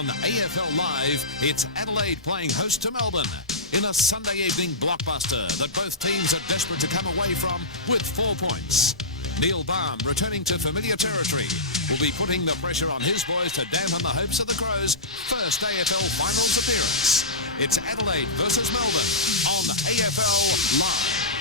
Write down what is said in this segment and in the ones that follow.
On AFL Live, it's Adelaide playing host to Melbourne in a Sunday evening blockbuster that both teams are desperate to come away from with 4 points. Neil Baum, returning to familiar territory, will be putting the pressure on his boys to dampen the hopes of the Crows' first AFL finals appearance. It's Adelaide versus Melbourne on AFL Live.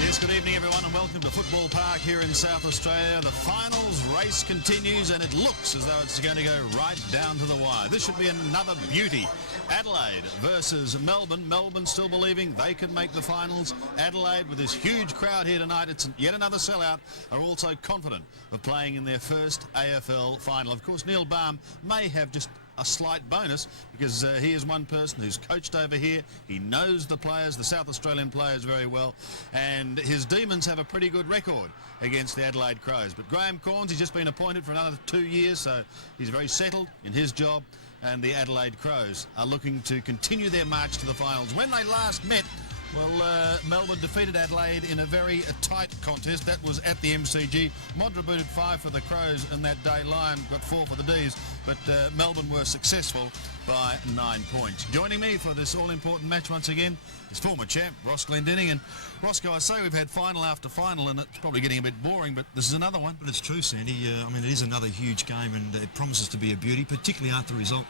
Yes, good evening everyone and welcome to Football Park here in South Australia. The finals race continues and it looks as though it's going to go right down to the wire. This should be another beauty. Adelaide versus Melbourne. Melbourne still believing they can make the finals. Adelaide, with this huge crowd here tonight, it's yet another sellout, are also confident of playing in their first AFL final. Of course, Neil Baum may have just a slight bonus because he is one person who's coached over here. He knows the players, the South Australian players, very well, and his Demons have a pretty good record against the Adelaide Crows. But Graham Corns, he's just been appointed for another 2 years, so he's very settled in his job, and the Adelaide Crows are looking to continue their march to the finals. When they last met, well, Melbourne defeated Adelaide in a very tight contest. That was at the MCG. Modra booted 5 for the Crows in that day. Lyon got 4 for the D's, but Melbourne were successful by 9 points. Joining me for this all-important match once again is former champ Ross Glendinning. And Roscoe, I say we've had final after final and it's probably getting a bit boring, but this is another one. But it's true, Sandy. I mean, it is another huge game and it promises to be a beauty, particularly after the result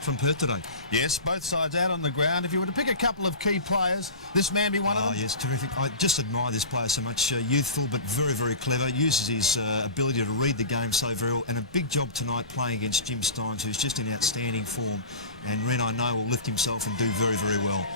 from Perth today. Yes, both sides out on the ground. If you were to pick a couple of key players, this man be one of them? Oh, yes, terrific. I just admire this player so much. Youthful, but very, very clever. Uses his ability to read the game so very well. And a big job tonight playing against Jim Steins, who's just in outstanding form. And Ren, I know, will lift himself and do very, very well.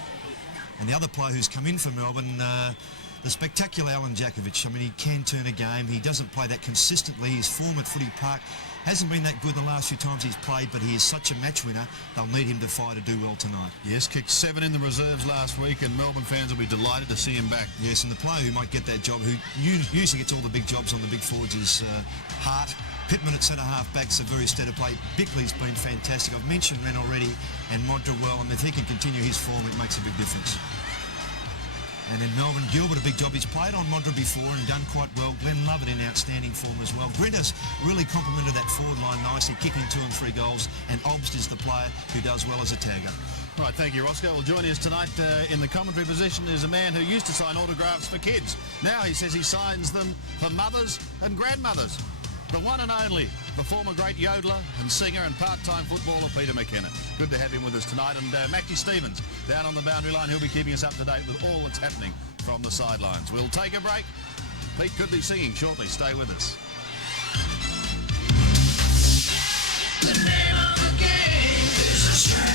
And the other player who's come in for Melbourne, the spectacular Alan Jakovich. I mean, he can turn a game. He doesn't play that consistently. His form at Footy Park hasn't been that good the last few times he's played, but he is such a match winner, they'll need him to fight to do well tonight. Yes, kicked 7 in the reserves last week, and Melbourne fans will be delighted to see him back. Yes, and the player who might get that job, who usually gets all the big jobs on the big forwards, is Hart. Pittman at centre-half back's a very steady play. Bickley's been fantastic. I've mentioned Ren already, and Modra well, and if he can continue his form, it makes a big difference. And then Melbourne, Gilbert, a big job. He's played on Modra before and done quite well. Glenn Lovett in outstanding form as well. Grinder's really complemented that forward line nicely, kicking 2 and 3 goals, and Obst is the player who does well as a tagger. Right, thank you, Roscoe. Well, joining us tonight in the commentary position is a man who used to sign autographs for kids. Now he says he signs them for mothers and grandmothers. The one and only, the former great yodeler and singer and part-time footballer Peter McKenna. Good to have him with us tonight. And Mackie Stevens down on the boundary line. He'll be keeping us up to date with all that's happening from the sidelines. We'll take a break. Pete could be singing shortly. Stay with us. The name of the game is Australia.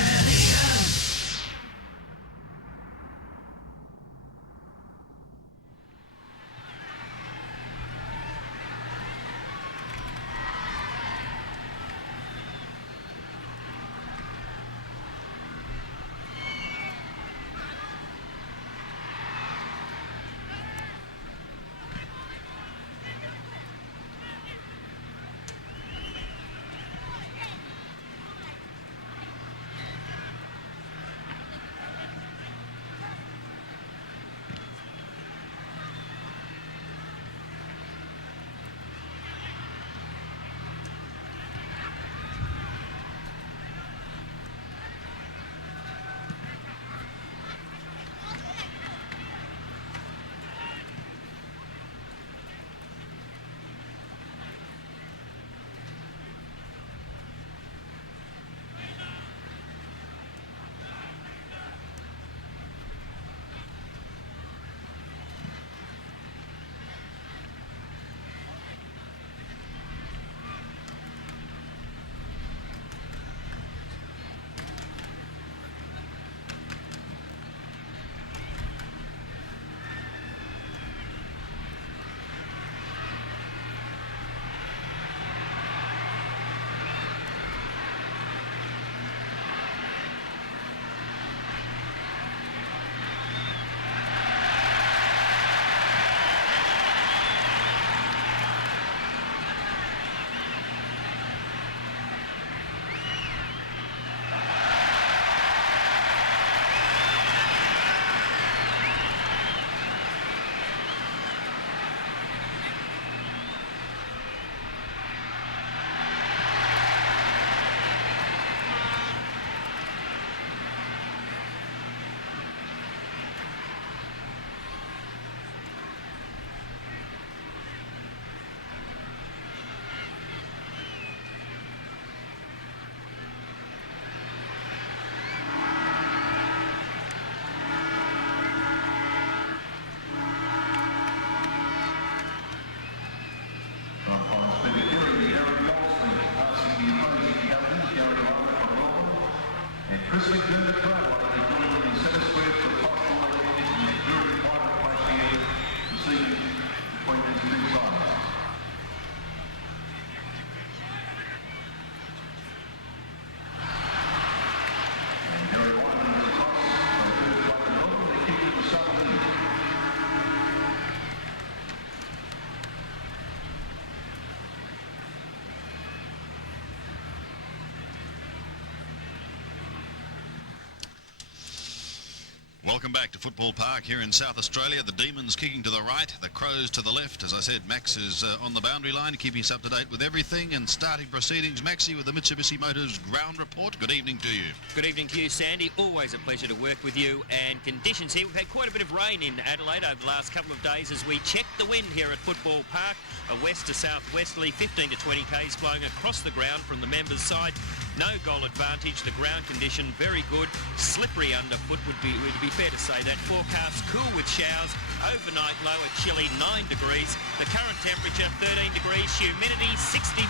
Welcome back to Football Park here in South Australia. The Demons kicking to the right, the Crows to the left. As I said, Max is on the boundary line, keeping us up to date with everything and starting proceedings. Maxie with the Mitsubishi Motors ground report. Good evening to you. Good evening to you, Sandy. Always a pleasure to work with you. And conditions here, we've had quite a bit of rain in Adelaide over the last couple of days as we check the wind here at Football Park. A west to southwesterly, 15 to 20 k's flowing across the ground from the members' side. No goal advantage. The ground condition very good. Slippery underfoot would be fair to say that. Forecast cool with showers. Overnight low at chilly 9 degrees. The current temperature 13 degrees. Humidity 60%.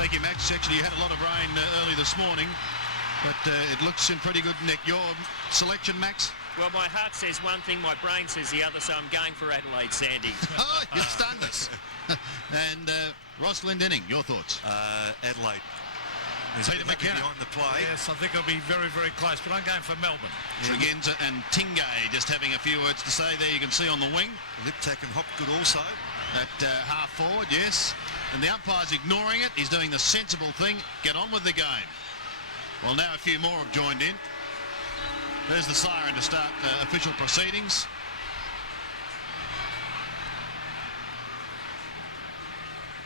Thank you, Max. Actually, you had a lot of rain early this morning, but it looks in pretty good nick. Your selection, Max? Well, my heart says one thing, my brain says the other, so I'm going for Adelaide, Sandy. Oh, you've stunned us. And Rosalind Denning, your thoughts? Adelaide. Peter McKenna behind the play. Yes, I think it'll be very, very close, but I'm going for Melbourne. Tregenza and Tingay just having a few words to say there. You can see on the wing. Liptak and Hopgood also. At half forward, yes. And the umpire's ignoring it. He's doing the sensible thing. Get on with the game. Well, now a few more have joined in. There's the siren to start official proceedings.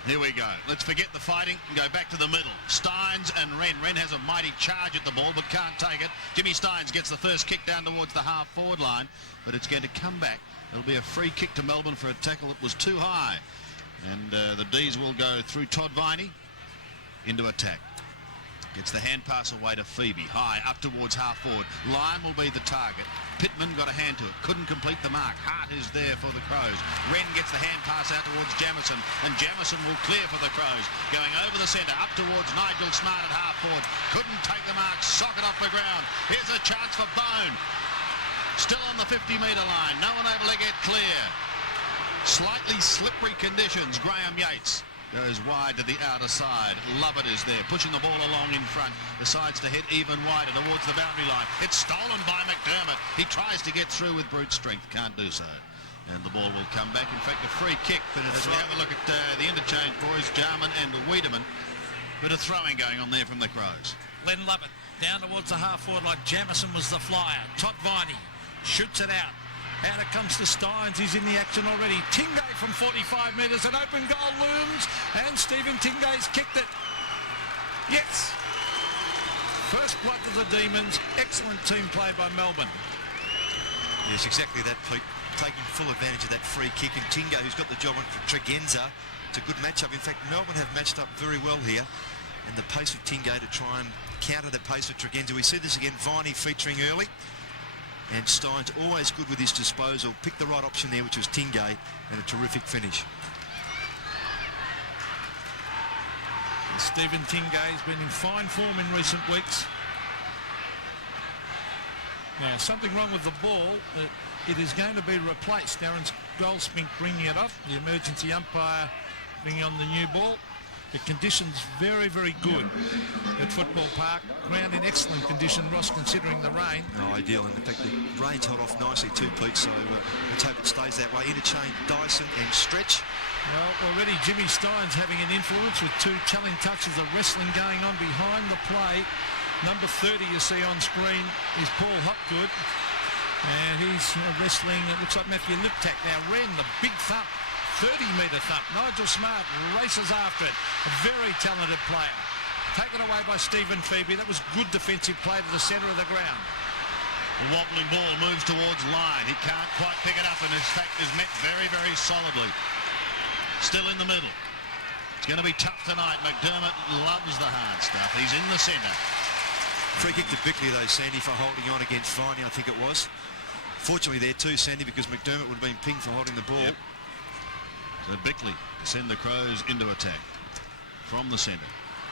Here we go. Let's forget the fighting and go back to the middle. Steins and Wren. Wren has a mighty charge at the ball but can't take it. Jimmy Steins gets the first kick down towards the half-forward line, but it's going to come back. It'll be a free kick to Melbourne for a tackle that was too high. And the D's will go through Todd Viney into attack. Gets the hand pass away to Phoebe. High, up towards half-forward. Lyon will be the target. Pittman got a hand to it. Couldn't complete the mark. Hart is there for the Crows. Wren gets the hand pass out towards Jamison. And Jamison will clear for the Crows. Going over the centre, up towards Nigel Smart at half-forward. Couldn't take the mark. Socket off the ground. Here's a chance for Bone. Still on the 50-metre line. No one able to get clear. Slightly slippery conditions. Graham Yates goes wide to the outer side. Lovett is there, pushing the ball along in front. Decides to head even wider towards the boundary line. It's stolen by McDermott. He tries to get through with brute strength. Can't do so. And the ball will come back. In fact, a free kick. But as we have a look at the interchange, boys, Jarman and Wiedemann. Bit of throwing going on there from the Crows. Len Lovett down towards the half-forward like Jamison was the flyer. Todd Viney shoots it out. Out it comes to Steins. He's in the action already. Tingay from 45 metres. An open goal looms. And Stephen Tingay's kicked it. Yes. First blood to the Demons. Excellent team play by Melbourne. Yes, exactly that, Pete. Taking full advantage of that free kick. And Tingay, who's got the job on Tregenza. It's a good matchup. In fact, Melbourne have matched up very well here. And the pace of Tingay to try and counter the pace of Tregenza. We see this again, Viney featuring early. And Steins always good with his disposal. Picked the right option there, which was Tingay, and a terrific finish. And Stephen Tingay's been in fine form in recent weeks. Now, something wrong with the ball. It is going to be replaced. Aaron Goldsmith bringing it up. The emergency umpire bringing on the new ball. The conditions very, very good at Football Park. Ground in excellent condition, Ross, considering the rain. Oh, ideal. And in fact, the rain's held off nicely too, Pete, so let's hope it stays that way. Interchange Dyson and Stretch. Well, already Jimmy Steins having an influence with two telling touches of wrestling going on behind the play. Number 30 you see on screen is Paul Hopgood. And he's wrestling, it looks like Matthew Liptak. Now, Wren, the big thump. 30-metre thump. Nigel Smart races after it. A very talented player. Taken away by Stephen Phoebe. That was good defensive play to the centre of the ground. The wobbling ball moves towards line. He can't quite pick it up and in fact is met very, very solidly. Still in the middle. It's going to be tough tonight. McDermott loves the hard stuff. He's in the centre. Free kick to Bickley though, Sandy, for holding on against Viney, I think it was. Fortunately there too, Sandy, because McDermott would have been pinged for holding the ball. Yep. So Bickley to send the Crows into attack from the centre.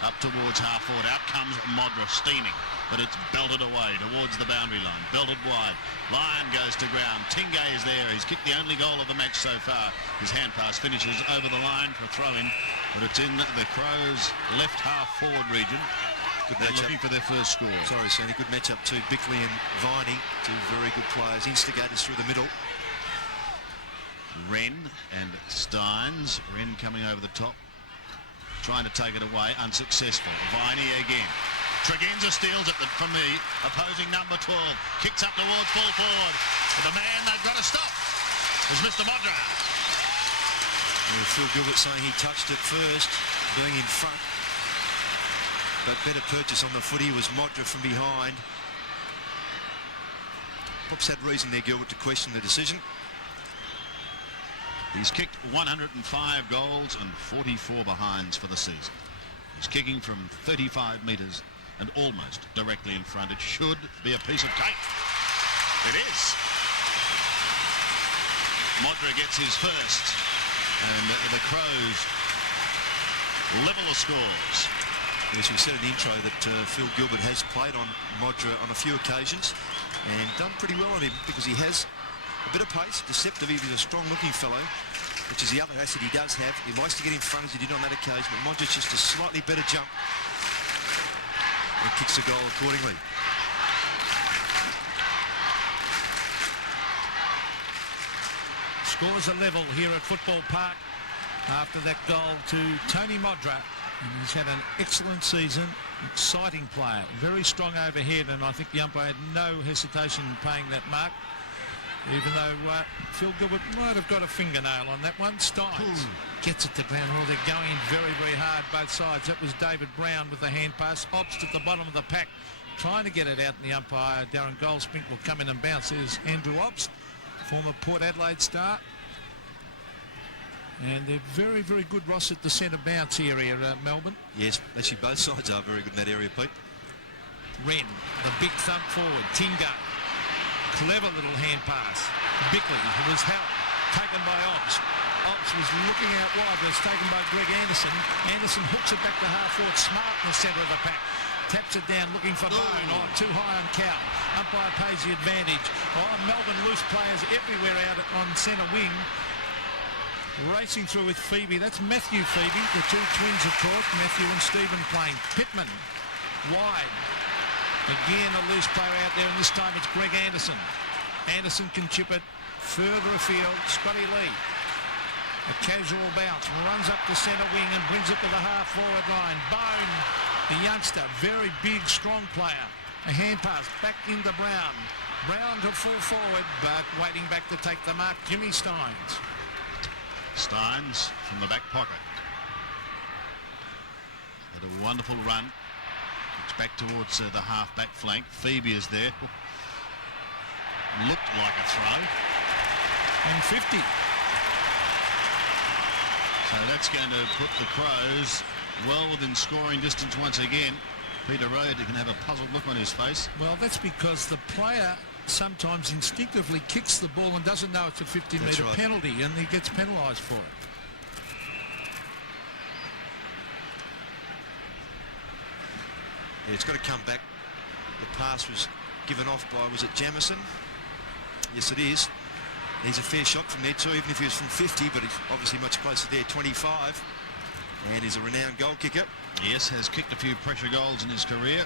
up towards half forward. Out comes Modra, steaming, but it's belted away towards the boundary line, belted wide. Lyon goes to ground. Tingay is there. He's kicked the only goal of the match so far. His hand pass finishes over the line for a throw-in, but it's in the Crows' left half forward region. They're looking for their first score. Sorry, Sandy. Good matchup too. Bickley and Viney, two very good players, instigators through the middle. Wren and Steins. Wren coming over the top, trying to take it away, unsuccessful. Viney again. Tregenza steals it from the opposing number 12. Kicks up towards full forward. But the man they've got to stop is Mr. Modra. Phil Gilbert saying he touched it first, being in front. But better purchase on the footy was Modra from behind. Pops had reason there, Gilbert, to question the decision. He's kicked 105 goals and 44 behinds for the season. He's kicking from 35 metres and almost directly in front. It should be a piece of cake. It is. Modra gets his first, and the Crows level the scores. As we said in the intro that Phil Gilbert has played on Modra on a few occasions and done pretty well on him because he has a bit of pace, deceptive. He's a strong-looking fellow, which is the other asset he does have. He likes to get in front as he did on that occasion, but Modra's just a slightly better jump and kicks the goal accordingly. Scores a level here at Football Park after that goal to Tony Modra. And he's had an excellent season, exciting player, very strong overhead, and I think the umpire had no hesitation in paying that mark, even though Phil Gilbert might have got a fingernail on that one. Steins gets it to ground. Oh, they're going in very, very hard, both sides. That was David Brown with the hand pass. Obst at the bottom of the pack, trying to get it out, and the umpire, Darren Goldspink, will come in and bounce. There's Andrew Obst, former Port Adelaide star. And they're very, very good, Ross, at the centre bounce area, Melbourne. Yes, actually both sides are very good in that area, Pete. Wren, the big thump forward. Tingo, clever little hand pass. Bickley, who was helped, taken by Obst. Obst was looking out wide, but it's taken by Greg Anderson. Anderson hooks it back to half forward, smart in the centre of the pack. Taps it down, looking for Bone. Oh, too high on Cow. Umpire pays the advantage. Oh, Melbourne loose players everywhere out on centre wing. Racing through with Phoebe. That's Matthew Phoebe, the two twins, of course. Matthew and Stephen playing. Pittman, wide. Again, a loose player out there, and this time it's Greg Anderson. Anderson can chip it further afield. Scotty Lee, a casual bounce, runs up the centre wing and brings it to the half-forward line. Bone, the youngster, very big, strong player. A hand pass back into Brown. Brown to full forward, but waiting back to take the mark, Jimmy Steins. Steins from the back pocket. Had a wonderful run. It's back towards the half-back flank. Phoebe is there. Looked like a throw. And 50. So that's going to put the Crows well within scoring distance once again. Peter Rode can have a puzzled look on his face. Well, that's because the player sometimes instinctively kicks the ball and doesn't know it's a 50-metre penalty, and he gets penalised for it. Yeah, it's got to come back. The pass was given off by, was it Jamison? Yes, it is. He's a fair shot from there too, even if he was from 50, but he's obviously much closer there, 25. And he's a renowned goal kicker. Yes, has kicked a few pressure goals in his career.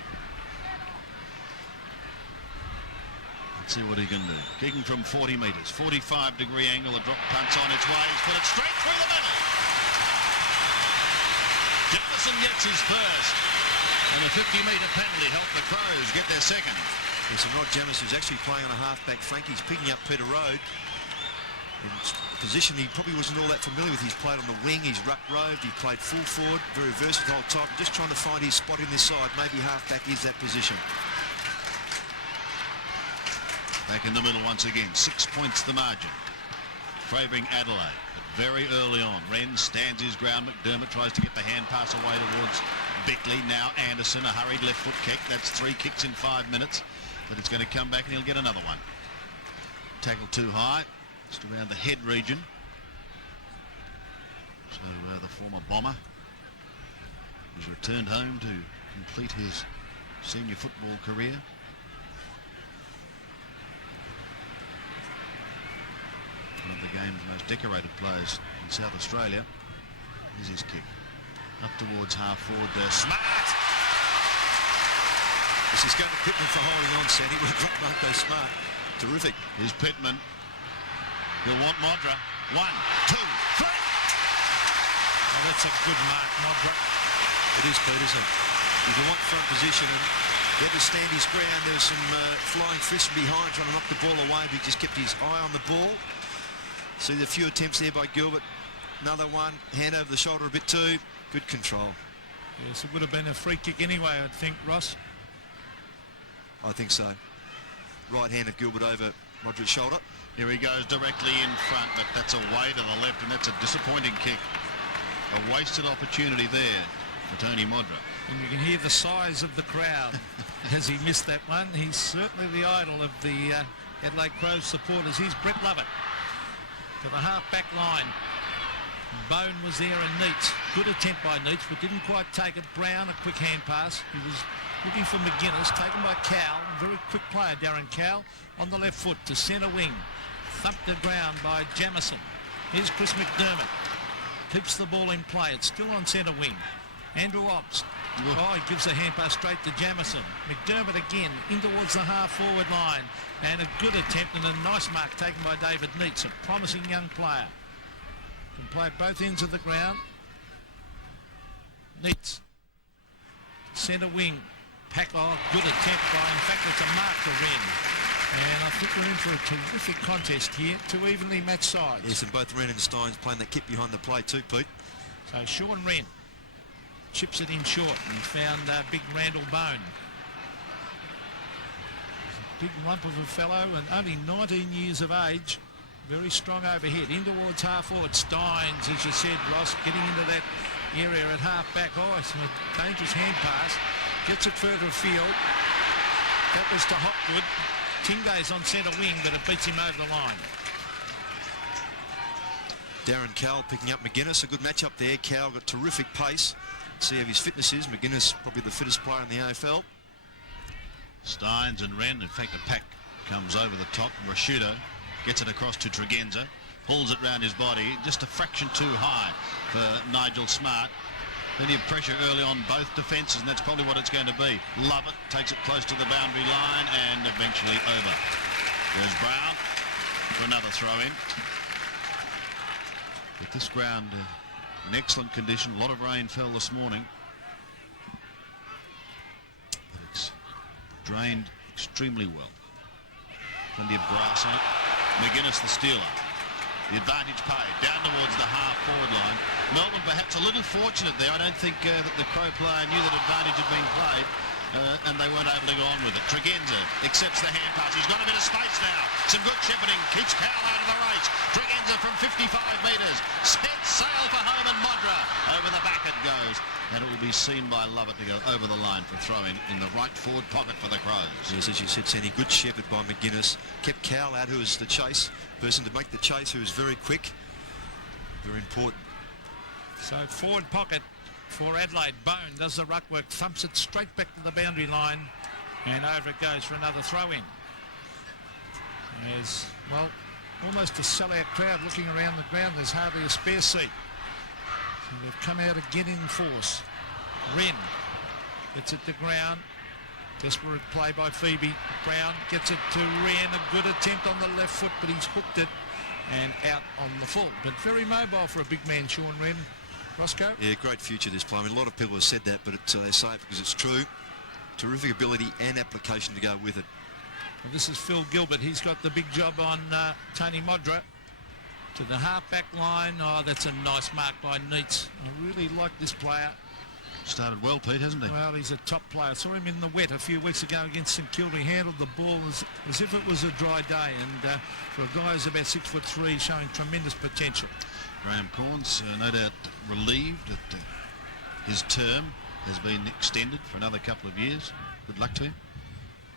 Let's see what he can do. Kicking from 40 metres, 45-degree angle, a drop punch on its way. He's put it straight through the middle. Jefferson gets his first, and the 50-metre penalty helped the Crows get their second. Yes, and Rod Jamison, who's actually playing on a half-back flank. He's picking up Peter Rode. In a position he probably wasn't all that familiar with. He's played on the wing, he's ruck-roved, he played full forward, very versatile type. Just trying to find his spot in this side. Maybe half-back is that position. Back in the middle once again, 6 points the margin. Favouring Adelaide, but very early on. Wren stands his ground. McDermott tries to get the hand pass away towards Bickley. Now Anderson, a hurried left foot kick. That's 3 kicks in 5 minutes. But it's going to come back and he'll get another one. Tackle too high, just around the head region. So the former Bomber He's returned home to complete his senior football career. One of the game's most decorated players in South Australia. Here's his kick. Up towards half forward. Smart! This is going to Pittman for holding on, Sandy. What a great mark, though, Smart. Terrific. Here's Pittman. He'll want Modra. 1, 2, 3. Oh, that's a good mark, Modra. It is, Pete, isn't it? If you want front position and he had to stand his ground, there was some flying fists from behind trying to knock the ball away, but he just kept his eye on the ball. See the few attempts there by Gilbert. Another one, hand over the shoulder a bit too. Good control. Yes, it would have been a free kick anyway, I think, Ross. I think so. Right hand of Gilbert over Modric's shoulder. Here he goes directly in front, but that's away to the left, and that's a disappointing kick. A wasted opportunity there for Tony Modra. And you can hear the sighs of the crowd as he missed that one. He's certainly the idol of the Adelaide Crows supporters. Here's Brett Lovett to the half-back line. Bone was there and Neitz. Good attempt by Neitz, but didn't quite take it. Brown, a quick hand pass. He was looking for McGuinness, taken by Cowell. Very quick player, Darren Cowell, on the left foot to centre wing. Thumped the ground by Jamison. Here's Chris McDermott. Keeps the ball in play. It's still on centre wing. Andrew Obbs. Oh, he gives a hand pass straight to Jamison. McDermott again in towards the half-forward line. And a good attempt and a nice mark taken by David Neitz, a promising young player. Can play at both ends of the ground. Neitz. Centre wing. Packer, good attempt by, in fact, it's a mark to Wren. And I think we're in for a terrific contest here, two evenly matched sides. Yes, and both Wren and Steins playing that kick behind the play too, Pete. So Sean Wren chips it in short and found big Randall Bone. He's a big lump of a fellow and only 19 years of age. Very strong overhead. In towards half forward. Steins, as you said, Ross, getting into that area at half back. Oh, it's a dangerous hand pass. Gets it further afield. That was to Hopgood. Tingay's on centre wing, but it beats him over the line. Darren Cowell picking up McGuinness. A good matchup there. Cowell got terrific pace. See how his fitness is. McGuinness probably the fittest player in the AFL. Steins and Wren, in fact, the pack comes over the top. Rashudo gets it across to Tregenza. Pulls it round his body. Just a fraction too high for Nigel Smart. Plenty of pressure early on both defences, and that's probably what it's going to be. Lovett takes it close to the boundary line and eventually over. There's Brown for another throw-in. But this ground in excellent condition. A lot of rain fell this morning. But it's drained extremely well. Plenty of grass on it. McGuinness the stealer. The advantage paid down towards the half-forward line. Melbourne perhaps a little fortunate there. I don't think that the Crow player knew that advantage had been played and they weren't able to go on with it. Tregenza accepts the hand pass. He's got a bit of space now. Some good shepherding. Keeps Cowell out of the race. Tregenza from 55 metres. Set sail for home and Modra. Over the back it goes. And it will be seen by Lovett to go over the line for throwing in the right forward pocket for the Crows. Yes, as you said, Sandy, good shepherd by McGuinness. Kept Cowell out, who was the chase person to make the chase, who was very quick. Very important. So forward pocket for Adelaide. Bone does the ruck work, thumps it straight back to the boundary line, and over it goes for another throw-in. There's, well, almost a sellout crowd looking around the ground. There's hardly a spare seat. So they've come out again in force. Wren gets it to ground. Desperate play by Phoebe. Brown gets it to Wren. A good attempt on the left foot, but he's hooked it and out on the full. But very mobile for a big man, Sean Wren. Roscoe? Yeah, great future this play. I mean, a lot of people have said that, but they say it because it's true. Terrific ability and application to go with it. And this is Phil Gilbert. He's got the big job on Tony Modra. To the half-back line. Oh, that's a nice mark by Neitz. I really like this player. Started well, Pete, hasn't he? Well, he's a top player. I saw him in the wet a few weeks ago against St Kilda. He handled the ball as if it was a dry day. And for a guy who's about 6'3", showing tremendous potential. Graham Corns, no doubt relieved that his term has been extended for another couple of years. Good luck to him.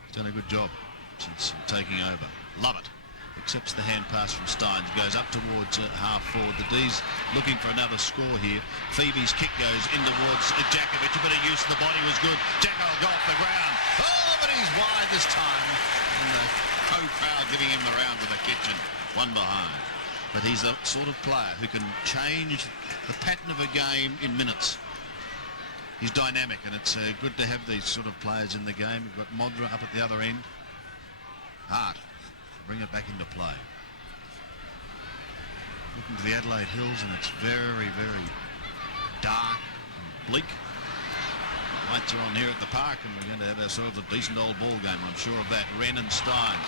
He's done a good job since taking over. Love it. accepts the hand pass from Steins, goes up towards half forward. The D's looking for another score here. Phoebe's kick goes in towards Jakovic. A bit of use of the body was good. Jacko will go off the ground. Oh, but he's wide this time. And the crowd giving him the round with the kitchen. One behind. But he's the sort of player who can change the pattern of a game in minutes. He's dynamic, and it's good to have these sort of players in the game. We've got Modra up at the other end. Hart, bring it back into play. Looking to the Adelaide Hills, and it's very, very dark and bleak. Lights are on here at the park, and we're going to have ourselves a decent old ball game, I'm sure of that. Wren and Stein.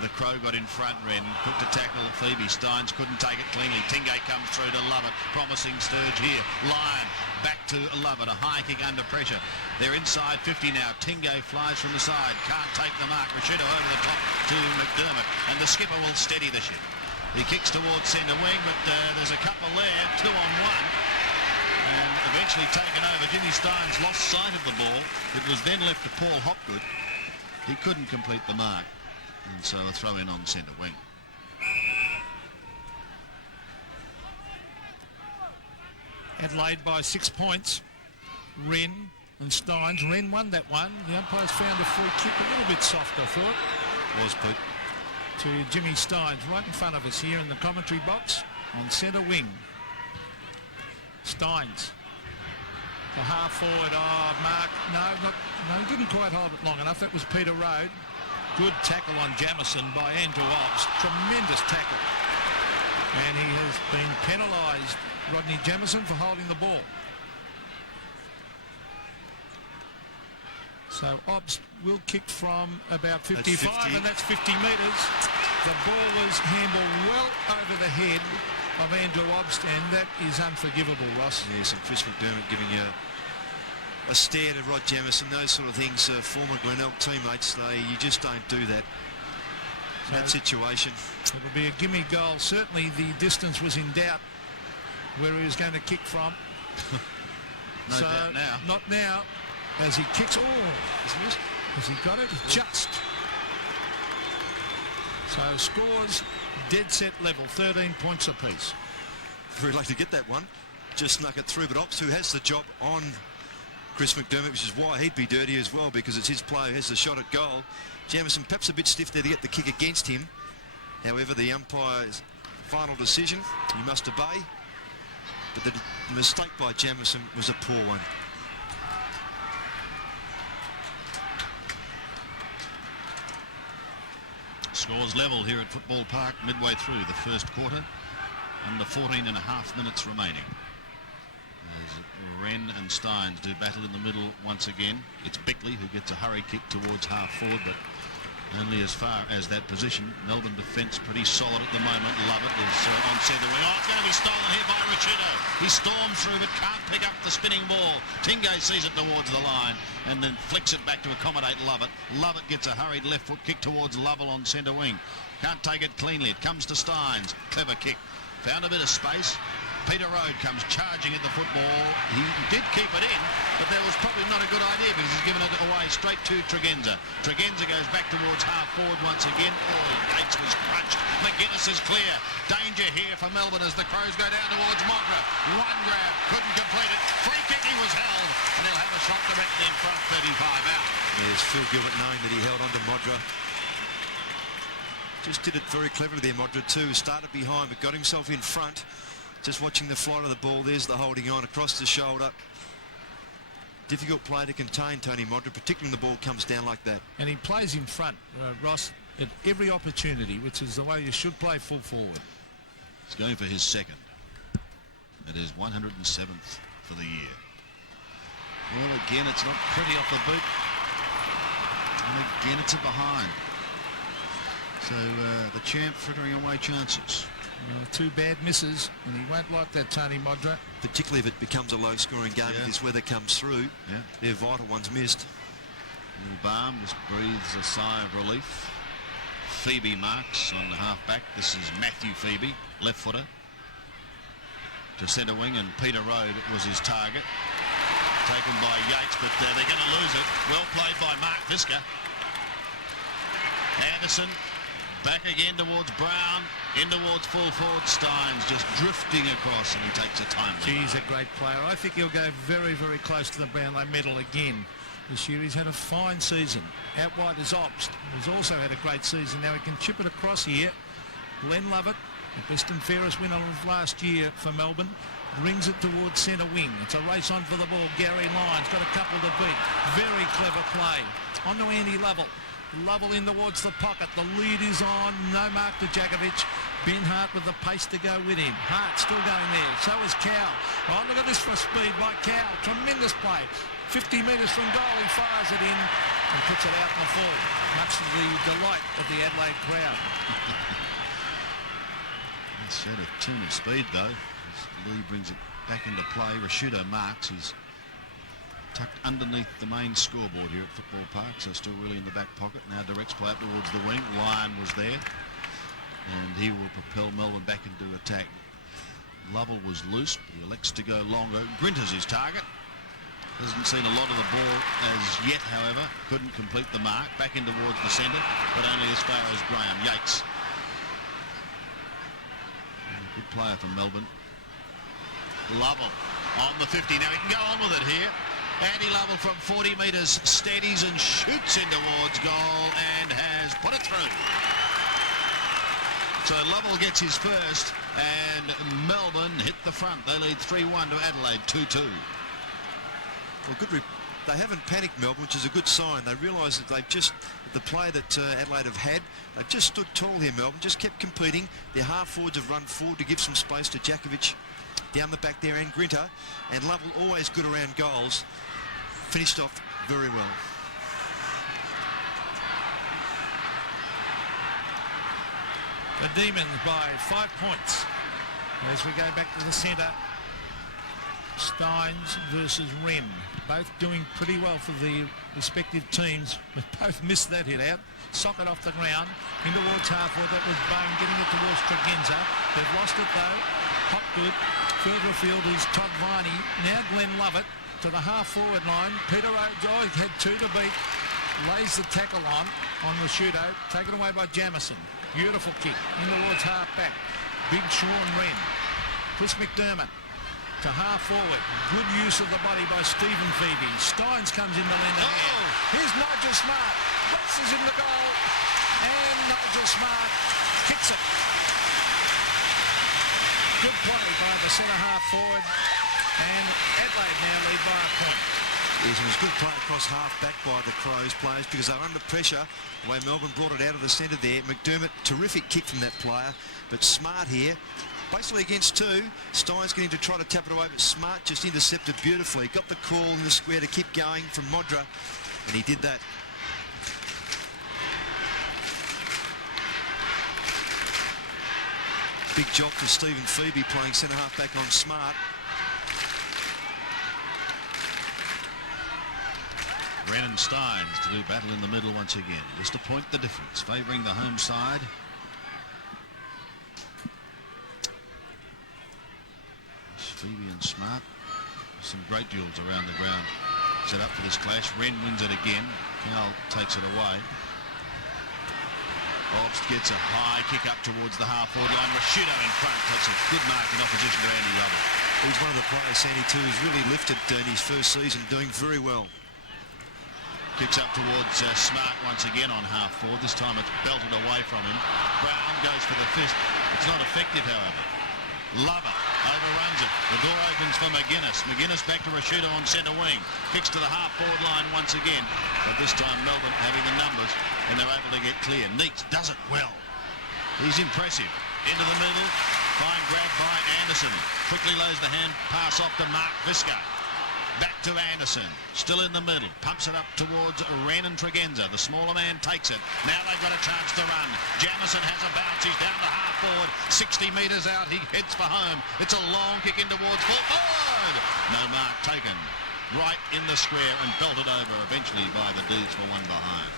The Crow got in front, Wren, quick to tackle Phoebe. Steins couldn't take it cleanly. Tingay comes through to Lovett. Promising Sturge here. Lyon back to Lovett. A high kick under pressure. They're inside 50 now. Tingay flies from the side. Can't take the mark. Rashido over the top to McDermott. And the skipper will steady the ship. He kicks towards centre wing, but there's a couple there. 2 on 1. And eventually taken over. Jimmy Steins lost sight of the ball. It was then left to Paul Hopgood. He couldn't complete the mark. And so a throw in on centre wing. Adelaide by 6 points. Wren and Steins. Wren won that one. The umpires found a free kick a little bit soft, I thought. Was, Pete. To Jimmy Steins, right in front of us here in the commentary box on centre wing. Steins. The half forward. Oh, Mark. No, he didn't quite hold it long enough. That was Peter Rode. Good tackle on Jamison by Andrew Obbs. Tremendous tackle. And he has been penalised, Rodney Jamison, for holding the ball. So Obbs will kick from about 55, and that's 50 metres. The ball was handled well over the head of Andrew Obbs, and that is unforgivable, Ross. Yes, and Chris McDermott giving you a stare to Rod Jamison, those sort of things. Former Glenelg teammates, you just don't do that. So that situation. It'll be a gimme goal. Certainly the distance was in doubt where he was going to kick from. No doubt now. Not now, as he kicks. Oh, has he got it? Just. So scores dead set level, 13 points apiece. Very lucky to get that one. Just snuck it through, but Ops, who has the job on Chris McDermott, which is why he'd be dirty as well, because it's his player who has the shot at goal. Jamison perhaps a bit stiff there to get the kick against him. However, the umpire's final decision, he must obey. But the mistake by Jamison was a poor one. Scores level here at Football Park midway through the first quarter. Under 14 and a half minutes remaining. As Wren and Steins do battle in the middle once again. It's Bickley who gets a hurry kick towards half forward, but only as far as that position. Melbourne defence pretty solid at the moment. Lovett is on centre wing. Oh, it's going to be stolen here by Rashido. He storms through but can't pick up the spinning ball. Tingay sees it towards the line and then flicks it back to accommodate Lovett. Lovett gets a hurried left foot kick towards Lovell on centre wing. Can't take it cleanly. It comes to Steins. Clever kick. Found a bit of space. Peter Rode comes charging at the football. He did keep it in, but that was probably not a good idea because he's given it away straight to Tregenza. Tregenza goes back towards half forward once again. Oh, Yates was crunched. McGuinness is clear. Danger here for Melbourne as the Crows go down towards Modra. One grab, couldn't complete it. Free kick, he was held, and he'll have a shot directly in front, 35 out. Yes, Phil Gilbert knowing that he held on to Modra. Just did it very cleverly there, Modra too. Started behind but got himself in front. Just watching the flight of the ball, there's the holding on across the shoulder. Difficult play to contain Tony Modra, particularly when the ball comes down like that. And he plays in front, Ross, at every opportunity, which is the way you should play full forward. He's going for his second. It is 107th for the year. Well, again, it's not pretty off the boot. And again, it's a behind. So the champ frittering away chances. Two bad misses, and he won't like that, Tony Modra. Particularly if it becomes a low-scoring game, if this weather comes through, their vital ones missed. Balm just breathes a sigh of relief. Phoebe marks on the half-back. This is Matthew Phoebe, left-footer. To centre wing, and Peter Rode was his target. Taken by Yates, but they're going to lose it. Well played by Mark Visca. Anderson Back again towards Brown. In towards full forward Steins, just drifting across, and he takes a time. He's a great player. I think he'll go very, very close to the Brownlow medal again this year. He's had a fine season. Out wide is Obst, who's also had a great season. Now he can chip it across here. Glenn Lovett, the best and fairest winner of last year for Melbourne, brings it towards centre wing. It's a race on for the ball. Gary Lyons got a couple to beat. Very clever play. On to Andy Lovell. Lovell in towards the pocket. The lead is on. No mark to Djakovic. Ben Hart with the pace to go with him. Hart still going there. So is Cowell. Oh, look at this for speed by Cowell. Tremendous play. 50 metres from goal. He fires it in and puts it out in the full. Much to the delight of the Adelaide crowd. That's said a tune of speed, though. As Lee brings it back into play. Rashudo marks. He's tucked underneath the main scoreboard here at Football Park, so still really in the back pocket. Now directs play up towards the wing. Lyon was there, and he will propel Melbourne back into attack. Lovell was loose, but he elects to go longer. Grinter's his target. Hasn't seen a lot of the ball as yet, however. Couldn't complete the mark. Back in towards the centre, but only as far as Graham Yates. Good player from Melbourne. Lovell on the 50. Now he can go on with it here. Andy Lovell from 40 metres steadies and shoots in towards goal and has put it through. So Lovell gets his first, and Melbourne hit the front. They lead 3-1 to Adelaide, 2-2. Well, they haven't panicked, Melbourne, which is a good sign. They realise that they've just, the play that Adelaide have had, they've just stood tall here, Melbourne, just kept competing. Their half-forwards have run forward to give some space to Djakovic down the back there and Grinter, and Lovell always good around goals. Finished off very well. The Demons by 5 points. As we go back to the centre, Steins versus Wren. Both doing pretty well for the respective teams, but both missed that hit out. Socket off the ground, in towards half-forward. That was Bone getting it towards Tregenza. They've lost it though. Hopgood. Further afield is Todd Viney. Now Glenn Lovett to the half-forward line. Peter Rhodes, had 2 to beat. Lays the tackle on Rashudo. Taken away by Jamison. Beautiful kick. In towards half-back. Big Sean Wren. Chris McDermott to half-forward. Good use of the body by Stephen Phoebe. Steins comes in to lend a hand. Here's Nigel Smart. Races in the goal. And Nigel Smart kicks it. Good play by the centre half-forward. And Adelaide now lead by a point. Yes, it was good play across half-back by the Crows players because they were under pressure. The way Melbourne brought it out of the centre there. McDermott, terrific kick from that player. But Smart here, basically against 2. Steins getting to try to tap it away, but Smart just intercepted beautifully. Got the call in the square to keep going from Modra, and he did that. Big job for Stephen Phoebe playing centre half-back on Smart. Wren and Steins to do battle in the middle once again. Just a point the difference, favouring the home side. Phoebe and Smart. Some great duels around the ground set up for this clash. Wren wins it again. Cowell takes it away. Obst gets a high kick up towards the half-forward line. Rashudo in front takes a good mark in opposition to Andy Lovell. He's one of the players, Sandy, too, who's really lifted in his first season, doing very well. Kicks up towards Smart once again on half-forward. This time it's belted away from him. Brown goes for the fist. It's not effective, however. Lover overruns it. The door opens for McGuinness. McGuinness back to Rashudo on centre wing. Kicks to the half-forward line once again. But this time Melbourne having the numbers and they're able to get clear. Neitz does it well. He's impressive. Into the middle. Fine grab by Anderson. Quickly lays the hand pass off to Mark Visca. Back to Anderson, still in the middle, pumps it up towards Wren and Tregenza. The smaller man takes it. Now they've got a chance to run. Jamison has a bounce. He's down to half forward. 60 metres out. He heads for home. It's a long kick in towards full forward. No mark taken. Right in the square and belted over eventually by the Deeds for one behind.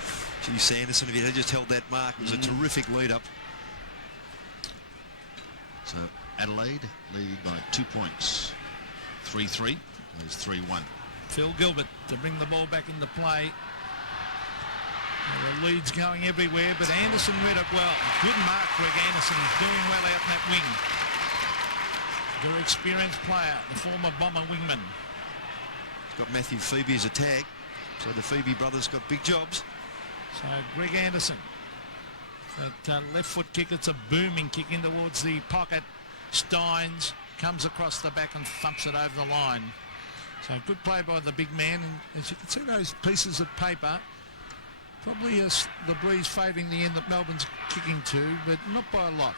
Gee, Sanderson, if he had just held that mark, it was a terrific lead-up. So Adelaide lead by 2 points. 3-3. It's 3-1. Phil Gilbert to bring the ball back into play. The lead's going everywhere, but Anderson read it well. Good mark, Greg Anderson. He's doing well out in that wing. Very experienced player, the former Bomber wingman. He's got Matthew Phoebe as a tag, so the Phoebe brothers got big jobs. So Greg Anderson, that left foot kick, it's a booming kick in towards the pocket. Steins comes across the back and thumps it over the line. So good play by the big man, and as you can see those pieces of paper, probably the breeze favouring the end that Melbourne's kicking to, but not by a lot.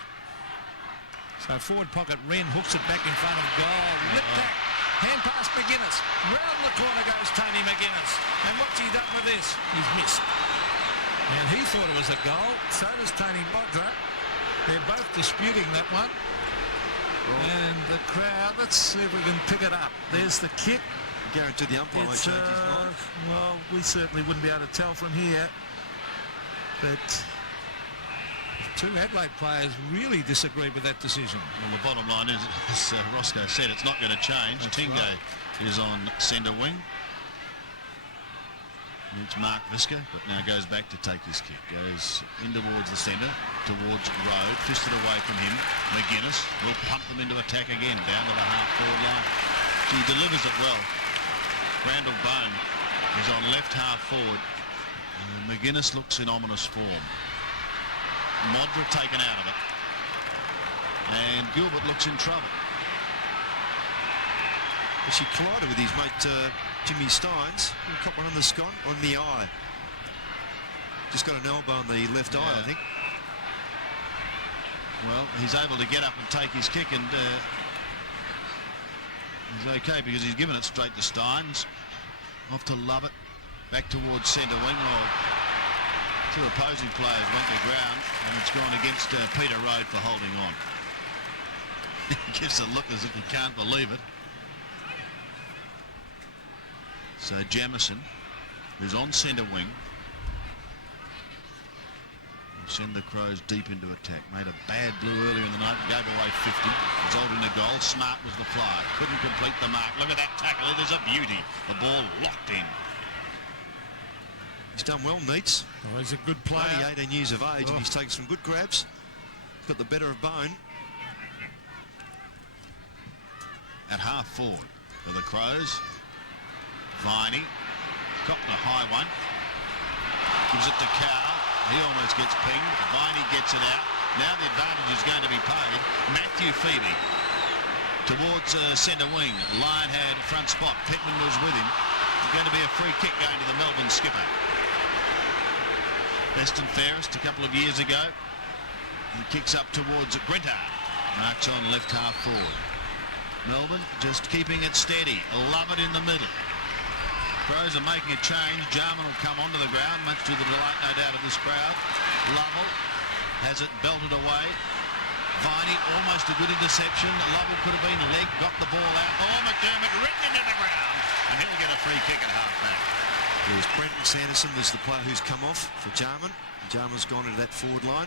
So forward pocket, Wren hooks it back in front of goal. Lip back, hand pass McGuinness. Round the corner goes Tony McGuinness. And what's he done with this? He's missed. And he thought it was a goal. So does Tony Modra. They're both disputing that one. And the crowd, let's see if we can pick it up. There's the kick. Guarantee the umpire won't change his mind. Well, we certainly wouldn't be able to tell from here. But two Adelaide players really disagree with that decision. Well, the bottom line is, as Roscoe said, it's not going to change. That's Tingo right. is on centre wing. It's Mark Visca, but now goes back to take his kick. Goes in towards the centre, towards Road, fisted away from him. McGuinness will pump them into attack again, down to the half-forward line. He delivers it well. Randall Bone is on left half-forward. McGuinness looks in ominous form. Modra taken out of it. And Gilbert looks in trouble. But she collided with his mate Jimmy Steins. He caught one on the scot, on the eye. Just got an elbow on the left eye, I think. Well, he's able to get up and take his kick, and he's okay because he's given it straight to Steins. Off to Lovett, back towards centre wing. Oh, two opposing players went to ground, and it's gone against Peter Road for holding on. He gives a look as if he can't believe it. So Jamison, who's on centre wing, will send the Crows deep into attack. Made a bad blue earlier in the night, gave away 50, resulted in a goal. Smart was the flyer, couldn't complete the mark. Look at that tackle, there's a beauty. The ball locked in. He's done well, Neats. Oh, he's a good player. Only 18 years of age, and he's taken some good grabs. Got the better of Bone. At half forward for the Crows, Viney, copped a high one, gives it to Cow. He almost gets pinged. Viney gets it out. Now the advantage is going to be paid. Matthew Phoebe towards centre wing. Lyon had front spot. Pittman was with him. It's going to be a free kick going to the Melbourne skipper. Best and fairest a couple of years ago. He kicks up towards Grinter. Marks on left half forward. Melbourne just keeping it steady. Love it in the middle. Crows are making a change. Jarman will come onto the ground, much to the delight, no doubt, of this crowd. Lovell has it belted away. Viney, almost a good interception. Lovell could have been leg, got the ball out. Oh, McDermott written into the ground, and he'll get a free kick at half-back. There's Brenton Sanderson, was the player who's come off for Jarman. Jarman's gone into that forward line.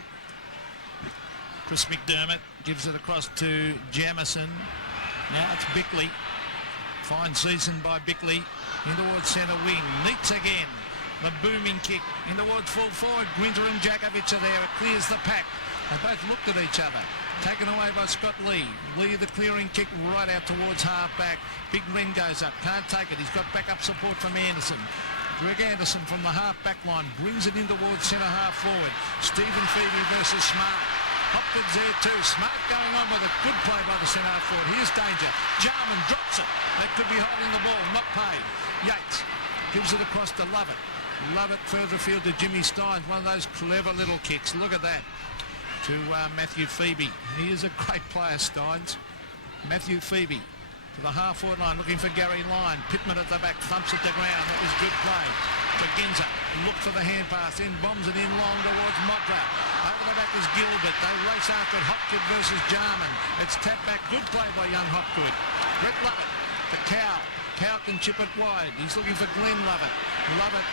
Chris McDermott gives it across to Jamison. Now it's Bickley. Fine season by Bickley. In towards centre wing. Neats again. The booming kick. In towards full forward. Grinter and Jakovic are there. It clears the pack. They both looked at each other. Taken away by Scott Lee. Lee the clearing kick right out towards half-back. Big Wren goes up. Can't take it. He's got backup support from Anderson. Greg Anderson from the half-back line brings it in towards centre half forward. Stephen Phoebe versus Smart. Hopgood's there too. Smart going on with a good play by the centre half forward. Here's danger. Jarman drops it. They could be holding the ball. Not paid. Yates gives it across to Lovett. Lovett further field to Jimmy Steins. One of those clever little kicks. Look at that. To Matthew Phoebe. He is a great player, Steins. Matthew Phoebe to the half-forward line, looking for Gary Lyon. Pittman at the back, thumps at the ground. That was good play. Ginza, look for the hand pass, in bombs it in long towards Modra. Over the back is Gilbert. They race after it. Hopgood versus Jarman. It's tapped back. Good play by young Hopgood. Brett Lovett to Cow. Cow can chip it wide. He's looking for Glenn Lovett. Lovett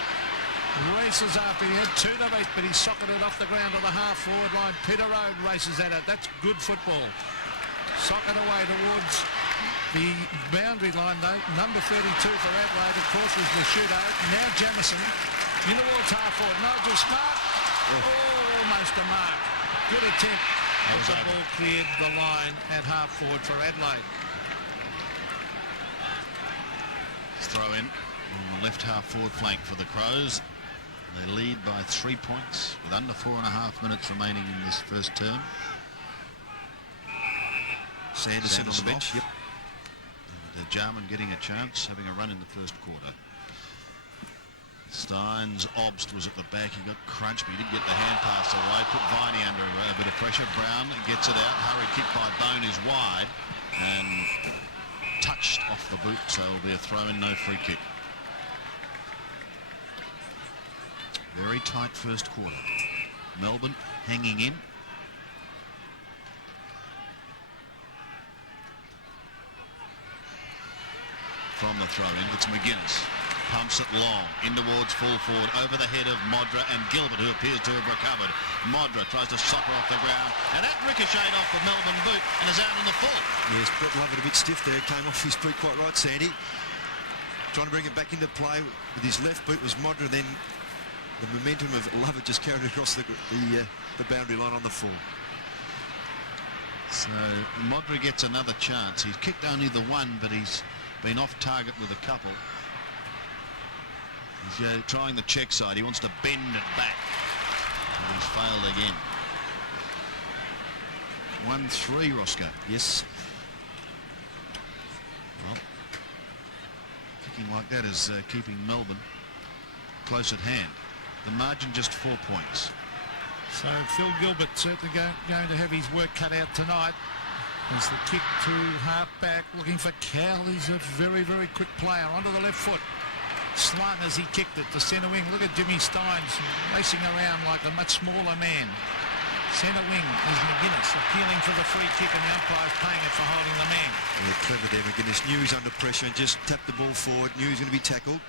races after. He had two to beat, but he socketed it off the ground to the half-forward line. Peter Road races at it. That's good football. Socket away towards the boundary line, though. Number 32 for Adelaide, of course, was the shootout. Now Jamison In towards half forward. Nigel Smart. Oh, almost a mark. Good attempt. As the ball cleared the line at half forward for Adelaide. Throw in on the left half forward flank for the Crows. They lead by 3 points with under 4.5 minutes remaining in this first term. Sanderson on the bench. Yep. And Jarman getting a chance, having a run in the first quarter. Steins' obst was at the back. He got crunched, but he didn't get the hand pass away. Put Viney under a bit of pressure. Brown gets it out. Hurried kick by Bone is wide and touched off the boot, so it'll be a throw in, no free kick. Very tight first quarter. Melbourne hanging in. From the throw-in, it's McGuinness. Pumps it long, in towards full forward, over the head of Modra and Gilbert, who appears to have recovered. Modra tries to soccer off the ground, and that ricocheted off the Melbourne boot and is out in the full. Yes, Brett Lovett a bit stiff there. Came off his boot quite right, Sandy. Trying to bring it back into play with his left boot was Modra, then the momentum of Lovett just carried it across the boundary line on the full. So Modra gets another chance. He's kicked only the one, but he's been off target with a couple. He's trying the check side. He wants to bend it back. And he's failed again. 1-3, Roscoe. Yes. Well, kicking like that is keeping Melbourne close at hand. The margin just 4 points. So Phil Gilbert certainly going to have his work cut out tonight. As the kick to half-back, looking for Cal. He's a very, very quick player. Onto the left foot. Slung as he kicked it to centre wing. Look at Jimmy Steins racing around like a much smaller man. Centre wing is McGuinness appealing for the free kick, and the umpire's paying it for holding the man. Yeah, clever there, McGuinness. Knew he was under pressure and just tapped the ball forward. Knew he was going to be tackled.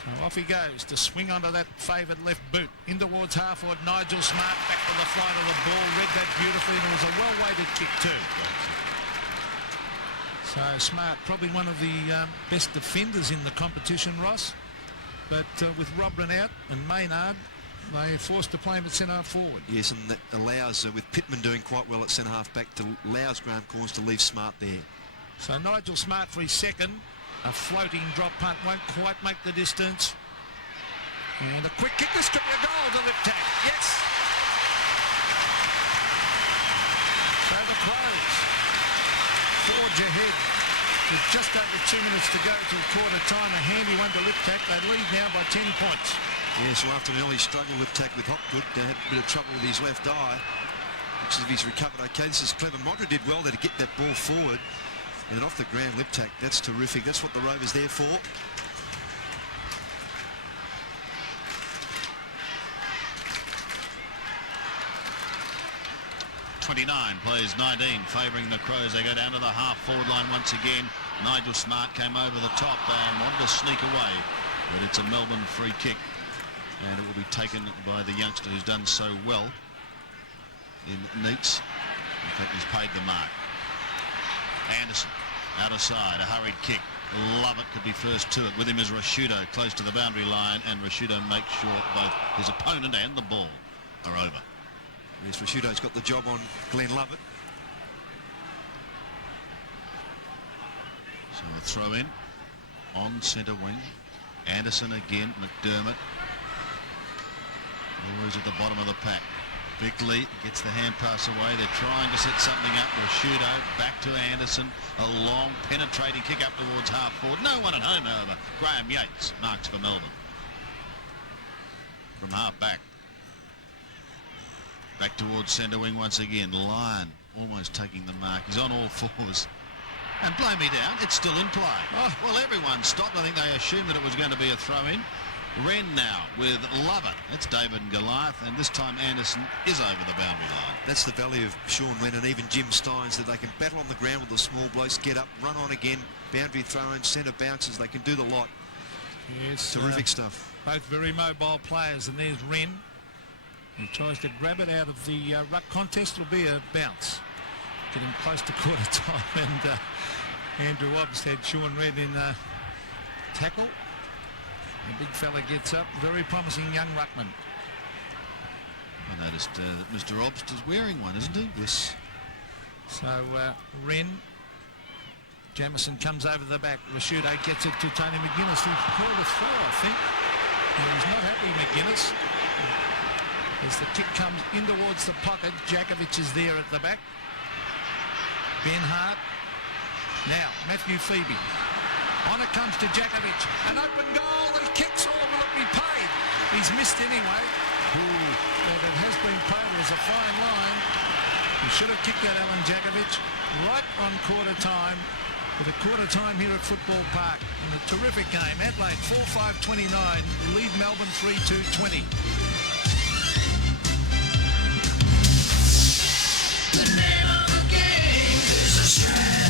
So off he goes to swing onto that favoured left boot. In towards half forward, Nigel Smart back to the flight of the ball. Read that beautifully, and it was a well-weighted kick too. So Smart, probably one of the best defenders in the competition, Ross. But with Robrin out and Maynard, they are forced to play him at centre forward. Yes, and that allows, with Pittman doing quite well at centre half back, to allows Graham Corns to leave Smart there. So Nigel Smart for his second. A floating drop punt won't quite make the distance. And a quick kick. This could be a goal to lip tag. Yes. So the Crows forge ahead with just over 2 minutes to go till quarter time. A handy one to lip tack. They lead now by 10 points. Yeah, so after an early struggle with tack with Hopgood, they had a bit of trouble with his left eye, which is if he's recovered okay. This is clever. Modra did well there to get that ball forward. And then off the ground lip tack. That's terrific. That's what the Rovers there for. 29 plays 19, favouring the Crows. They go down to the half-forward line once again. Nigel Smart came over the top and wanted to sneak away, but it's a Melbourne free kick, and it will be taken by the youngster who's done so well in Neats. In fact, he's paid the mark. Anderson, out of side, a hurried kick. Lovett could be first to it. With him is Rashudo, close to the boundary line, and Rashudo makes sure both his opponent and the ball are over. Yes, Rashudo's got the job on Glenn Lovett. So a throw in on centre wing. Anderson again, McDermott. Always at the bottom of the pack. Bickley gets the hand pass away. They're trying to set something up. Rashudo back to Anderson. A long penetrating kick up towards half forward. No one at home, however. Graham Yates marks for Melbourne. From half back. Back towards centre wing once again. Lyon almost taking the mark. He's on all fours. And blow me down, it's still in play. Oh, well, everyone stopped. I think they assumed that it was going to be a throw-in. Wren now with Lovett. That's David and Goliath, and this time Anderson is over the boundary line. That's the value of Sean Wren and even Jim Steins, that they can battle on the ground with the small blokes, get up, run on again, boundary throw-in, centre bounces. They can do the lot. Yes, terrific stuff. Both very mobile players, and there's Wren. He tries to grab it out of the ruck contest. It'll be a bounce. Getting close to quarter time, and Andrew Obbs had Sean Wren in tackle. The big fella gets up. Very promising young ruckman. I noticed that Mr. Obst is wearing one, isn't he? Yes. So Wren. Jamison comes over the back. Rashudo gets it to Tony McGuinness. He's called a throw, I think. And he's not happy, McGuinness. As the kick comes in towards the pocket, Jakovic is there at the back. Ben Hart. Now, Matthew Phoebe. On it comes to Jakovic. An open goal. He kicks all. Will it be paid? He's missed anyway. But it has been paid. There's a fine line. He should have kicked that, Alan Jakovic, right on quarter time. With a quarter time here at Football Park. And a terrific game. Adelaide 4-5-29. Lead Melbourne 3-2-20. The name of the game is Australia.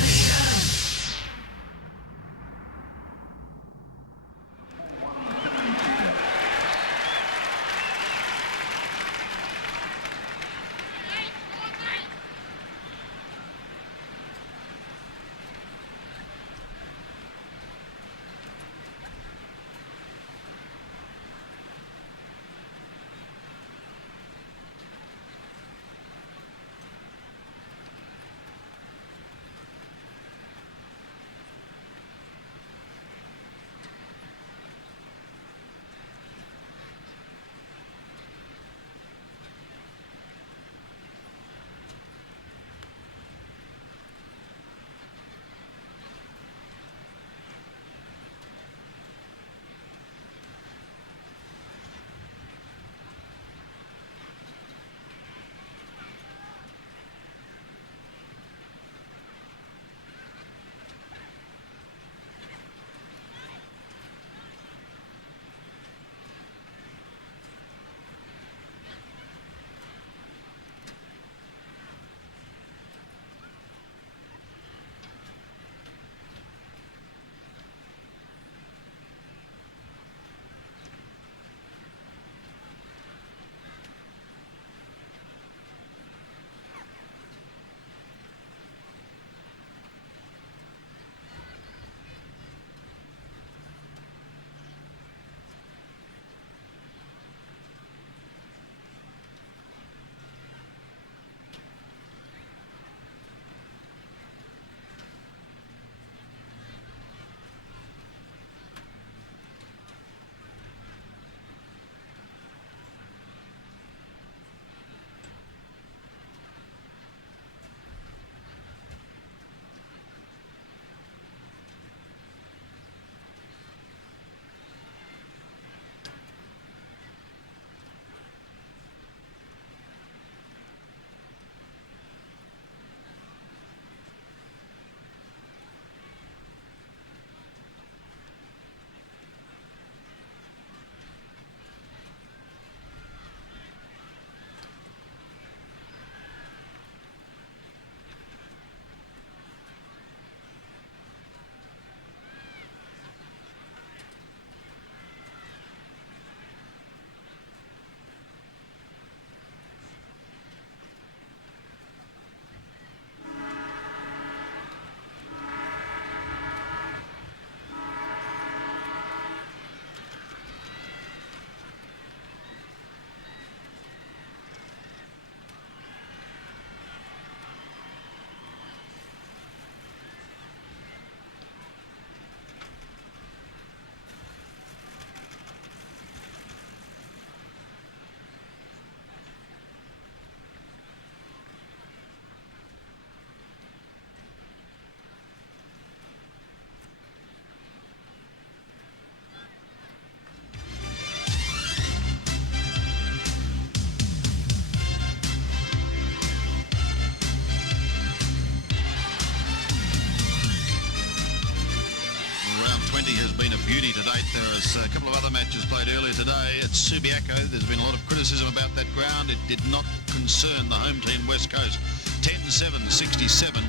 beauty to date. There is a couple of other matches played earlier today at Subiaco. There's been a lot of criticism about that ground. It did not concern the home team West Coast. 10-7, 67,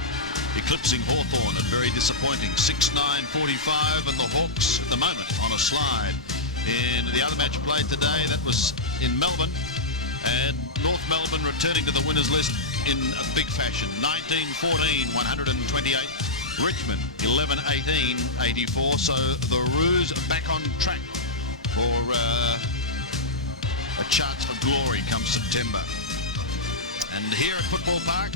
eclipsing Hawthorn and very disappointing. 6-9, 45, and the Hawks at the moment on a slide. In the other match played today, that was in Melbourne, and North Melbourne returning to the winners list in a big fashion. 19-14, 128. Richmond 11-18, 84. So the Roos back on track a chance for glory come September. And here at Football Park,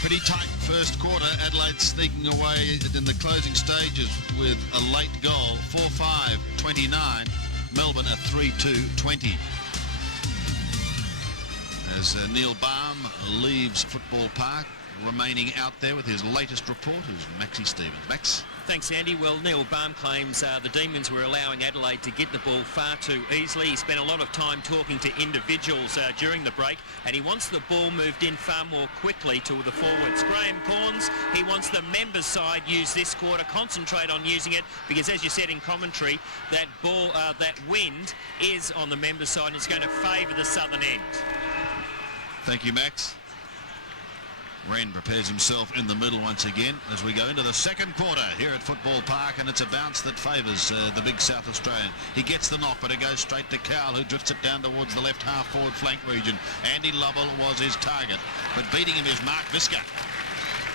pretty tight first quarter. Adelaide sneaking away in the closing stages with a late goal, 4-5-29. Melbourne a 3-2-20. As Neil Baum leaves Football Park, remaining out there with his latest report is Maxie Stevens. Max? Thanks, Andy. Well, Neil Baum claims the Demons were allowing Adelaide to get the ball far too easily. He spent a lot of time talking to individuals during the break, and he wants the ball moved in far more quickly to the forwards. Graham Corns, he wants the members' side use this quarter, concentrate on using it, because as you said in commentary, that ball, that wind is on the members' side and it's going to favour the southern end. Thank you, Max. Wren prepares himself in the middle once again as we go into the second quarter here at Football Park, and it's a bounce that favours the big South Australian. He gets the knock, but it goes straight to Cowell, who drifts it down towards the left half forward flank region. Andy Lovell was his target, but beating him is Mark Visca.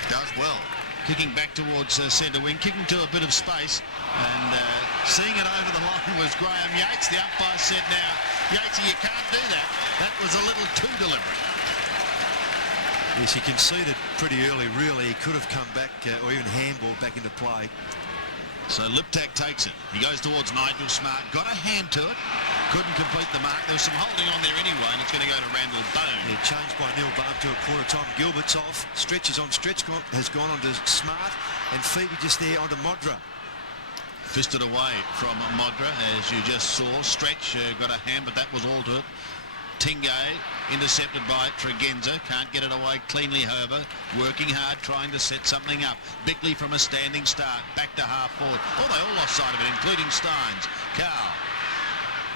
Does well. Kicking back towards centre wing, kicking to a bit of space, and seeing it over the line was Graham Yates. The umpire said, now, Yatesy, you can't do that. That was a little too deliberate. Yes, he conceded pretty early, really. He could have come back or even handball back into play. So Liptak takes it. He goes towards Nigel Smart. Got a hand to it. Couldn't complete the mark. There was some holding on there anyway, and it's going to go to Randall Bone. Yeah, changed by Neil Baum to a quarter time. Gilbert's off. Stretch is on Stretch. Has gone on to Smart. And Phoebe just there onto Modra. Fisted away from Modra, as you just saw. Stretch got a hand, but that was all to it. Tingay intercepted by Tregenza, can't get it away cleanly, however, working hard, trying to set something up. Bickley from a standing start, back to half forward. Oh, they all lost sight of it, including Steins. Cowell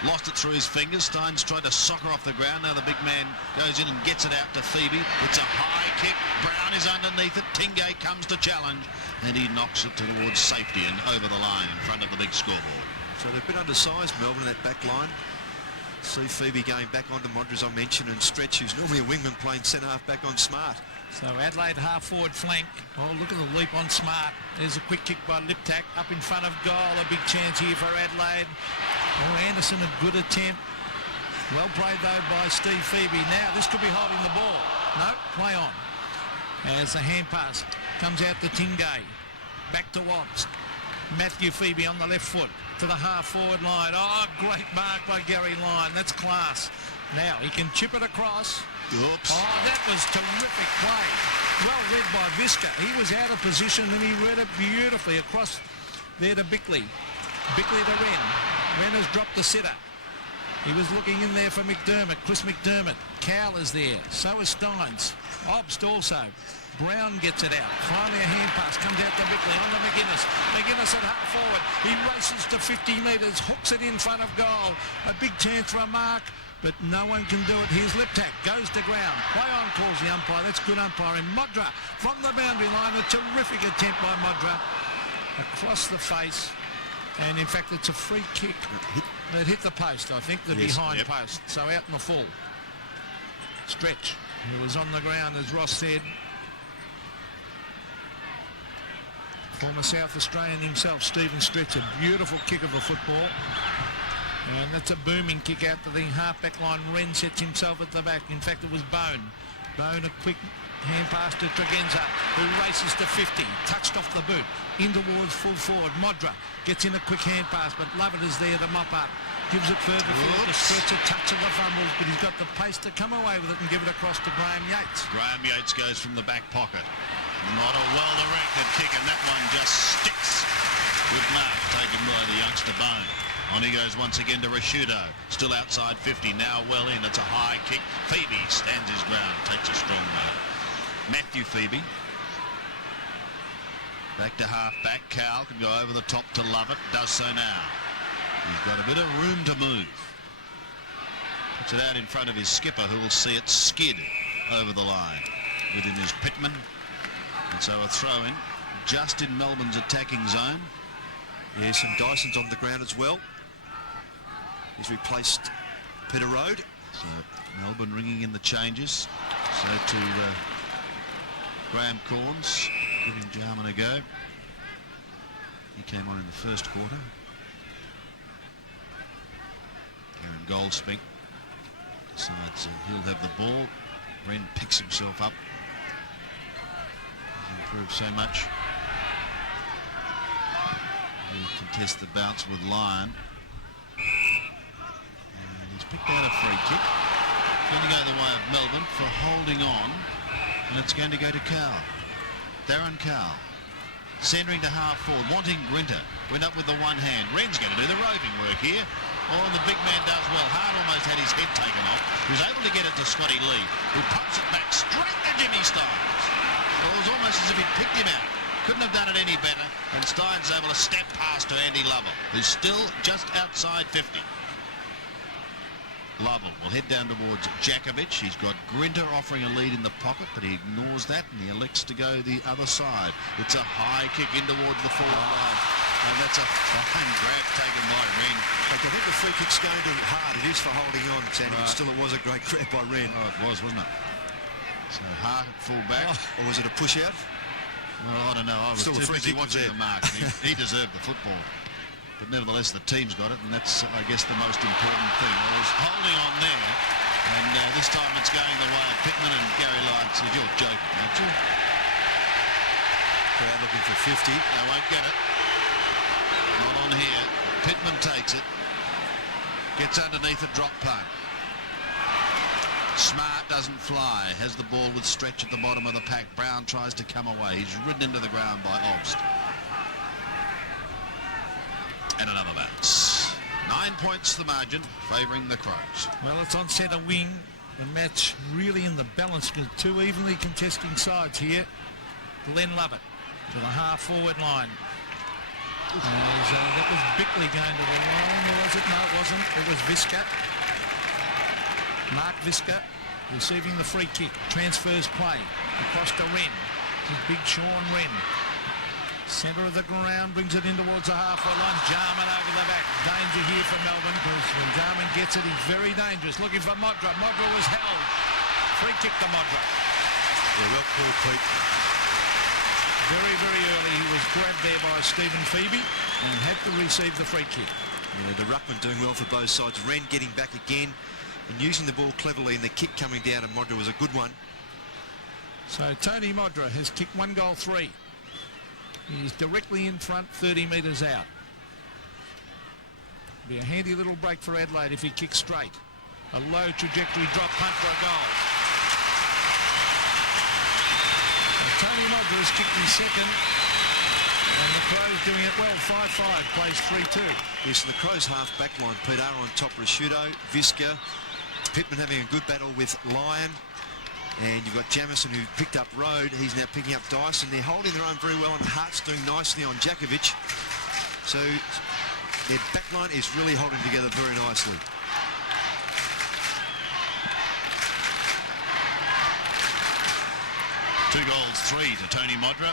lost it through his fingers. Steins tried to soccer off the ground. Now the big man goes in and gets it out to Phoebe. It's a high kick. Brown is underneath it. Tingay comes to challenge, and he knocks it towards safety and over the line in front of the big scoreboard. So they're a bit undersized, Melbourne, that back line. See Phoebe going back onto Modra, as I mentioned, and Stretch, who's normally a wingman, playing centre-half back on Smart. So Adelaide half-forward flank. Oh, look at the leap on Smart. There's a quick kick by Liptak up in front of goal. A big chance here for Adelaide. Oh, Anderson, a good attempt. Well played, though, by Steve Phoebe. Now, this could be holding the ball. No, play on. As the hand pass comes out to Tingay. Back to Watts. Matthew Phoebe on the left foot to the half-forward line. Oh, great mark by Gary Lyon. That's class. Now, he can chip it across. Oops. Oh, that was terrific play. Well read by Visca. He was out of position and he read it beautifully across there to Bickley. Bickley to Wren. Wren has dropped the sitter. He was looking in there for McDermott. Chris McDermott. Cowell is there. So is Steins. Obst also. Brown gets it out. Finally a hand pass comes out to Bickley on to McGuinness. McGuinness at half forward. He races to 50 metres, hooks it in front of goal. A big chance for a mark, but no one can do it. Here's Liptak, goes to ground. Play on, calls the umpire. That's good umpiring. Modra from the boundary line. A terrific attempt by Modra. Across the face. And in fact, it's a free kick. It hit the post, I think, the behind post. So out in the full. Stretch, who was on the ground, as Ross said. Former South Australian himself, Stephen Stretch, a beautiful kick of the football. And that's a booming kick out to the half-back line. Wren sets himself at the back. In fact, it was Bone. Bone, a quick hand pass to Tregenza, who races to 50. Touched off the boot. In towards full forward. Modra gets in a quick hand pass, but Lovett is there to mop up. Gives it further forward to Stretch, a touch of the fumbles, but he's got the pace to come away with it and give it across to Graham Yates. Graham Yates goes from the back pocket. Not a well-directed kick, and that one just sticks with mark taken by the youngster Bone. On he goes once again to Rashudo, still outside 50, now well in. It's a high kick. Phoebe stands his ground, takes a strong note. Matthew Phoebe. Back to half-back. Cowell can go over the top to Lovett, does so now. He's got a bit of room to move. Puts it out in front of his skipper, who will see it skid over the line. Within his Pittman. And so a throw-in just in Melbourne's attacking zone. Yes, and Dyson's on the ground as well. He's replaced Peter Road. So Melbourne ringing in the changes. So to Graham Corns, giving Jarman a go. He came on in the first quarter. Goldspink decides he'll have the ball. Wren picks himself up. He's improved so much. He'll contest the bounce with Lyon. And he's picked out a free kick. Going to go the way of Melbourne for holding on. And it's going to go to Cowell. Darren Cowell. Centering to half forward, wanting Grinter. Went up with the one hand. Wren's going to do the roving work here. Oh, the big man does well. Hart almost had his head taken off. He was able to get it to Scotty Lee, who pumps it back straight to Jimmy Stynes. Well, it was almost as if he'd picked him out. Couldn't have done it any better. And Stynes able to step past to Andy Lovell, who's still just outside 50. Lovell will head down towards Djakovic. He's got Grinter offering a lead in the pocket, but he ignores that and he elects to go the other side. It's a high kick in towards the forward line. And that's a fine grab taken by Wren. I think the free kick's going to Hart. It is for holding on, Sandy, but still it was a great grab by Wren. Oh, it was, wasn't it? So Hart at full back. Or was it a push out? Well, I don't know. I was Still too busy watching the mark. He deserved the football. But nevertheless, the team's got it, and that's, I guess, the most important thing. I was holding on there, and this time it's going the way of Pittman, and Gary Lyon said, "You're joking, aren't you?" Crowd looking for 50. They won't get it. Not on here. Pittman takes it. Gets underneath a drop punt. Smart doesn't fly. Has the ball with Stretch at the bottom of the pack. Brown tries to come away. He's ridden into the ground by Obst. And another bounce. 9 points the margin, favouring the Crows. Well, it's on centre wing. The match really in the balance with two evenly contesting sides here. Glenn Lovett to the half-forward line. That was Bickley going to the line, or was it? No, it wasn't. It was Visca. Mark Visca receiving the free kick. Transfers play across to Wren. This is big Sean Wren. Centre of the ground, brings it in towards the halfway line. Jarman over the back. Danger here for Melbourne, because when Jarman gets it, he's very dangerous. Looking for Modra. Modra was held. Free kick to Modra. Yeah, well called, Pete. Very, very early. He was grabbed there by Stephen Phoebe and had to receive the free kick. Yeah, the ruckman doing well for both sides. Wren getting back again and using the ball cleverly, and the kick coming down to Modra was a good one. So Tony Modra has kicked 1 goal 3. He's directly in front, 30 metres out. Be a handy little break for Adelaide if he kicks straight. A low trajectory drop punt for a goal. So Tony Modra has kicked his second, and the Crows doing it well. 5-5, plays 3-2. Yes, so the Crows half back line, Pete, are on top. Rashudo, Visca, Pittman having a good battle with Lyon. And you've got Jamison, who picked up Road. He's now picking up Dyson. They're holding their own very well, and Hart's doing nicely on Djakovic. So their back line is really holding together very nicely. Two goals, 3 to Tony Modra.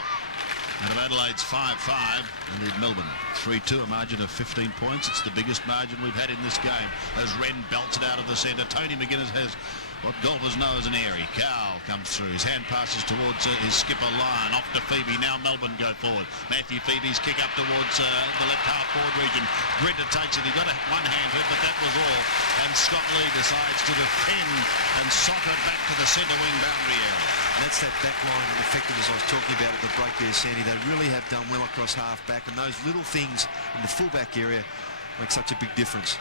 Out of Adelaide's 5-5, and lead Melbourne 3-2, a margin of 15 points. It's the biggest margin we've had in this game as Wren belts it out of the centre. Tony McGuinness has what golfers know as an airy. Cowell comes through. His hand passes towards his skipper Lyon. Off to Phoebe. Now Melbourne go forward. Matthew Phoebe's kick up towards the left half forward region. Grinter takes it. He got one hand hit, but that was all. And Scott Lee decides to defend and soccer it back to the centre wing boundary area. And that's that back line effectiveness I was talking about at the break there, Sandy. They really have done well across half back, and those little things in the full-back area make such a big difference.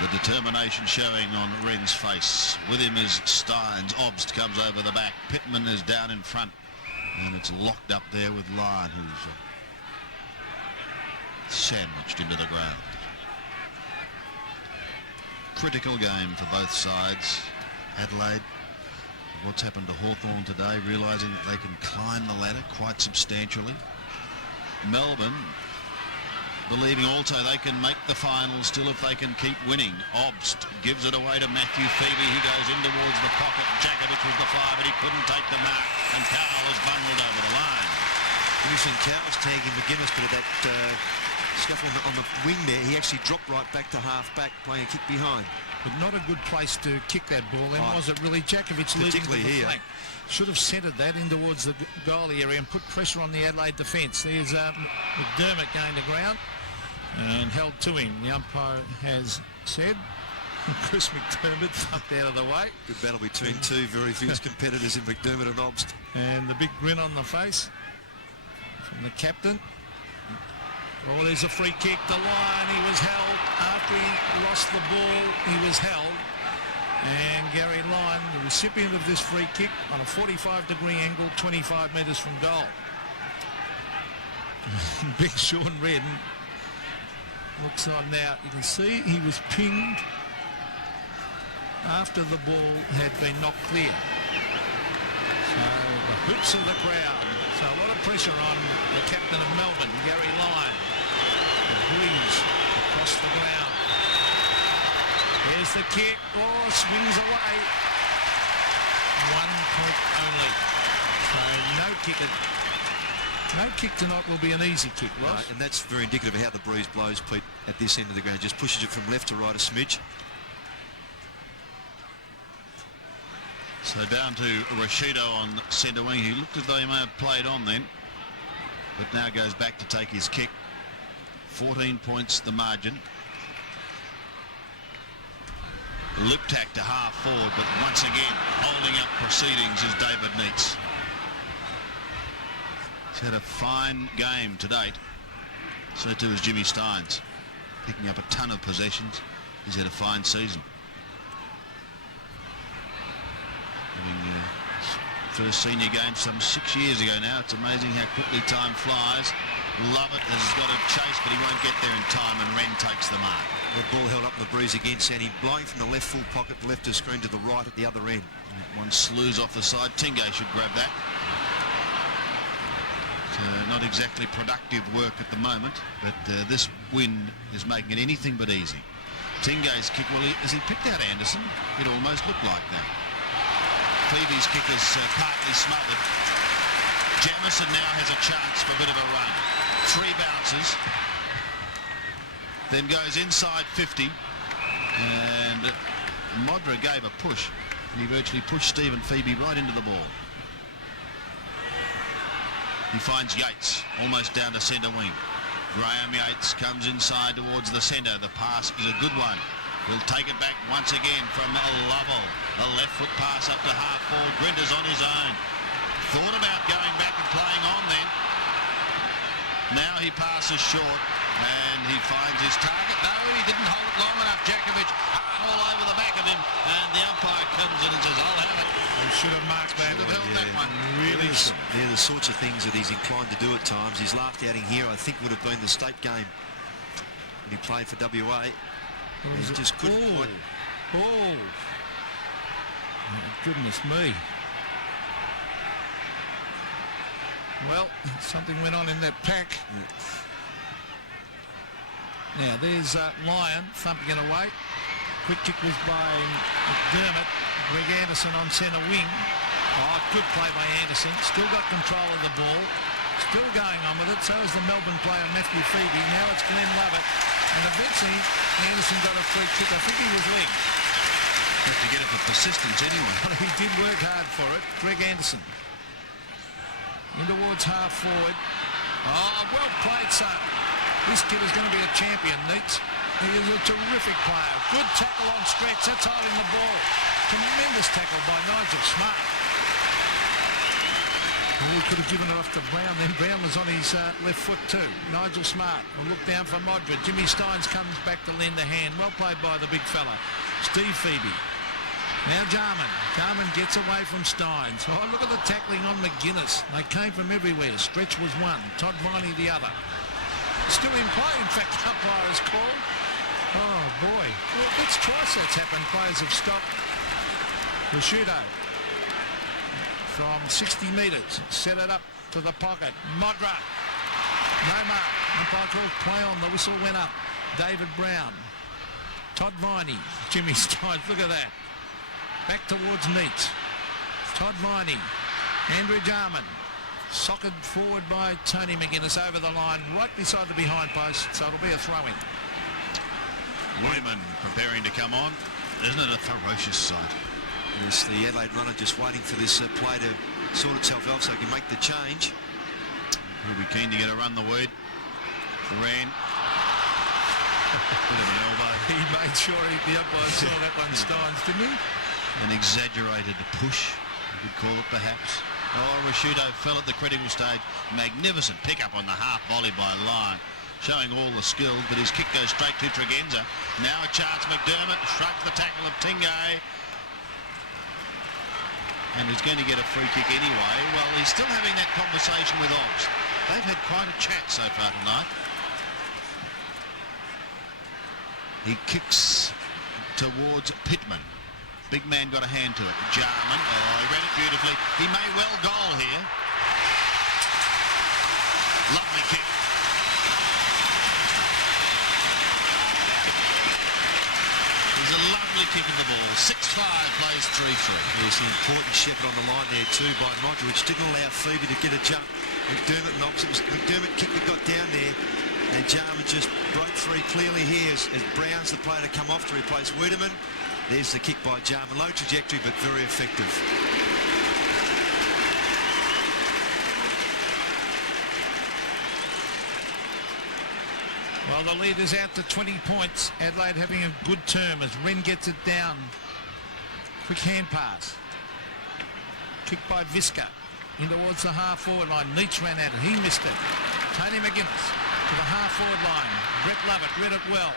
The determination showing on Wren's face. With him is Stynes. Obst comes over the back. Pittman is down in front, and it's locked up there with Lyon, who's sandwiched into the ground. Critical game for both sides. Adelaide, what's happened to Hawthorn today, realising that they can climb the ladder quite substantially. Melbourne believing also they can make the finals still if they can keep winning. Obst gives it away to Matthew Phoebe. He goes in towards the pocket. Djakovic was the fly, but he couldn't take the mark, and Cowell is bundled over the line. Interesting, Cowell's tagging McGuinness, but at that scuffle on the wing there, he actually dropped right back to half-back, playing a kick behind. But not a good place to kick that ball, then was it really? Djakovic leading to the flank. Should have centred that in towards the goal area and put pressure on the Adelaide defence. There's McDermott going to ground. and held to him. The umpire has said. Chris McDermott thumped out of the way. Good battle between two very fierce competitors in McDermott and Obst. And the big grin on the face from the captain. Oh, there's a free kick. The line, he was held. After he lost the ball, he was held. And Gary Lyon, the recipient of this free kick, on a 45-degree angle, 25 metres from goal. Big Sean Redden looks on now. You can see he was pinged after the ball had been knocked clear. So the hoots of the crowd. So a lot of pressure on the captain of Melbourne, Gary Lyon. The breeze across the ground. There's the kick. Oh, swings away. 1 point only. So no kick. No kick tonight will be an easy kick, Ross. And that's very indicative of how the breeze blows, Pete, at this end of the ground. Just pushes it from left to right a smidge. So down to Rashido on centre wing. He looked as though he may have played on then, but now goes back to take his kick. 14 points the margin. Lip tack to half forward, but once again holding up proceedings is David Neitz. He's had a fine game to date. So too is Jimmy Steins, picking up a ton of possessions. He's had a fine season. First senior game some 6 years ago now. It's amazing how quickly time flies. Lovett has got a chase, but he won't get there in time, and Wren takes the mark. The ball held up in the breeze again, Sandy, blowing from the left full pocket, left of screen to the right at the other end. One slews off the side. Tingay should grab that. So not exactly productive work at the moment, but this win is making it anything but easy. Tingay's kick, well, as he picked out Anderson, it almost looked like that. Phoebe's kick is partly smothered. Jamison now has a chance for a bit of a run. 3 bounces. Then goes inside 50. And Modra gave a push. He virtually pushed Stephen Phoebe right into the ball. He finds Yates almost down to centre wing. Graham Yates comes inside towards the centre. The pass is a good one. He'll take it back once again from Lovell. A left foot pass up to half forward. Grinder's on his own. Thought about going back and playing on then. Now he passes short and he finds his target. No, he didn't hold it long enough. Jakovic all over the back of him, and the umpire comes in and says, I'll have it. They should have marked that. Should have held that one. Really. They're the sorts of things that he's inclined to do at times. His last outing here, I think, would have been the state game when he played for WA. He just couldn't quite... Oh, goodness me. Well, something went on in that pack. Now, there's Lyon thumping it away. Quick kick was by McDermott. Greg Anderson on centre wing. Oh, good play by Anderson. Still got control of the ball. Still going on with it. So is the Melbourne player, Matthew Phoebe. Now it's Glenn Lovett. And eventually, Anderson got a free kick. I think he was linked. Have to get it for persistence anyway. But he did work hard for it. Greg Anderson. In towards half forward. Oh, well played, son. This kid is going to be a champion, Neitz. He is a terrific player. Good tackle on stretch. That's hiding the ball. Tremendous tackle by Nigel Smart. Oh, we could have given it off to Brown. Then Brown was on his left foot too. Nigel Smart will look down for Modra. Jimmy Steins comes back to lend a hand. Well played by the big fella. Steve Phoebe. Now Jarman. Jarman gets away from Steins. Oh, look at the tackling on McGuinness. They came from everywhere. Stretch was one. Todd Viney the other. Still in play, in fact, the umpire has called. Oh, boy. Well, it's twice that's happened. Players have stopped. Rashido from 60 metres. Set it up to the pocket. Modra. No mark. Umpire called play on. The whistle went up. David Brown. Todd Viney. Jimmy Steins. Look at that. Back towards Neitz. Todd Viney. Andrew Jarman. Socked forward by Tony McGuinness over the line, right beside the behind post, so it'll be a throw-in. Wyman preparing to come on. Isn't it a ferocious sight? Yes, the Adelaide runner just waiting for this play to sort itself out so he can make the change. He'll be keen to get a run the word. Ran. Bit of an elbow. He made sure the umpire saw that one, Steins, didn't he? An exaggerated push, you could call it perhaps. Oh, Rashudo fell at the critical stage. Magnificent pick-up on the half volley by Lyon, showing all the skills, but his kick goes straight to Tregenza. Now a chance. McDermott shrugs the tackle of Tingay, and he's going to get a free kick anyway. Well, he's still having that conversation with Obbs. They've had quite a chat so far tonight. He kicks towards Pittman. Big man got a hand to it. Jarman, oh, he ran it beautifully. He may well goal here. Lovely kick. There's a lovely kick of the ball. 6-5 plays 3-3. There's the important shepherd on the line there too by Modra, which didn't allow Phoebe to get a jump. McDermott knocks. It was McDermott kick that got down there, and Jarman just broke free clearly here as Brown's the player to come off to replace Wiedemann. There's the kick by Jarman. Low trajectory, but very effective. Well, the lead is out to 20 points. Adelaide having a good term as Wren gets it down. Quick hand pass. Kick by Visca. In towards the half-forward line. Neitz ran at it. He missed it. Tony McGuinness to the half-forward line. Brett Lovett read it well.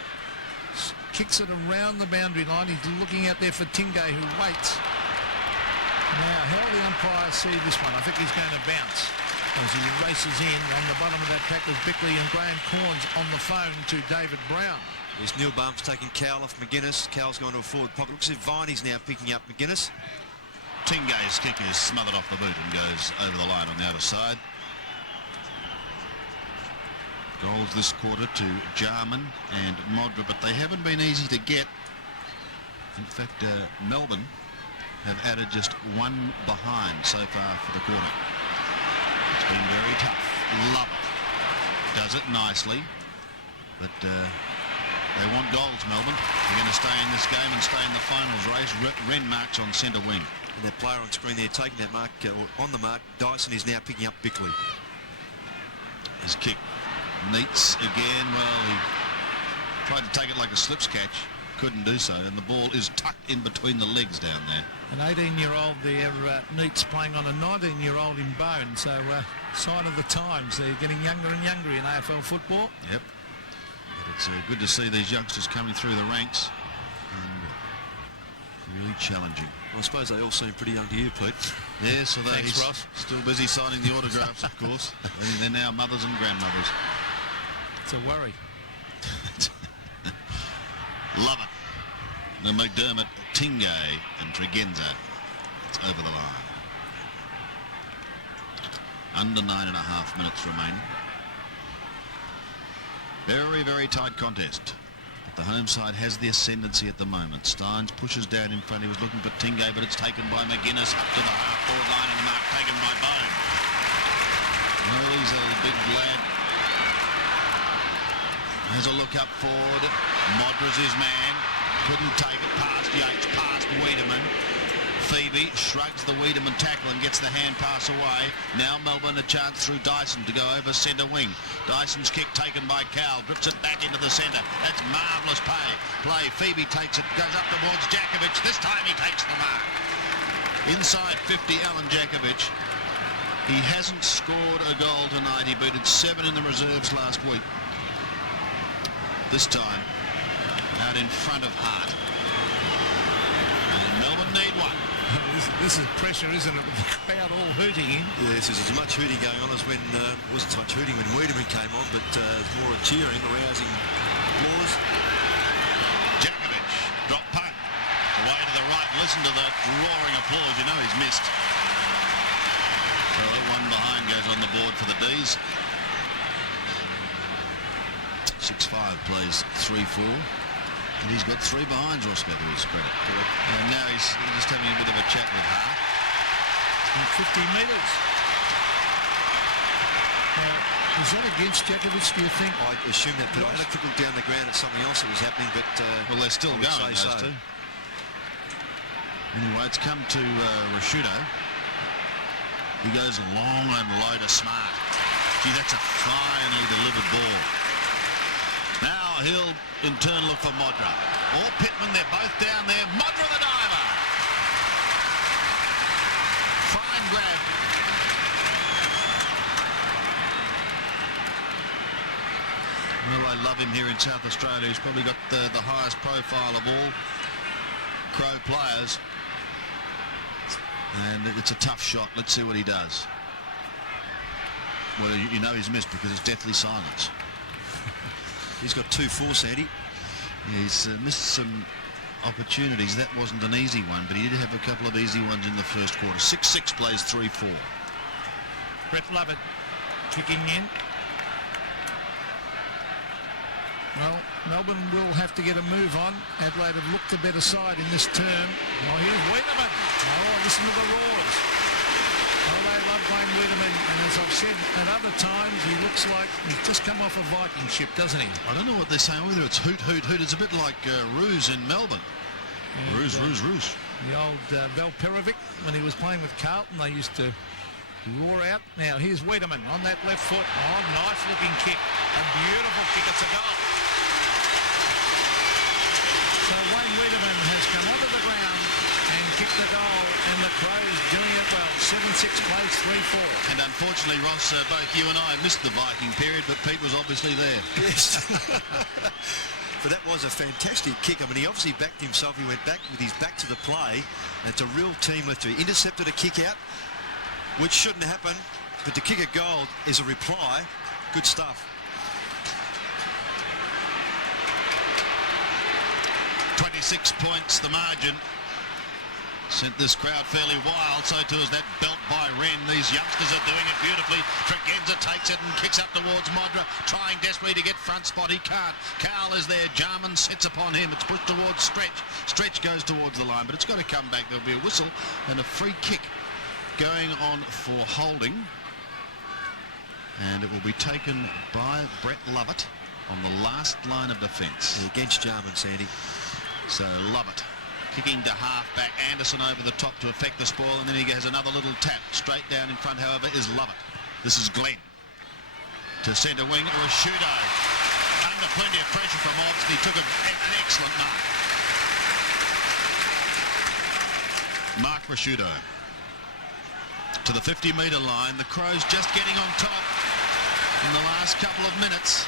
Kicks it around the boundary line. He's looking out there for Tingay, who waits. Now, how will the umpire see this one? I think he's going to bounce as he races in. On the bottom of that pack was Bickley and Graham Corns on the phone to David Brown. There's Neil Barnes taking Cowell off McGuinness. Cowell's going to a forward pocket. Looks as if Viney's now picking up McGuinness. Tingay's kick is smothered off the boot and goes over the line on the outer side. Goals this quarter to Jarman and Modra, but they haven't been easy to get. In fact, Melbourne have added just one behind so far for the quarter. It's been very tough. Love it. Does it nicely, but they want goals, Melbourne. They're going to stay in this game and stay in the finals race. Wren marks on centre wing. And that player on screen there taking that mark, on the mark, Dyson is now picking up Bickley. His kick. Neitz again. Well, he tried to take it like a slips catch. Couldn't do so. And the ball is tucked in between the legs down there. An 18-year-old there, Neitz, playing on a 19-year-old in Bone. So, sign of the times. They're getting younger and younger in AFL football. Yep. But it's good to see these youngsters coming through the ranks. And really challenging. Well, I suppose they all seem pretty young to you, Pete. Yes, although Thanks, he's Ross. still busy signing the autographs, of course. They're now mothers and grandmothers. It's a worry. Love it. Now McDermott, Tingay and Tregenza. It's over the line. Under 9.5 minutes remaining. Very, very tight contest. But the home side has the ascendancy at the moment. Steins pushes down in front. He was looking for Tingay, but it's taken by McGuinness up to the half-forward line, and the mark taken by Bone. Well, he's a big lad. Has a look up forward. Modra's his man. Couldn't take it past Yates, past Wiedemann. Phoebe shrugs the Wiedemann tackle and gets the hand pass away. Now Melbourne a chance through Dyson to go over centre wing. Dyson's kick taken by Cowell. Drips it back into the centre. That's marvellous play. Phoebe takes it, goes up towards Jakovic. This time he takes the mark. Inside 50, Alan Jakovic. He hasn't scored a goal tonight. He booted 7 in the reserves last week. This time, out in front of Hart. And Melbourne need one. This is pressure, isn't it? With the crowd all hooting him. Yeah, this is as much hooting going on as when, wasn't so much hooting when Wiedemann came on, but more a cheering, arousing applause. Jakovic, drop punt. Away to the right. Listen to that roaring applause. You know he's missed. So one behind goes on the board for the D's. 6-5 plays 3-4. And he's got 3 behinds, Roscoe, to his credit. And now he's just having a bit of a chat with Hart. In 50 metres. Is that against Jakovic, do you think? I assume that, but I had a quick look down the ground at something else that was happening, but... well, they're still going, those two. Anyway, it's come to Rashudo. He goes long and low to Smart. Gee, that's a finely delivered ball. Now Now he'll in turn look for Modra. Or Pittman, they're both down there. Modra the diver. Fine grab. Well, I love him here in South Australia. He's probably got the highest profile of all Crow players. And it's a tough shot. Let's see what he does. Well, you know he's missed because it's deathly silence. He's got 2-4, Sandy. He's missed some opportunities. That wasn't an easy one, but he did have a couple of easy ones in the first quarter. 6-6 plays 3-4. Brett Lovett kicking in. Well, Melbourne will have to get a move on. Adelaide have looked a better side in this term. Oh, here's Wiedemann. Oh, listen to the roars. Oh, they love Wayne Wiedemann, and as I've said at other times, he looks like he's just come off a Viking ship, doesn't he? I don't know what they're saying, whether it's hoot, hoot, hoot. It's a bit like Roos in Melbourne. And, Roos. The old Val Perovic, when he was playing with Carlton, they used to roar out. Now, here's Wiedemann on that left foot. Oh, nice-looking kick. A beautiful kick. It's a goal. So Wayne Wiedemann has come onto the ground and kicked the goal, and the Crows doing it well. 7-6 plays 3-4. And unfortunately, Ross, both you and I missed the Viking period, but Pete was obviously there. Yes. But that was a fantastic kick. I mean, he obviously backed himself. He went back with his back to the play. It's a real team lifter. He intercepted a kick out, which shouldn't happen, but to kick a goal is a reply. Good stuff. 26 points, the margin. Sent this crowd fairly wild, so too is that belt by Wren. These youngsters are doing it beautifully. Tregenza takes it and kicks up towards Modra, trying desperately to get front spot. He can't. Cowell is there. Jarman sits upon him. It's pushed towards Stretch. Stretch goes towards the line, but it's got to come back. There'll be a whistle and a free kick going on for holding. And it will be taken by Brett Lovett on the last line of defence. Against Jarman, Sandy. So Lovett kicking to half-back. Anderson over the top to affect the spoil, and then he has another little tap. Straight down in front, however, is Lovett. This is Glenn. To centre wing, Rashudo. Under plenty of pressure from Obbs. He took an excellent mark. Mark Rashudo. To the 50-metre line. The Crows just getting on top in the last couple of minutes.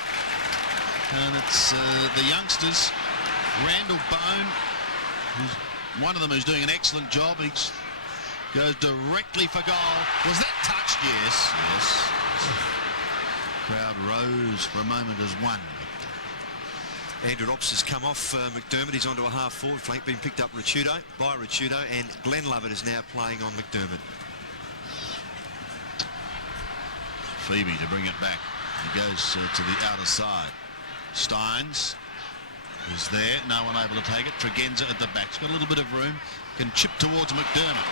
And it's the youngsters. Randall Bone, one of them who's doing an excellent job. He goes directly for goal. Was that touched? Yes. Crowd rose for a moment as one. Andrew Ops has come off McDermott. He's onto a half-forward flank, being picked up by Rashudo, and Glenn Lovett is now playing on McDermott. Phoebe to bring it back. He goes to the outer side. Steins is there, no one able to take it. Tregenza at the back. He's got a little bit of room. Can chip towards McDermott.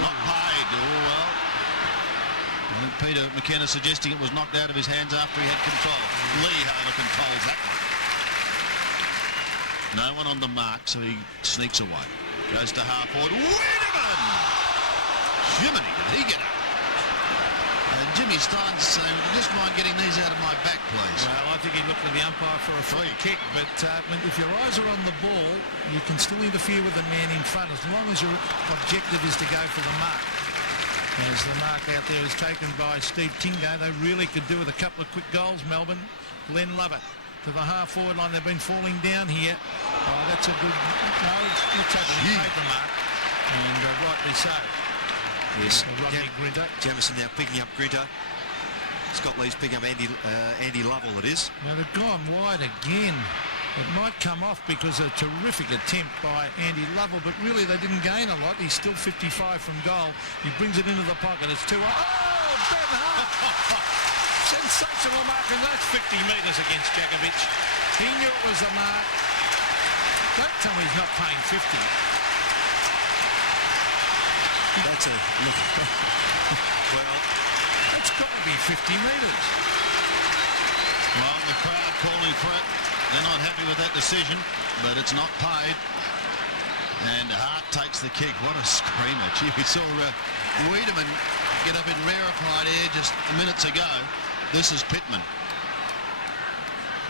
Not paid. Oh, well. I think Peter McKenna suggesting it was knocked out of his hands after he had control. Lee, however, controls that one. No one on the mark, so he sneaks away. Goes to half forward. Wiedemann! Jiminy, did he get up? Jimmy Steins saying, I just mind getting these out of my back, please. Well, I think he looked at the umpire for a free kick, but if your eyes are on the ball, you can still interfere with the man in front as long as your objective is to go for the mark. As the mark out there is taken by Steve Tingo, they really could do with a couple of quick goals, Melbourne. Glenn Lovett to the half-forward line. They've been falling down here. Oh, that's a good... No, looks like he made the mark, and rightly so. Yes, Rodney Grinter. Jamison now picking up Grinter. Scott Lee's picking up Andy Lovell, it is. Now they've gone wide again. It might come off because of a terrific attempt by Andy Lovell, but really they didn't gain a lot. He's still 55 from goal. He brings it into the pocket. It's 2-0. Oh, Ben Hart! Sensational mark, and that's 50 metres against Jakovic. He knew it was a mark. Don't tell me he's not paying 50. That's a look. Well, that's got to be 50 metres. Well, the crowd calling for it. They're not happy with that decision, but it's not paid. And Hart takes the kick. What a screamer. Gee, we saw Wiedemann get up in rarefied air just minutes ago. This is Pittman.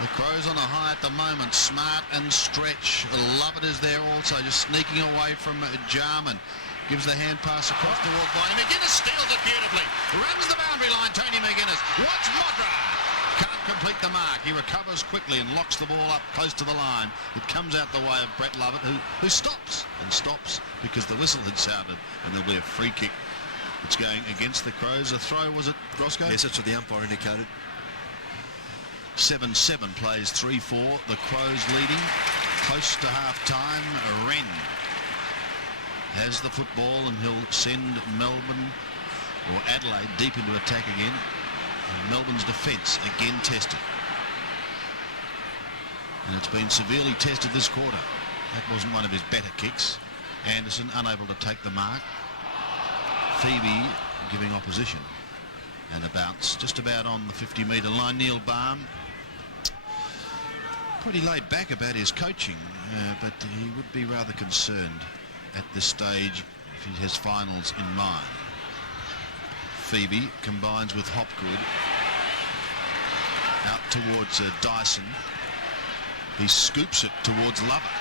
The Crows on a high at the moment. Smart and Stretch. Lovett is there also, just sneaking away from Jarman. Gives the hand pass across towards line. McGuinness steals it beautifully. Runs the boundary line, Tony McGuinness. Watch Modra. Can't complete the mark. He recovers quickly and locks the ball up close to the line. It comes out the way of Brett Lovett, who stops and stops because the whistle had sounded, and there'll be a free kick. It's going against the Crows. A throw, was it, Roscoe? Yes, that's what the umpire indicated. 7-7 plays 3-4. The Crows leading. Close to half-time. Wren has the football and he'll send Melbourne or Adelaide deep into attack again. And Melbourne's defence again tested. And it's been severely tested this quarter. That wasn't one of his better kicks. Anderson unable to take the mark. Phoebe giving opposition. And a bounce just about on the 50-metre line. Neil Baum pretty laid back about his coaching, but he would be rather concerned at this stage if he has finals in mind. Phoebe combines with Hopgood out towards Dyson. He scoops it towards Lovett.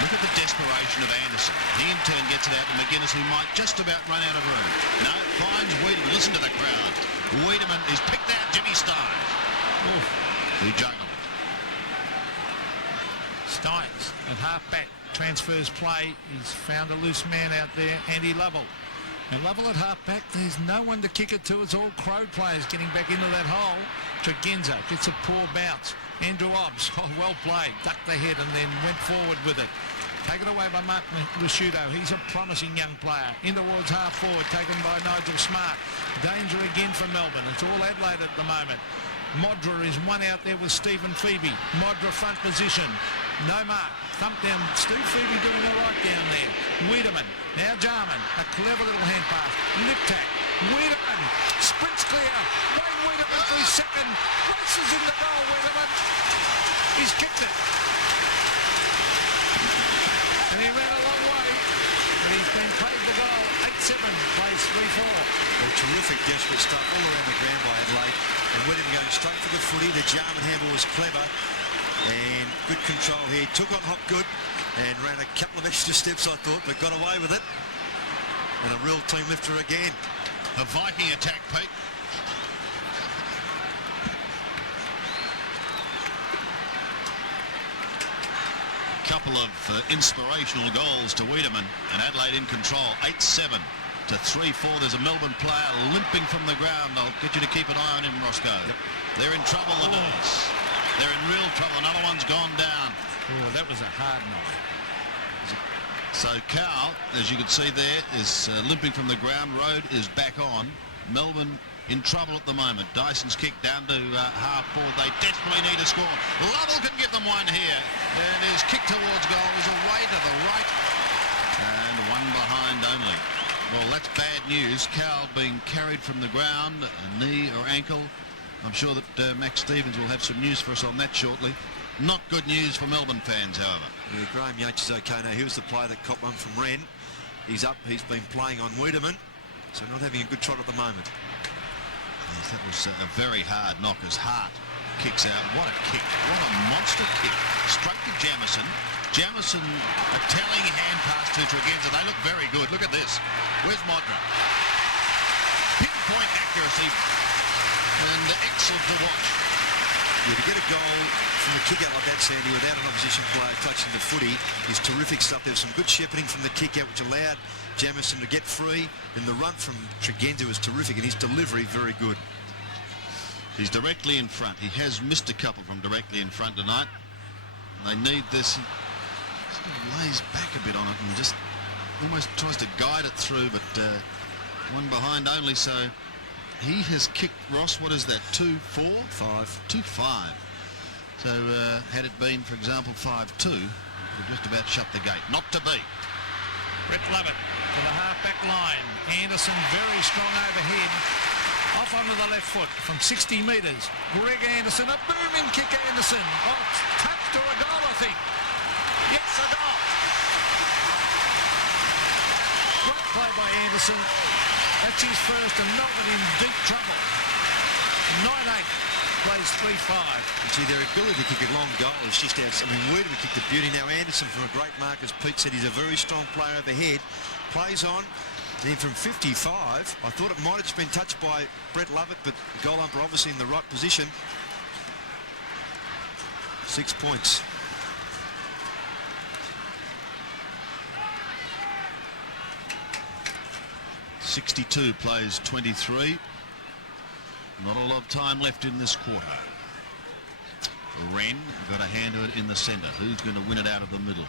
Look at the desperation of Anderson. He in turn gets it out to McGuinness, who might just about run out of room. No, finds Wiedemann. Listen to the crowd. Wiedemann is picked out. Jimmy Steins, who juggled it. Steins at half-back transfers play. He's found a loose man out there, Andy Lovell. And Lovell at half-back, there's no one to kick it to. It's all Crow players getting back into that hole. Tregenza gets a poor bounce. Andrew Obbs, well played, ducked the head and then went forward with it. Taken away by Mark Lusciuto. He's a promising young player. In towards half-forward, taken by Nigel Smart. Danger again for Melbourne. It's all Adelaide at the moment. Modra is one out there with Stephen Phoebe. Modra front position. No mark. Thump down. Steve Phoebe doing all right down there. Wiedemann. Now Jarman. A clever little hand pass. Lip tack. Wiedemann. Sprints clear. Wayne Wiedemann for his second. Races in the goal. Wiedemann. He's kicked it. And he ran a long way. But he's been played the goal. 8-7. Plays 3-4. Well, terrific desperate stuff all around the ground by Adelaide. And William going straight for the footy. The Jarman handle was clever. And good control here. Took on Hopgood and ran a couple of extra steps, I thought, but got away with it. And a real team lifter again. A Viking attack, Pete. Couple of inspirational goals to Wiedemann, and Adelaide in control. 8-7 to 3-4. There's a Melbourne player limping from the ground. I'll get you to keep an eye on him, Roscoe. Yep. They're in trouble, the Knights. They're in real trouble. Another one's gone down. Oh, that was a hard night. So Cowell, as you can see there, is limping from the ground. Road is back on. Melbourne in trouble at the moment. Dyson's kick down to half forward. They desperately need a score. Lovell can give them one here. And his kick towards goal is away to the right. And one behind only. Well, that's bad news. Cowell being carried from the ground, a knee or ankle. I'm sure that Max Stevens will have some news for us on that shortly. Not good news for Melbourne fans, however. Yeah, Graham Yates is okay now. He was the player that copped one from Wren. He's up. He's been playing on Wiedemann, so not having a good trot at the moment. Yes, that was a very hard knock. His heart kicks out. What a kick. What a monster kick. Straight to Jamison. Jamison, a telling hand pass to Tregenza. They look very good. Look at this. Where's Modra? Pinpoint accuracy. And excellent to watch. Yeah, to get a goal from the kick-out like that, Sandy, without an opposition player touching the footy is terrific stuff. There was some good shepherding from the kick-out, which allowed Jamison to get free. And the run from Tregenza was terrific, and his delivery very good. He's directly in front. He has missed a couple from directly in front tonight. They need this. He sort of lays back a bit on it and just almost tries to guide it through, but one behind only, so he has kicked, Ross, what is that, 2-4? 2-5. So had it been, for example, 5-2, would have just about shut the gate. Not to be. Brett Lovett to the half-back line. Anderson very strong overhead. Off onto the left foot from 60 metres. Greg Anderson, a booming kick, Anderson. Oh, touched or a goal, I think. Yes, a goal. Great play by Anderson. That's his first, and Melbourne in deep trouble. 9-8. plays 3-5. See, their ability to kick a long goal is just outstanding. I mean, Wiedemann kicked a beauty. Now Anderson, from a great mark, as Pete said, he's a very strong player overhead. Plays on. Then from 55, I thought it might have just been touched by Brett Lovett, but goal umpire obviously in the right position. 6 points. .62 plays 23. Not a lot of time left in this quarter. Wren got a hand to it in the centre. Who's going to win it out of the middle?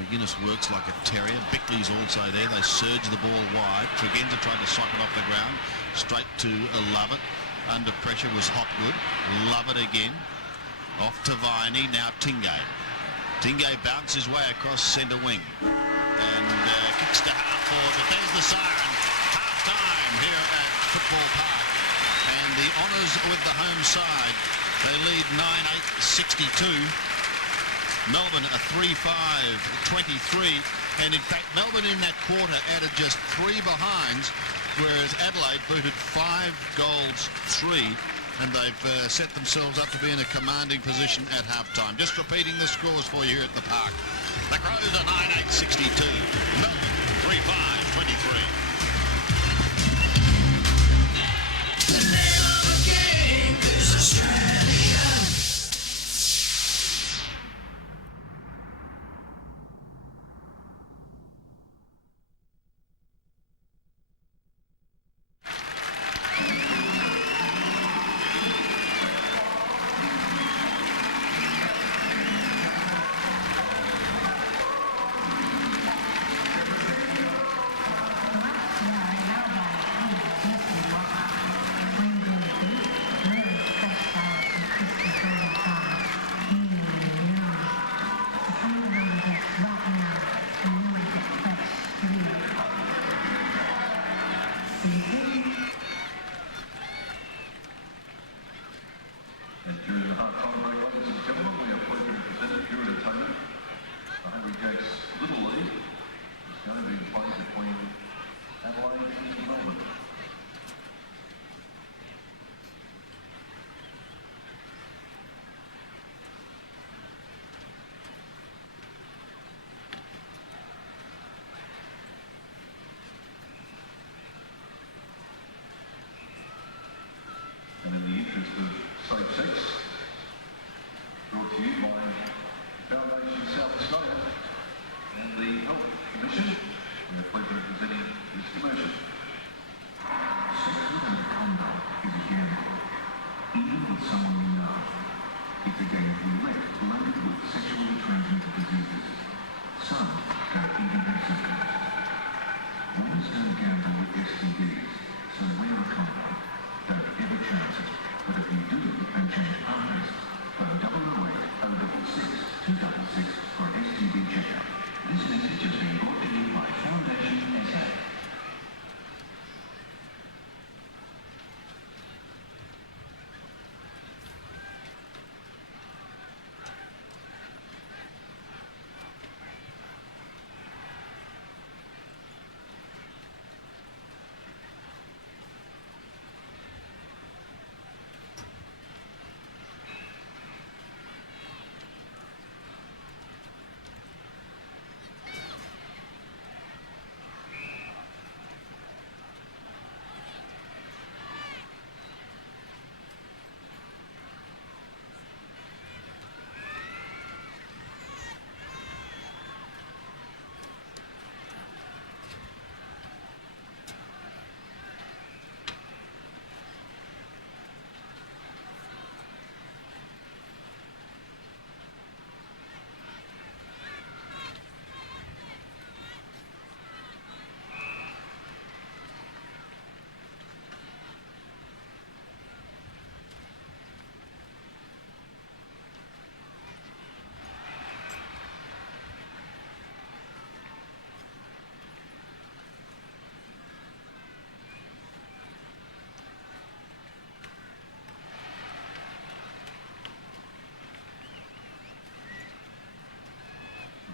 McGuinness works like a terrier. Bickley's also there. They surge the ball wide. Tregenza tried to sock it off the ground. Straight to Lovett. Under pressure was Hopgood. Lovett again. Off to Viney. Now Tingay. Tingay bounces his way across centre wing. And kicks to half forward. But there's the siren. Half time here at Football Park. And the honours with the home side. They lead 9-8-62. Melbourne a 3-5-23, and in fact Melbourne in that quarter added just 3 behinds, whereas Adelaide booted 5 goals 3, and they've set themselves up to be in a commanding position at halftime. Just repeating the scores for you here at the park. The Crows are 9-8-62, Melbourne 3-5-23. The name of the game is Australia. And in the interest of safe sex, brought to you by Foundation South Australia and the Health Commission, we have pleasure of presenting this commercial. Sexual conduct is a gamble, even with someone you know. It's a game of roulette loaded with sexually transmitted diseases. Some don't even have symptoms. Boys don't gamble with STDs, so wear a condom. Don't ever chance it, but if you do and change partners, phone 008 066 266 for an STD checkup. This message has been brought to you by Foundation SA.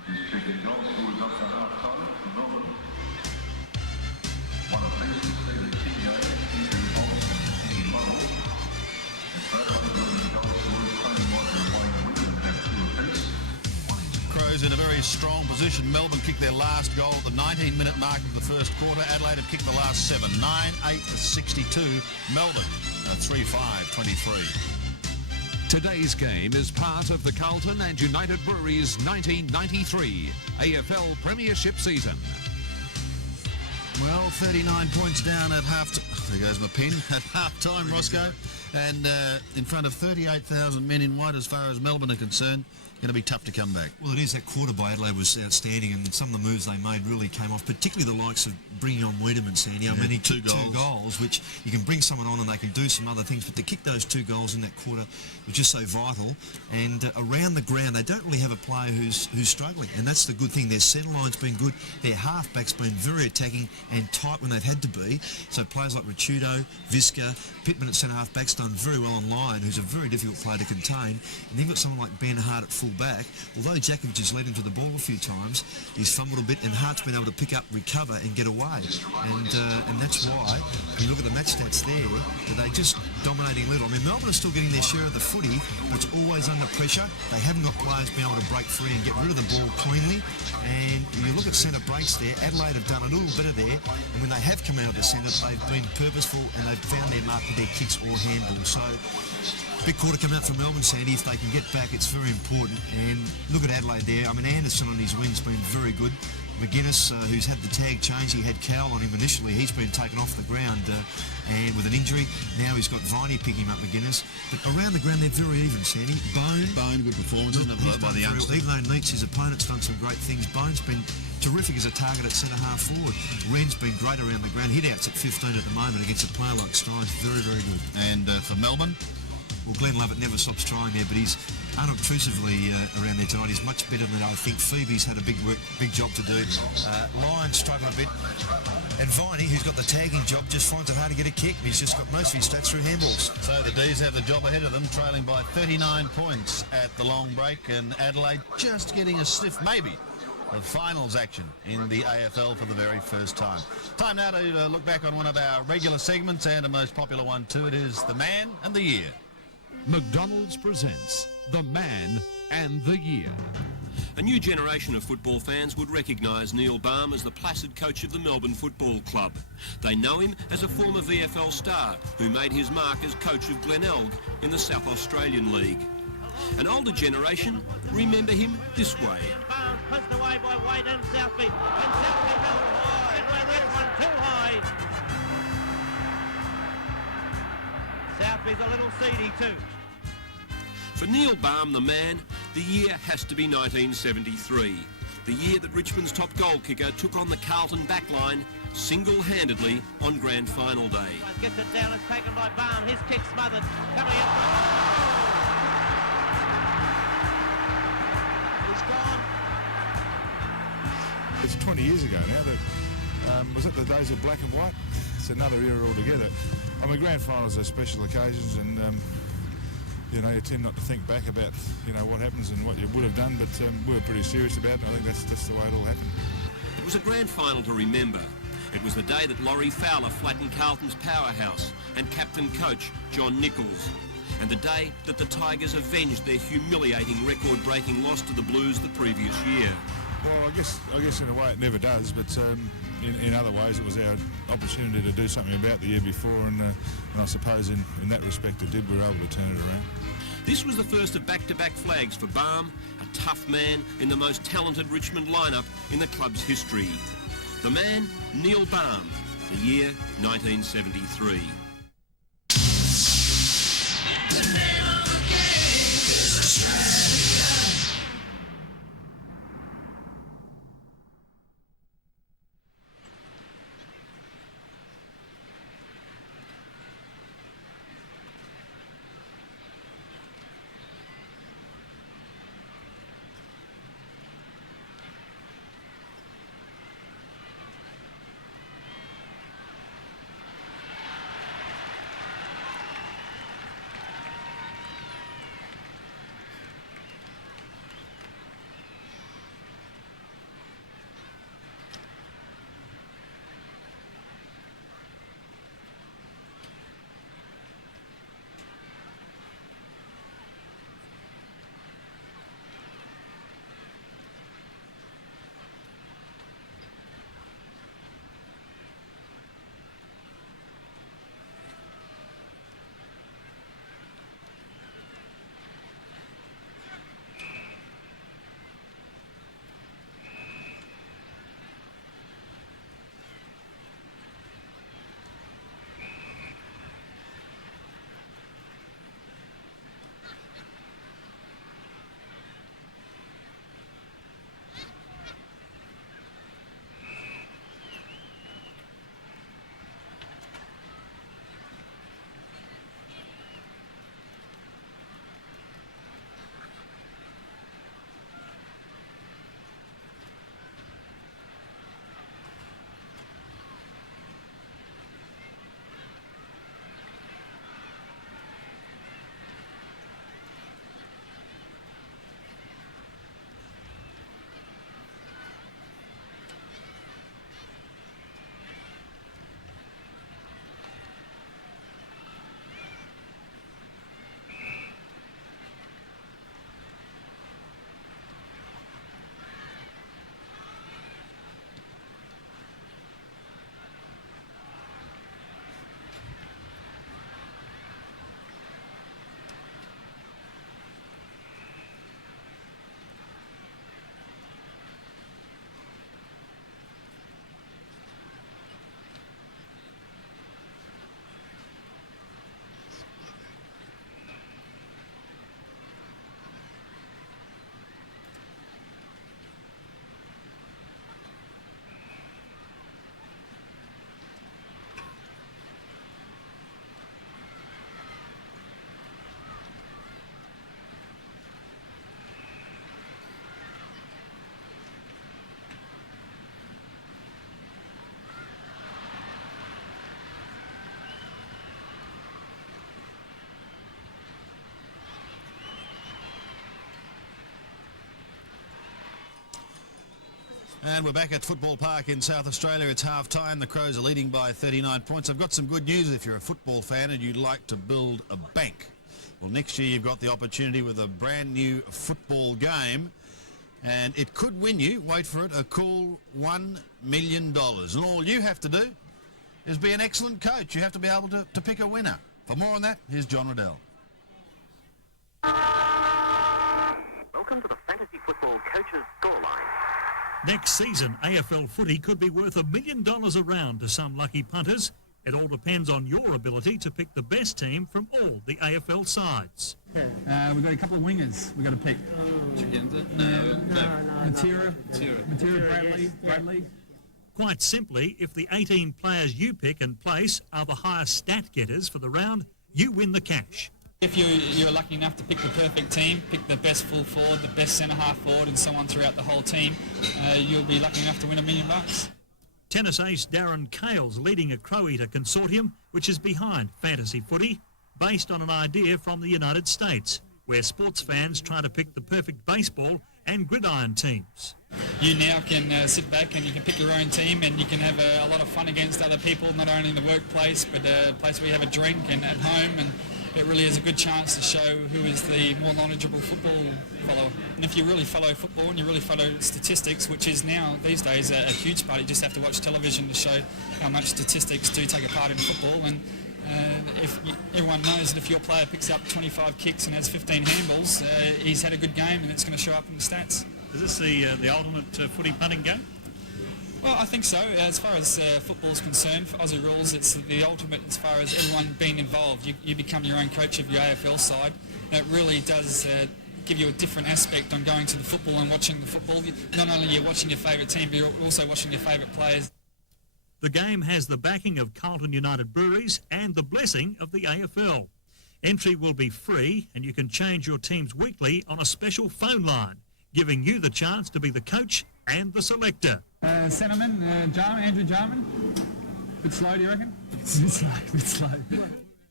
Just checking goal scores up to half-time for Melbourne. One of these is Stephen Tingay, Andrew Albertson, Andy Muddle, and both of them very strong position. Melbourne kicked their last goal at the 19-minute mark of the first quarter. Adelaide have kicked the last 7. 9-8-62. Melbourne 3-5-23. Today's game is part of the Carlton and United Breweries 1993 AFL Premiership season. Well, 39 points down at half. There goes my pen. At half-time, Roscoe. And in front of 38,000 men in white, as far as Melbourne are concerned, going to be tough to come back. Well, it is. That quarter by Adelaide was outstanding, and some of the moves they made really came off, particularly the likes of bringing on Wiedemann, Sandy. I mean, he kicked two goals, which you can bring someone on and they can do some other things, but to kick those 2 goals in that quarter was just so vital. And around the ground, they don't really have a player who's struggling, and that's the good thing. Their centre line's been good. Their half-back's been very attacking and tight when they've had to be. So players like Ricciuto, Visca, Pittman at centre-half-back's done very well on line, who's a very difficult player to contain. And then you've got someone like Ben Hart at full-back. Although Jakovic has led into the ball a few times, he's fumbled a bit, and Hart's been able to pick up, recover and get away. And that's why, when you look at the match stats there, that they just dominating little. I mean, Melbourne are still getting their share of the footy, but it's always under pressure. They haven't got players being able to break free and get rid of the ball cleanly. And when you look at centre breaks there, Adelaide have done a little better there. And when they have come out of the centre, they've been purposeful and they've found their mark with their kicks or handball. So, big quarter coming out from Melbourne, Sandy. If they can get back, it's very important. And look at Adelaide there. I mean, Anderson on his wing's been very good. McGuinness, who's had the tag change, he had Cowell on him initially. He's been taken off the ground and with an injury. Now he's got Viney picking him up, McGuinness. But around the ground, they're very even, Sandy. Bone, good performance by the youngster. Even though Neitz, his opponent's done some great things, Bone's been terrific as a target at centre-half forward. Wren's been great around the ground. Hit-outs at 15 at the moment against a player like Steins. Very, very good. And for Melbourne? Well, Glenn Lovett never stops trying there, but he's unobtrusively around there tonight. He's much better than I think. Phoebe's had a big job to do. Lyon's struggling a bit. And Viney, who's got the tagging job, just finds it hard to get a kick. He's just got most of his stats through handballs. So the D's have the job ahead of them, trailing by 39 points at the long break, and Adelaide just getting a sniff, maybe, of finals action in the AFL for the very first time. Time now to look back on one of our regular segments, and a most popular one too. It is The Man and the Year. McDonald's presents The Man and the Year. A new generation of football fans would recognise Neil Baum as the placid coach of the Melbourne Football Club. They know him as a former VFL star who made his mark as coach of Glenelg in the South Australian League. An older generation remember him this way. Baum pushed away by Wade and Southby. And Southby held high. This one too high. Southby's a little seedy too. For Neil Baum, the man, the year has to be 1973. The year that Richmond's top goal kicker took on the Carlton backline single-handedly on grand final day. Gets it down, it's taken by Baum. His kick smothered. Coming up. He's gone. It's 20 years ago now. That was it the days of black and white? It's another era altogether. I mean, grand finals are special occasions, and you know, you tend not to think back about, you know, what happens and what you would have done, but we were pretty serious about it, and I think that's the way it all happened. It was a grand final to remember. It was the day that Laurie Fowler flattened Carlton's powerhouse and captain coach John Nichols, and the day that the Tigers avenged their humiliating record-breaking loss to the Blues the previous year. Well, I guess in a way it never does, but in other ways it was our opportunity to do something about the year before, and I suppose in that respect it did. We were able to turn it around. This was the first of back-to-back flags for Baum, a tough man in the most talented Richmond lineup in the club's history. The man, Neil Baum, the year 1973. The name of the game is Australia. And we're back at Football Park in South Australia. It's half-time. The Crows are leading by 39 points. I've got some good news if you're a football fan and you'd like to build a bank. Well, next year you've got the opportunity with a brand new football game, and it could win you, wait for it, a cool $1 million. And all you have to do is be an excellent coach. You have to be able to pick a winner. For more on that, here's John Riddell. Welcome to the Fantasy Football Coaches Scoreline. Next season, AFL footy could be worth $1 million a round to some lucky punters. It all depends on your ability to pick the best team from all the AFL sides. We've got a couple of wingers we've got to pick. No. Matera, Bradley. Quite simply, if the 18 players you pick and place are the highest stat getters for the round, you win the cash. If you're lucky enough to pick the perfect team, pick the best full forward, the best centre-half forward and so on throughout the whole team, you'll be lucky enough to win $1 million. Tennis ace Darren Cale's leading a Crow Eater consortium, which is behind fantasy footy, based on an idea from the United States, where sports fans try to pick the perfect baseball and gridiron teams. You now can sit back and you can pick your own team and you can have a lot of fun against other people, not only in the workplace, but a place where you have a drink and at home, and it really is a good chance to show who is the more knowledgeable football follower. And if you really follow football and you really follow statistics, which is now these days a huge part, you just have to watch television to show how much statistics do take a part in football. And everyone knows that if your player picks up 25 kicks and has 15 handballs, he's had a good game and it's going to show up in the stats. Is this the ultimate footy punting game? Well, I think so. As far as football is concerned, for Aussie rules, it's the ultimate as far as everyone being involved. You become your own coach of your AFL side. And it really does give you a different aspect on going to the football and watching the football. Not only you're watching your favourite team, but you're also watching your favourite players. The game has the backing of Carlton United Breweries and the blessing of the AFL. Entry will be free and you can change your teams weekly on a special phone line, giving you the chance to be the coach and the selector. Centreman, Andrew Jarman. Bit slow, do you reckon? Bit slow.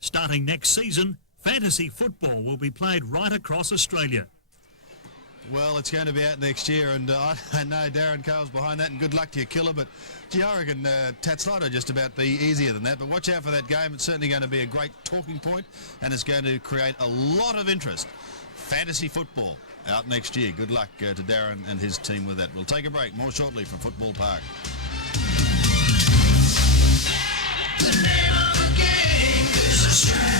Starting next season, fantasy football will be played right across Australia. Well, it's going to be out next year, and I know Darren Cale's behind that, and good luck to your killer, but gee, I reckon Tatslido just about be easier than that. But watch out for that game. It's certainly going to be a great talking point, and it's going to create a lot of interest. Fantasy football out next year. Good luck to Darren and his team with that. We'll take a break. More shortly from Football Park. The name of the game is Australia.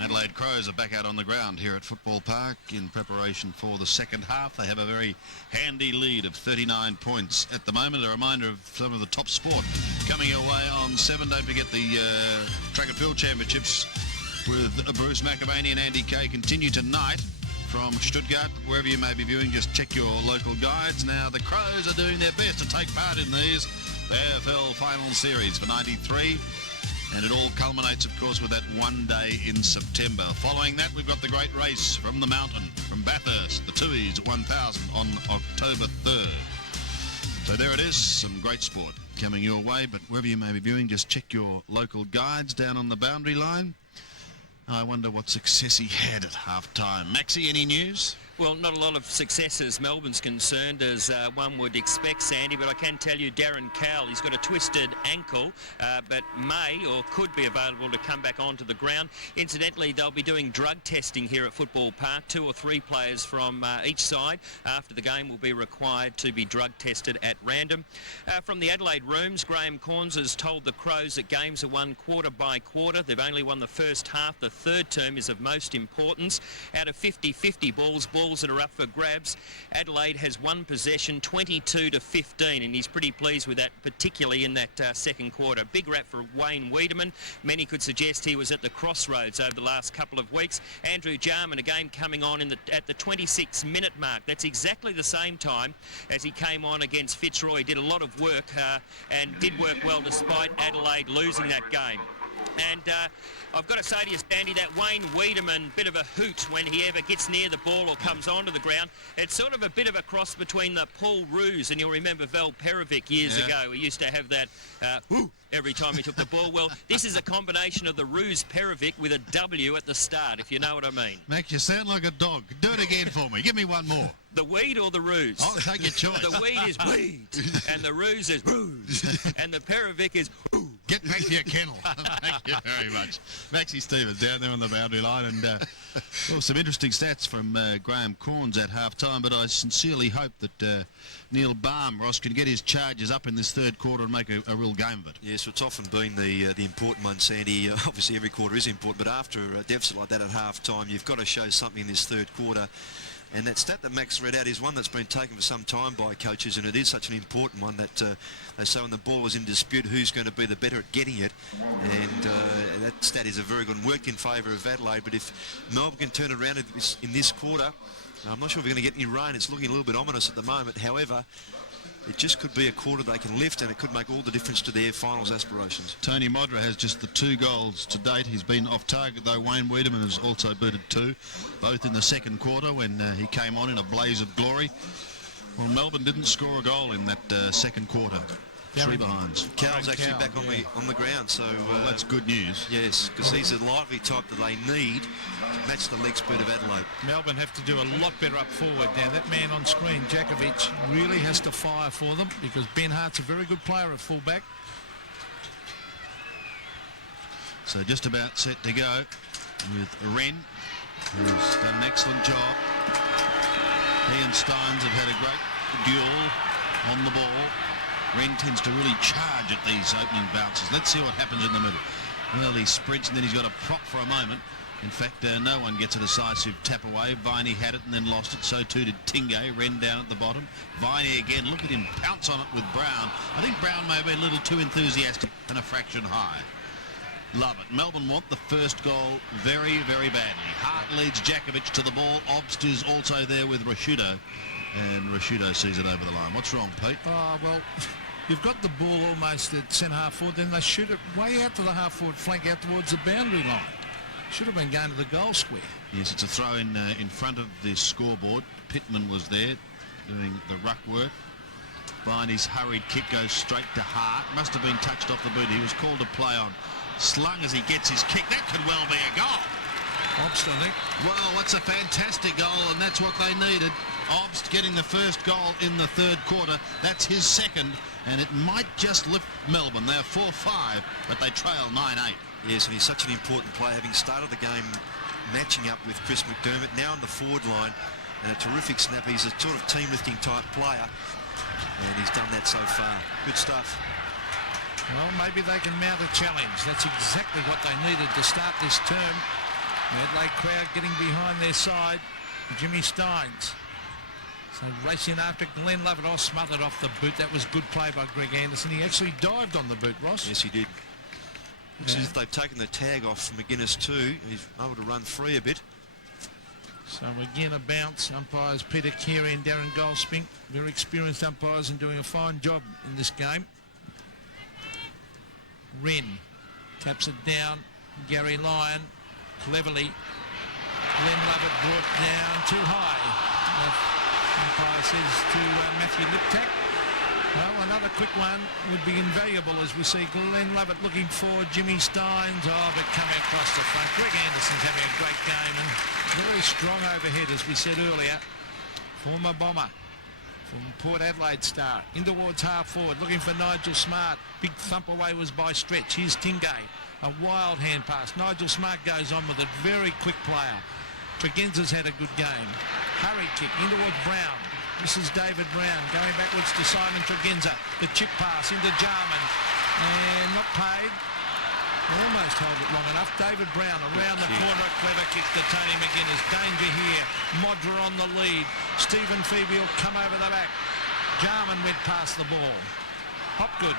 Adelaide Crows are back out on the ground here at Football Park in preparation for the second half. They have a very handy lead of 39 points at the moment. A reminder of some of the top sport coming your way on 7. Don't forget the Track and Field Championships with Bruce McAvaney and Andy Kay continue tonight from Stuttgart. Wherever you may be viewing, just check your local guides. Now, the Crows are doing their best to take part in these AFL Final Series for 93. And it all culminates, of course, with that one day in September. Following that, we've got the great race from the mountain, from Bathurst, the Tooheys 1000 on October 3rd. So there it is, some great sport coming your way. But wherever you may be viewing, just check your local guides down on the boundary line. I wonder what success he had at half-time. Maxie, any news? Well, not a lot of success as Melbourne's concerned, as one would expect, Sandy, but I can tell you Darren Cowell, he's got a twisted ankle, but may or could be available to come back onto the ground. Incidentally, they'll be doing drug testing here at Football Park. 2 or 3 players from each side after the game will be required to be drug tested at random. From the Adelaide rooms, Graham Corns has told the Crows that games are won quarter by quarter. They've only won the first half. The third term is of most importance. Out of 50-50 balls that are up for grabs, Adelaide has one possession, 22-15, and he's pretty pleased with that, particularly in that second quarter. Big rap for Wayne Wiedemann. Many could suggest he was at the crossroads over the last couple of weeks. Andrew Jarman again coming on at the 26-minute mark. That's exactly the same time as he came on against Fitzroy. He did a lot of work and did work well despite Adelaide losing that game. And I've got to say to you, Sandy, that Wayne Wiedemann, bit of a hoot when he ever gets near the ball or comes onto the ground. It's sort of a bit of a cross between the Paul Roos, and you'll remember Val Perovic years ago. He used to have that whoo every time he took the ball. Well, this is a combination of the Roos Perovic with a W at the start, if you know what I mean. Max, you sound like a dog. Do it again for me. Give me one more. The weed or the ruse? I'll take your choice. The weed is weed, and the ruse is ruse, and the Perovic is whoo. Get back to your kennel. Thank you very much. Maxie Stevens down there on the boundary line. And well, some interesting stats from Graham Corns at half-time, but I sincerely hope that Neil Baum, Ross, can get his charges up in this third quarter and make a real game of it. Yes, it's often been the important one, Sandy. Obviously, every quarter is important, but after a deficit like that at half-time, you've got to show something in this third quarter. And that stat that Max read out is one that's been taken for some time by coaches, and it is such an important one that they say when the ball is in dispute, who's going to be the better at getting it. And that stat is a very good one, worked in favour of Adelaide. But if Melbourne can turn it around in this quarter, I'm not sure if we're going to get any rain. It's looking a little bit ominous at the moment. However, it just could be a quarter they can lift, and it could make all the difference to their finals aspirations. Tony Modra has just the 2 goals to date. He's been off target, though. Wayne Wiedemann has also booted 2, both in the second quarter when he came on in a blaze of glory. Well, Melbourne didn't score a goal in that second quarter. 3 behinds. Cowell's actually back on the ground, so well, that's good news. Yes, because he's a lively type that they need to match the leg speed of Adelaide. Melbourne have to do a lot better up forward now. That man on screen, Jakovic, really has to fire for them because Ben Hart's a very good player at fullback. So just about set to go with Wren, who's done an excellent job. He and Steins have had a great duel on the ball. Wren tends to really charge at these opening bounces. Let's see what happens in the middle. Well, he sprints and then he's got a prop for a moment. In fact, no one gets a decisive tap away. Viney had it and then lost it. So too did Tingay. Wren down at the bottom. Viney again. Look at him pounce on it with Brown. I think Brown may be a little too enthusiastic and a fraction high. Love it. Melbourne want the first goal very, very badly. Hart leads Jakovic to the ball. Obst is also there with Rashudo. And Rashudo sees it over the line. What's wrong, Pete? Oh, well, you've got the ball almost at centre half forward, then they shoot it way out to the half forward flank out towards the boundary line. Should have been going to the goal square. Yes, it's a throw in front of the scoreboard. Pittman was there doing the ruck work. Viney's hurried kick goes straight to Hart. Must have been touched off the boot. He was called to play on. Slung as he gets his kick. That could well be a goal. Obst, I think. Well, it's a fantastic goal, and that's what they needed. Obst getting the first goal in the third quarter. That's his second, and it might just lift Melbourne. They're 4-5, but they trail 9-8. Yes, and he's such an important player, having started the game matching up with Chris McDermott, now on the forward line, and a terrific snap. He's a sort of team-lifting type player, and he's done that so far. Good stuff. Well, maybe they can mount a challenge. That's exactly what they needed to start this term. The Adelaide crowd getting behind their side. Jimmy Steins. So racing after Glenn Lovett. Oh, smothered off the boot. That was good play by Greg Anderson. He actually dived on the boot, Ross. Yes, he did. Looks as if they've taken the tag off McGuinness too. He's able to run free a bit. So again a bounce. Umpires Peter Carey and Darren Goldspink, very experienced umpires and doing a fine job in this game. Wren taps it down. Gary Lyon cleverly. Glenn Lovett brought down too high. Umpire says to Matthew Liptak. Well, another quick one would be invaluable as we see Glenn Lovett looking for Jimmy Steins. Oh, but coming across the front. Greg Anderson's having a great game and very strong overhead, as we said earlier. Former bomber from Port Adelaide star. In towards half forward, looking for Nigel Smart. Big thump away was by Stretch. Here's Tingay. A wild hand pass. Nigel Smart goes on with it. Very quick player. Tregenza's had a good game. Hurry kick in towards Brown. This is David Brown going backwards to Simon Tregenza. The chip pass into Jarman. And not paid. Almost held it long enough. David Brown around the corner. A clever kick to Tony McGuinness. Danger here. Modra on the lead. Stephen Phoebe will come over the back. Jarman went past the ball. Hopgood.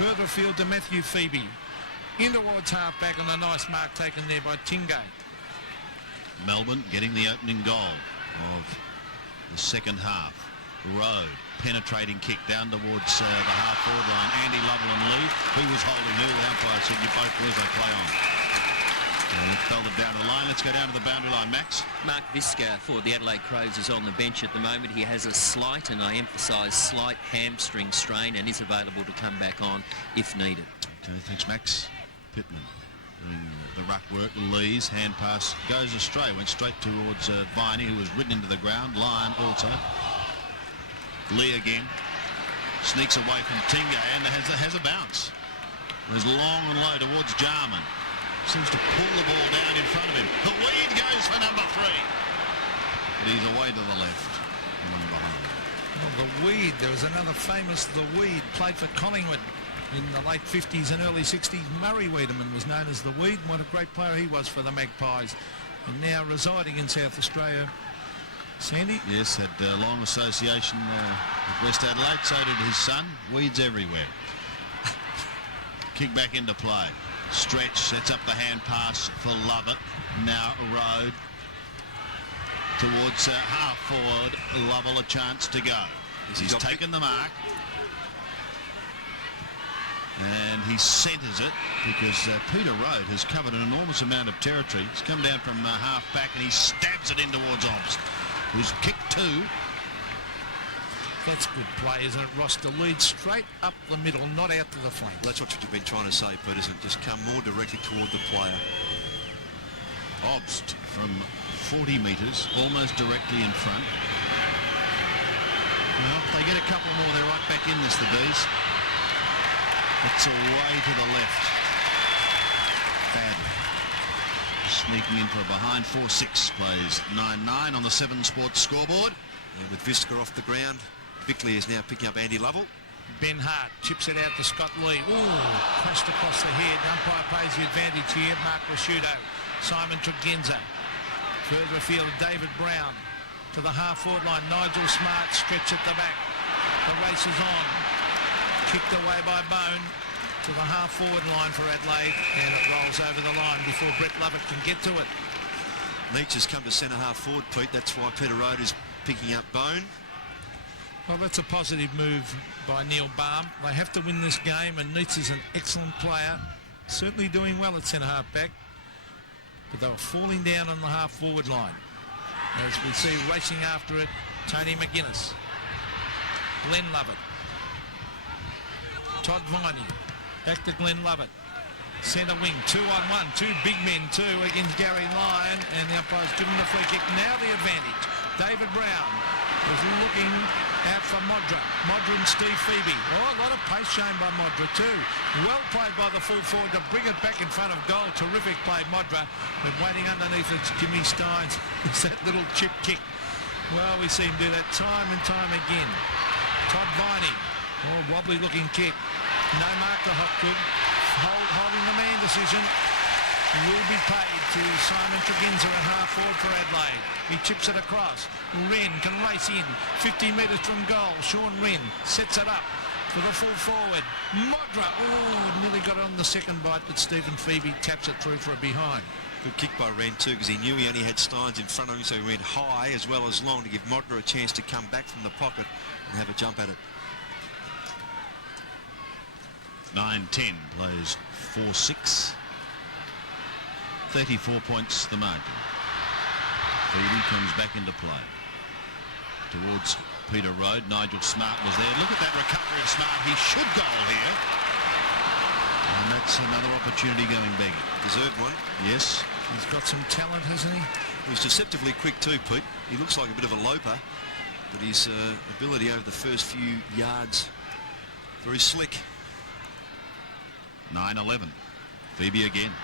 Further afield to Matthew Phoebe. In towards half-back and a nice mark taken there by Tingay. Melbourne getting the opening goal of the second half. Road, penetrating kick down towards the half-forward line. Andy Lovell and Lee, who was holding who? The umpire said, you both where's they play on? It belted down to the line. Let's go down to the boundary line. Max? Mark Visca for the Adelaide Crows is on the bench at the moment. He has a slight, and I emphasise slight, hamstring strain and is available to come back on if needed. Okay, thanks, Max. Pittman doing the ruck work. Lee's hand pass goes astray. Went straight towards Viney, who was ridden into the ground. Lyon also. Lee again. Sneaks away from Tinga and has a bounce. Goes long and low towards Jarman. Seems to pull the ball down in front of him. The lead goes for number 3. But he's away to the left. And behind. Well, the Weed, there was another famous The Weed, played for Collingwood in the late 50s and early 60s. Murray Wiedemann was known as The Weed. What a great player he was for the Magpies. And now residing in South Australia. Sandy? Yes, had a long association with West Adelaide. So did his son. Weeds everywhere. Kick back into play. Stretch sets up the hand pass for Lovett. Now Road towards half forward. Lovell a chance to go. He's taken the mark. And he centres it because Peter Road has covered an enormous amount of territory. He's come down from half back and he stabs it in towards Obst, who's kicked 2. That's good play, isn't it, Ross? To lead straight up the middle, not out to the flank. Well, that's what you've been trying to say, Peterson. Just come more directly toward the player. Obst from 40 metres, almost directly in front. Well, if they get a couple more, they're right back in this, the Bees. It's away to the left. Badly. Sneaking in for a behind. 4-6 plays 9-9 on the 7 Sports scoreboard. And with Visca off the ground, Bickley is now picking up Andy Lovell. Ben Hart chips it out to Scott Lee. Ooh, crashed across the head. Umpire plays the advantage here. Mark Rasciuto. Simon Tregenza. Further afield, David Brown. To the half-forward line, Nigel Smart. Stretch at the back. The race is on. Kicked away by Bone to the half-forward line for Adelaide, and it rolls over the line before Brett Lovett can get to it. Leach has come to centre half forward, Pete. That's why Peter Road is picking up Bone. Well, that's a positive move by Neil Baum. They have to win this game, and Neitz is an excellent player. Certainly doing well at centre half back, but they were falling down on the half-forward line. As we see racing after it, Tony McGuinness. Glenn Lovett. Todd Viney, back to Glenn Lovett. Centre wing, 2-on-1, 2 big men, 2 against Gary Lyon, and the umpire's given the free kick. Now the advantage. David Brown was looking out for Modra. Modra and Steve Phoebe. Oh, a lot of pace shown by Modra too. Well played by the full forward to bring it back in front of goal. Terrific play, Modra. But waiting underneath it's Jimmy Steins. It's that little chip kick. Well, we see him do that time and time again. Todd Viney. Oh, wobbly looking kick. No mark to Hopgood. Holding the man decision. Will be paid to Simon Tregenza at half forward for Adelaide. He chips it across. Wren can race in. 50 metres from goal. Sean Wren sets it up for the full forward. Modra. Oh, nearly got it on the second bite, but Stephen Phoebe taps it through for a behind. Good kick by Wren too, because he knew he only had Steins in front of him, so he went high as well as long to give Modra a chance to come back from the pocket and have a jump at it. 9-10 plays 4-6. 34 points the margin. Phoebe comes back into play. Towards Peter Road. Nigel Smart was there. Look at that recovery of Smart. He should goal here. And that's another opportunity going begging. Deserved one. Yes. He's got some talent, hasn't he? He was deceptively quick too, Pete. He looks like a bit of a loper, but his ability over the first few yards, very slick. 9-11. Phoebe again.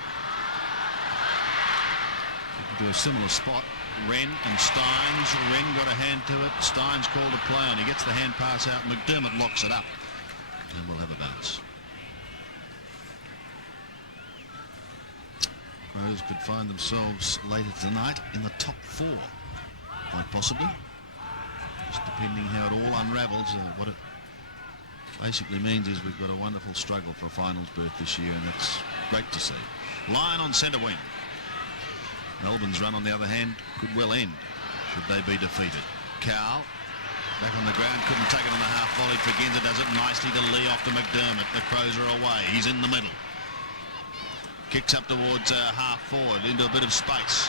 To a similar spot. Wren and Steins. Wren got a hand to it. Steins called a play on. He gets the hand pass out. McDermott locks it up. And we'll have a bounce. Crows could find themselves later tonight in the top 4. Quite possibly. Just depending how it all unravels. What it basically means is we've got a wonderful struggle for a finals berth this year, and that's great to see. Lyon on centre wing. Melbourne's run, on the other hand, could well end should they be defeated. Cowell back on the ground, couldn't take it on the half volley. Tregenza does it nicely to Lee off to McDermott. The Crows are away. He's in the middle. Kicks up towards half forward into a bit of space.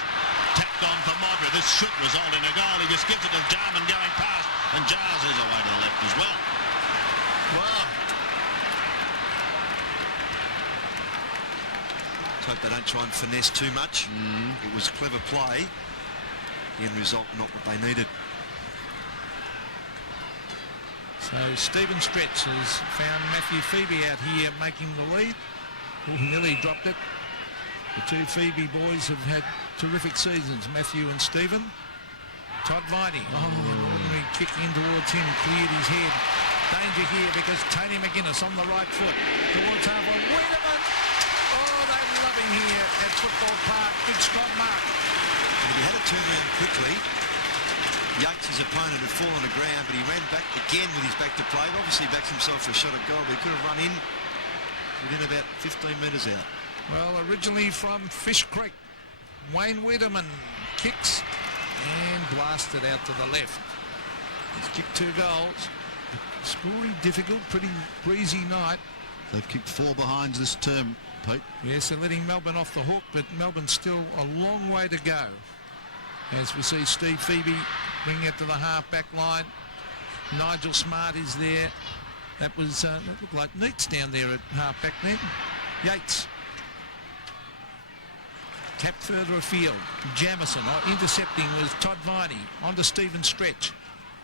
Tapped on for Modra. This should result in a goal. He just gives it to Jarman going past, and Giles is away to the left as well. Well, hope they don't try and finesse too much. It was clever play. The end result not what they needed. So Stephen Stretch has found Matthew Phoebe out here making the lead. Oh, nearly dropped it. The two Phoebe boys have had terrific seasons, Matthew and Stephen. Todd Viney. Oh, an ordinary kick in towards him, cleared his head. Danger here because Tony McGuinness on the right foot towards halfway. Wiedemann. Oh, they love him here at Football Park. Big strong mark. And if he had it turned around quickly, Yates, his opponent, had fallen to ground, but he ran back again with his back to play. Obviously backs himself for a shot at goal, but he could have run in within about 15 metres out. Well, originally from Fish Creek, Wayne Wiedemann kicks and blasted out to the left. He's kicked 2 goals. Scoring difficult, pretty breezy night. they've kicked 4 behinds this term, Pete. Yes, they're letting Melbourne off the hook, but Melbourne's still a long way to go. As we see Steve Phoebe bring it to the half-back line. Nigel Smart is there. That was, that looked like Neats down there at half-back then. Yates. Tapped further afield. Jamison intercepting was Todd Viney. On to Stephen Stretch.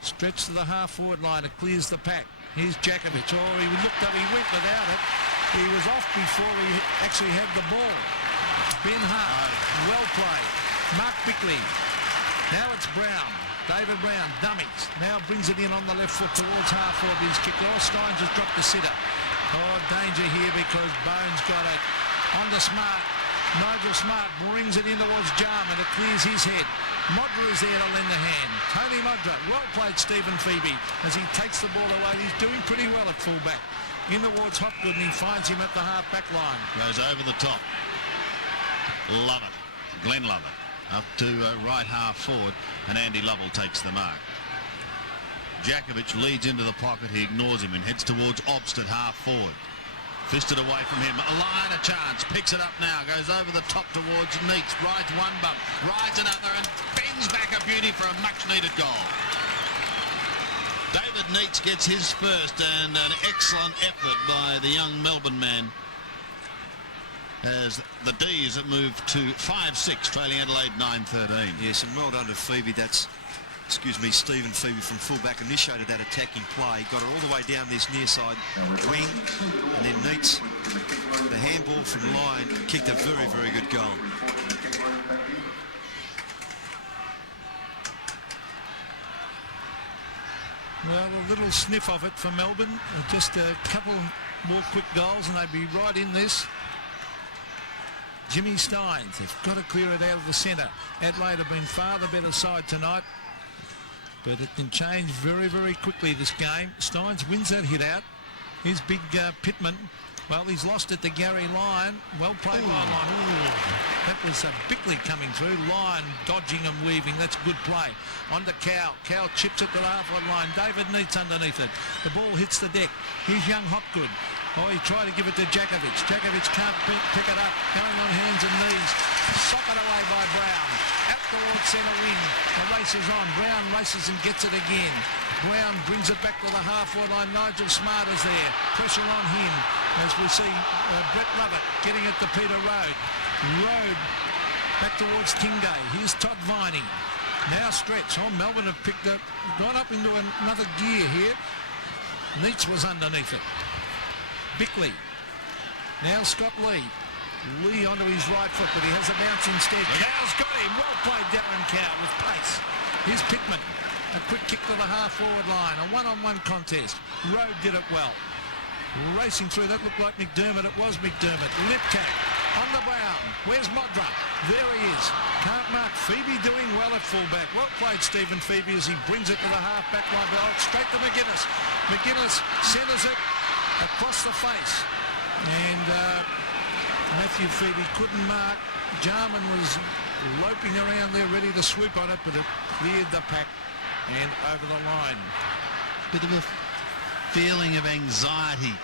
Stretch to the half-forward line. It clears the pack. Here's Jakovic. Oh, he looked up. He went without it. He was off before he actually had the ball. Ben Hart. Well played. Mark Bickley. Now it's Brown. David Brown, dummies. Now brings it in on the left foot towards half-forward. He's kicked. Oh, Steins has dropped the sitter. Oh, danger here because Bones got it. On to Smart. Nigel Smart brings it in towards Jarman. It clears his head. Modra is there to lend a hand. Tony Modra. Well played, Stephen Phoebe. As he takes the ball away, he's doing pretty well at fullback. In towards Hopgood, and he finds him at the half-back line. Goes over the top. Love it. Glenn Lovett. Up to right half forward, and Andy Lovell takes the mark. Jakovic leads into the pocket. He ignores him and heads towards Obst at half forward. Fisted away from him. Line a chance. Picks it up now. Goes over the top towards Neats. Rides one bump. Rides another and bends back a beauty for a much-needed goal. David Neats gets his first, and an excellent effort by the young Melbourne man, as the D's have moved to 5-6, trailing Adelaide 9-13. Yes, and well done to Phoebe. That's, Stephen Phoebe from fullback initiated that attacking play, got it all the way down this near side wing, and then Neats, the handball from line, kicked a very, very good goal. Well, a little sniff of it for Melbourne. Just a couple more quick goals and they'd be right in this. Jimmy Steins, they've got to clear it out of the centre. Adelaide have been far the better side tonight, but it can change very, very quickly, this game. Steins wins that hit out. Here's big Pittman. Well, he's lost it to Gary Lyon. Well played by Lyon. Ooh, that was Bickley coming through. Lyon dodging and weaving. That's good play. On to Cow. Cow chips it to the half-line line. David Neitz underneath it. The ball hits the deck. Here's young Hopgood. Oh, he tried to give it to Jakovic. Jakovic can't pick it up. Going on hands and knees. Sock it away by Brown. Out towards centre wing. The race is on. Brown races and gets it again. Brown brings it back to the half-forward line. Nigel Smart is there. Pressure on him as we see Brett Lovett getting it to Peter Rode. Rode back towards Kingday. Here's Todd Viney. Now stretch. Oh, Melbourne have picked up, gone up into another gear here. Neitz was underneath it. Bickley. Now Scott Lee. Lee onto his right foot, but he has a bounce instead. Cow's got him. Well played, Darren Cow with pace. Here's Pittman. A quick kick to the half-forward line. A one-on-one contest. Rode did it well. Racing through, that looked like McDermott. It was McDermott. Lip tap on the Brown. Where's Modra? There he is. Can't mark. Phoebe doing well at fullback. Well played, Stephen Phoebe, as he brings it to the half-back line. But straight to McGuinness. McGuinness centres it across the face. And Matthew Phoebe couldn't mark. Jarman was loping around there ready to swoop on it, but it cleared the pack and over the line. Bit of a feeling of anxiety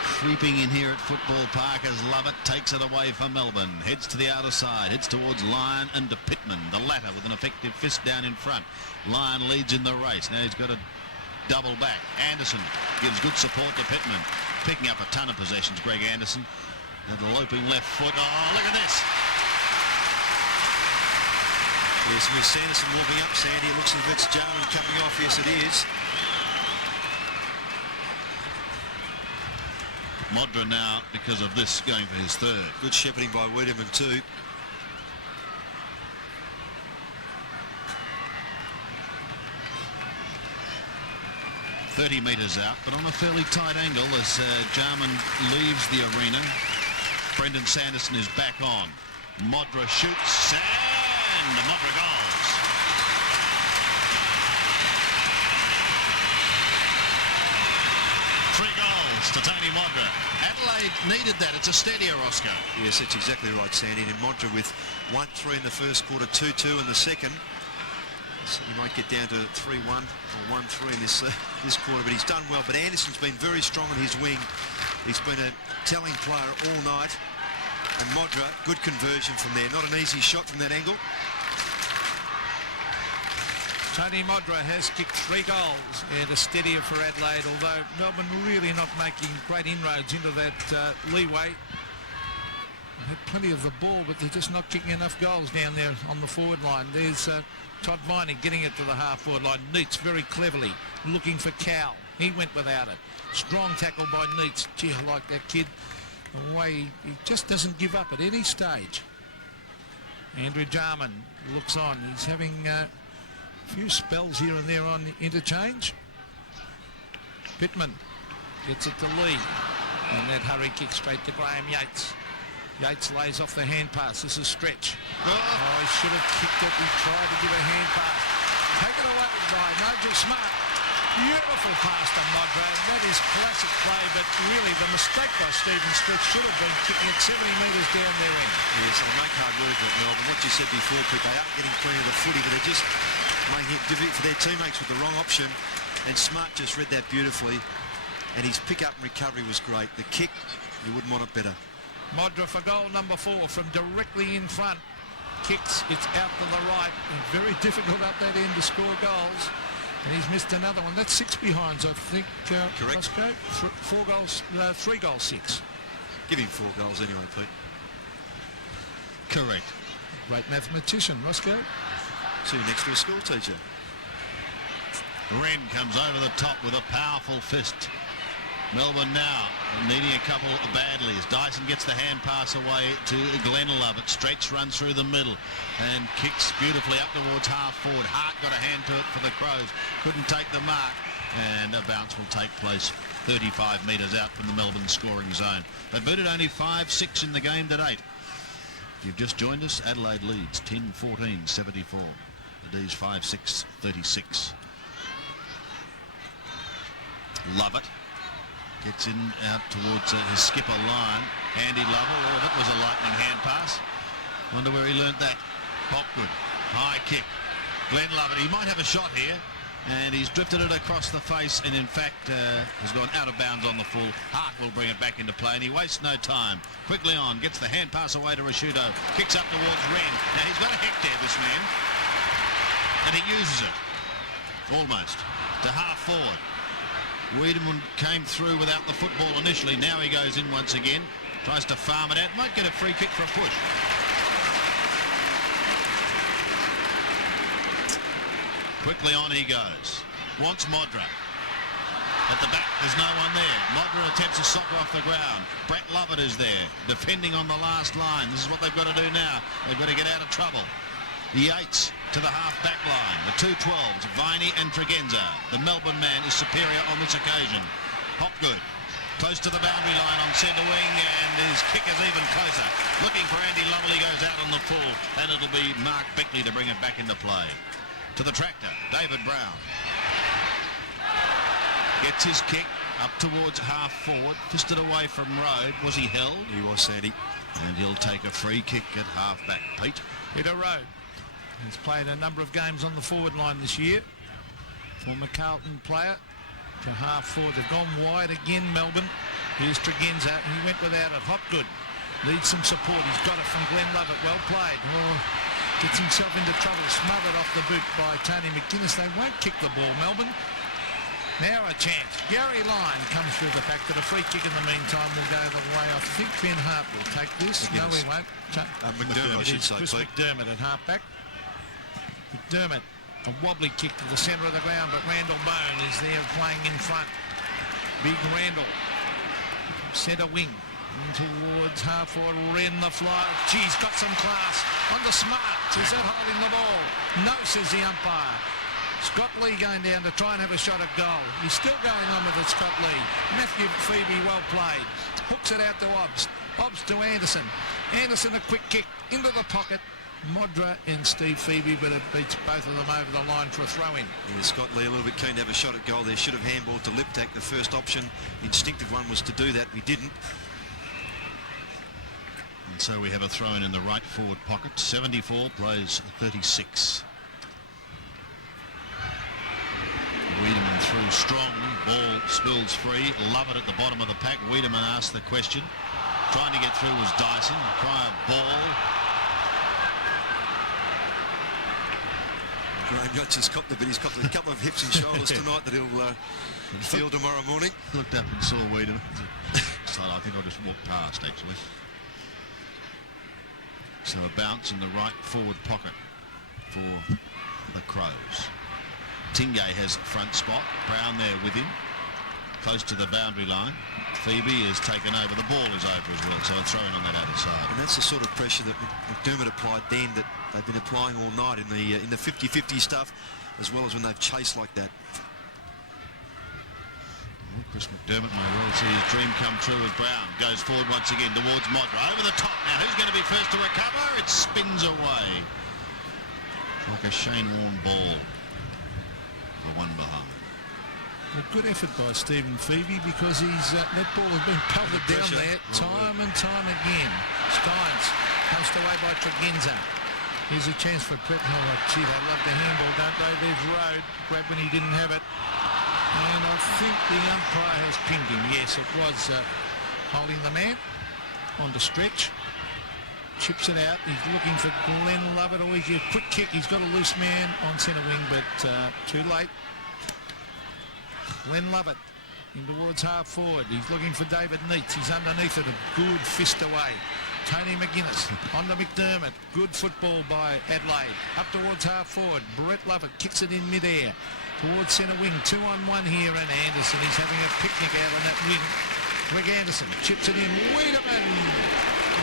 creeping in here at Football Park as Lovett takes it away for Melbourne. Heads to the outer side, heads towards Lyon and to Pittman, the latter with an effective fist down in front. Lyon leads in the race. Now he's got a double back. Anderson gives good support to Pittman. Picking up a ton of possessions, Greg Anderson. That loping left foot. Oh, look at this. Yes, with Sanderson warming up, Sandy. It looks as if it's Jarman coming off. Yes, it is. Modra now, because of this, going for his third. Good shepherding by Wiedemann too. .30 metres out, but on a fairly tight angle as Jarman leaves the arena. Brendan Sanderson is back on. Modra shoots, and Modra goals. Three goals to Tony Modra. Adelaide needed that. It's a steadier, Oscar. Yes, that's exactly right, Sandy. And Modra with 1-3 in the first quarter, 2-2 in the second. So he might get down to 3-1 or 1-3 in this quarter, but he's done well. But Anderson's been very strong on his wing. He's been a telling player all night. And Modra, good conversion from there. Not an easy shot from that angle. Tony Modra has kicked 3 goals and a steadier for Adelaide, although Melbourne really not making great inroads into that leeway. They had plenty of the ball, but they're just not kicking enough goals down there on the forward line. There's Todd Viney getting it to the half-forward line. Neitz very cleverly looking for Cow. He went without it. Strong tackle by Neitz. Gee, I like that kid. The way he just doesn't give up at any stage. Andrew Jarman looks on. He's having a few spells here and there on the interchange. Pittman gets it to Lee. And that hurry kick straight to Graham Yates. Yates lays off the hand pass. This is Stretch. Oh, he should have kicked it. He tried to give a hand pass. Taken away by Nigel Smart. Beautiful pass to Modra. That is classic play, but really the mistake by Stephen Stretch should have been kicking it 70 metres down their end. Yes, and they make hard work of it, Melbourne. What you said before, Pete, they are getting plenty of the footy, but they're just making it difficult for their teammates with the wrong option. And Smart just read that beautifully, and his pick-up and recovery was great. The kick, you wouldn't want it better. Modra for goal number 4 from directly in front. Kicks, it's out to the right, and very difficult up that end to score goals. And he's missed another one. That's 6 behinds, I think. Correct. Roscoe. 4 goals, 3 goals, 6. Give him 4 goals anyway, Pete. Correct. Great mathematician, Roscoe. See you next to a school teacher. Wren comes over the top with a powerful fist. Melbourne now needing a couple badly as Dyson gets the hand pass away to Glenn Lovett. Stretch runs through the middle and kicks beautifully up towards half forward. Hart got a hand to it for the Crows. Couldn't take the mark, and a bounce will take place 35 metres out from the Melbourne scoring zone. They booted only 5-6 in the game to date. If you've just joined us, Adelaide leads 10-14, 74. The D's 5-6, 36. Lovett gets in out towards his skipper line. Andy Lovell. Oh, that was a lightning hand pass. Wonder where he learnt that. Hopgood. High kick. Glenn Lovett. He might have a shot here. And he's drifted it across the face and in fact has gone out of bounds on the full. Hart will bring it back into play and he wastes no time. Quickly on. Gets the hand pass away to Rashudo. Kicks up towards Wren. Now he's got a hectare, this man. And he uses it. Almost. To half forward. Wiedemann came through without the football initially. Now he goes in once again. Tries to farm it out. Might get a free kick for a push. Quickly on he goes. Wants Modra. At the back, there's no one there. Modra attempts a sock off the ground. Brett Lovett is there, defending on the last line. This is what they've got to do now. They've got to get out of trouble. The Yates to the half-back line. The two 12s, Viney and Tregenza. The Melbourne man is superior on this occasion. Hopgood, close to the boundary line on centre wing, and his kick is even closer. Looking for Andy Lovell, he goes out on the full, and it'll be Mark Bickley to bring it back into play. To the tractor, David Brown. Gets his kick up towards half forward, fisted away from Road. Was he held? He was, Sandy. And he'll take a free kick at half-back. Pete? Peter Road. He's played a number of games on the forward line this year. Former Carlton player to half forward. They've gone wide again, Melbourne. Here's Tregenza. He went without it. Hopgood needs some support. He's got it from Glenn Lovett. Well played. Oh, gets himself into trouble. Smothered off the boot by Tony McGuinness. They won't kick the ball, Melbourne. Now a chance. Gary Lyon comes through the pack, but a free kick in the meantime will go the way. I think Ben Hart will take this. No, he won't. McDermott, I should say. Chris McDermott at half-back. McDermott, a wobbly kick to the centre of the ground, but Randall Bone is there playing in front. Big Randall, centre wing, in towards half forward, Wren the fly. Geez, got some class. On the Smart, is that holding the ball? No, says the umpire. Scott Lee going down to try and have a shot at goal. He's still going on with it, Scott Lee. Matthew Phoebe, well played. Hooks it out to Obbs. Obbs to Anderson. Anderson a quick kick into the pocket. Modra and Steve Phoebe, but it beats both of them over the line for a throw-in. Yeah, Scott Lee a little bit keen to have a shot at goal there. Should have handballed to Liptak. The first option, instinctive one, was to do that. We didn't. And so we have a throw-in in the right forward pocket. 74 plays 36. Wiedemann through strong. Ball spills free. Lovett at the bottom of the pack. Wiedemann asked the question. Trying to get through was Dyson. Prior ball. Graham not just copped it, but he's copped a couple of hips and shoulders tonight that he'll feel tomorrow morning. Looked up and saw Wiedemann. So I think I'll just walk past, actually. So a bounce in the right forward pocket for the Crows. Tingay has front spot. Brown there with him. Close to the boundary line. Phoebe is taken over. The ball is over as well, so a throw in on that outer side. And that's the sort of pressure that McDermott applied then that they've been applying all night in the 50-50 stuff, as well as when they've chased like that. Well, Chris McDermott may well see his dream come true as Brown goes forward once again towards Modra. Over the top. Now who's going to be first to recover? It spins away. Like a Shane Warne ball. The one behind. A good effort by Stephen Phoebe because he's that ball has been pelted down there time and time again. Steins passed away by Tregenza. Here's a chance for Brett. Oh, gee, they love the handball, don't they? There's Road. Grab when he didn't have it. And I think the umpire has pinned him. Yes, it was holding the man on the stretch. Chips it out. He's looking for Glenn Lovett. Oh, he's a quick kick. He's got a loose man on centre wing, but too late. Glenn Lovett in towards half forward. He's looking for David Neitz. He's underneath it. A good fist away. Tony McGuinness on to McDermott. Good football by Adelaide. Up towards half forward. Brett Lovett kicks it in midair. Towards centre wing. 2-on-1 here, and Anderson. He's having a picnic out on that wing. Rick Anderson chips it in. Wiedemann!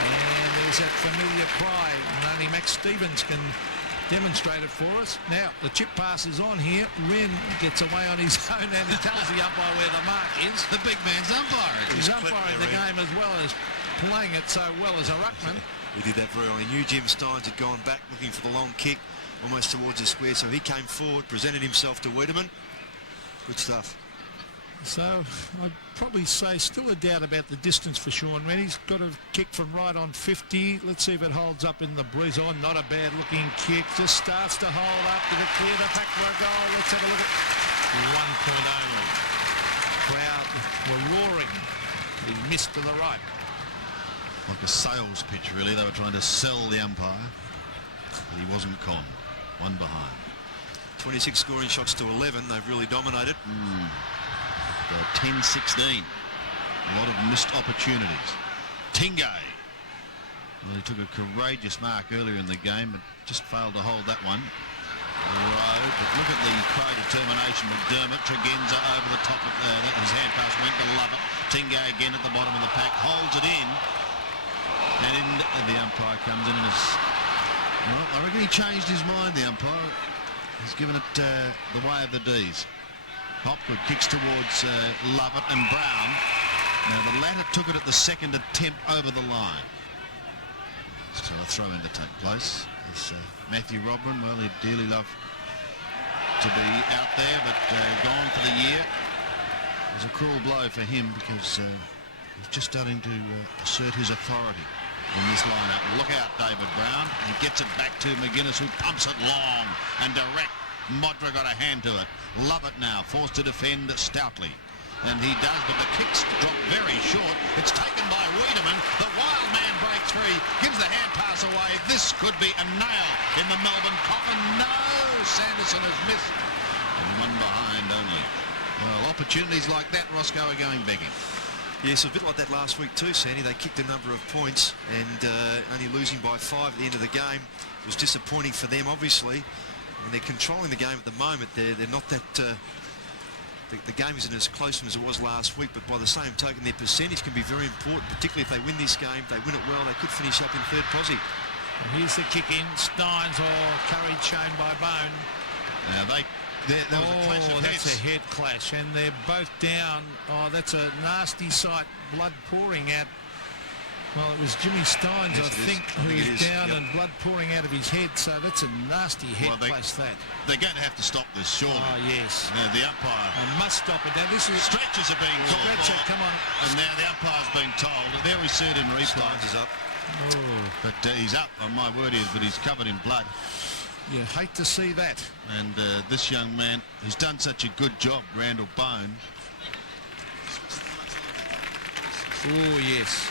And there's that familiar cry. And only Max Stevens can demonstrate it for us. Now, the chip pass is on here. Wren gets away on his own and he tells the umpire where the mark is. The big man's umpiring. He's umpiring the game as well as playing it so well as a ruckman. He did that very well. He knew Jim Steins had gone back looking for the long kick almost towards the square, so he came forward, presented himself to Wiedemann. Good stuff. So I'd probably say still a doubt about the distance for Sean Wren. He's got a kick from right on 50. Let's see if it holds up in the breeze. Oh, not a bad looking kick. Just starts to hold up. Did it clear the pack for a goal? Let's have a look at 1 point only. Crowd were roaring. He missed to the right. Like a sales pitch, really. They were trying to sell the umpire, but he wasn't conned. One behind. 26 scoring shots to 11. They've really dominated. 10-16. A lot of missed opportunities. Tingay. Well, he took a courageous mark earlier in the game, but just failed to hold that one. Road, but look at the pro determination. McDermott, Tregenza over the top of his hand pass went to Lovett. Tingay again at the bottom of the pack, holds it in. And the umpire comes in and is... Well, I reckon he changed his mind, the umpire. He's given it the way of the D's. Hopgood kicks towards Lovett and Brown. Now the latter took it at the second attempt over the line. So a throw-in to take place. As Matthew Robin, well, he'd dearly love to be out there, but gone for the year. It was a cruel blow for him because he's just starting to assert his authority in this lineup. Look out, David Brown. He gets it back to McGuinness, who pumps it long and direct. Modra got a hand to it. Lovett now forced to defend stoutly. And he does, but the kicks drop very short. It's taken by Wiedemann. The wild man breaks free, gives the hand pass away. This could be a nail in the Melbourne coffin. No, Sanderson has missed. And one behind only. Well, opportunities like that, Roscoe, are going begging. Yes, a bit like that last week too, Sandy. They kicked a number of points and only losing by 5 at the end of the game. It was disappointing for them, obviously. And they're controlling the game at the moment. They're not that... the game isn't as close as it was last week, but by the same token, their percentage can be very important, particularly if they win this game. If they win it well, they could finish up in third posse. And here's the kick in. Steins or courage shown by Bone. Now there was a clash of heads. That's a head clash, and they're both down. Oh, that's a nasty sight. Blood pouring out. Well, it was Jimmy Steins, yes, I think who was down and blood pouring out of his head. So that's a nasty head clash, that. They're going to have to stop this, surely. Oh, yes. Now, the umpire... They must stop it. Now, this is... Stretches are being called for. Come on. And now the umpire's being told. There we see it in replay. Steins is up. Oh. But he's up, on my word, but he's covered in blood. You hate to see that. And this young man, who's done such a good job, Randall Bone. Oh, yes.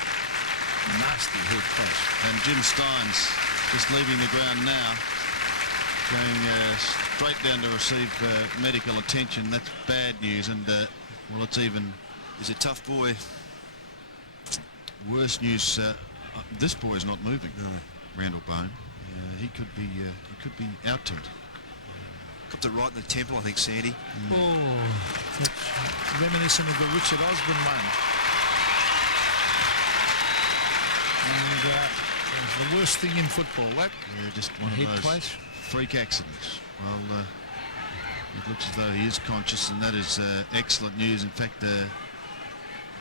Nasty head clash. And Jim Steins just leaving the ground now, going straight down to receive medical attention. That's bad news, and well, it's even... He's a tough boy. Worse news, this boy's not moving. No. Randall Bone. He could be out to it. Copped it right in the temple, I think, Sandy. Oh, that's reminiscent of the Richard Osborne one. And the worst thing in football, that. Yeah, just one of those clash. Freak accidents. Well, it looks as though he is conscious, and that is excellent news. In fact,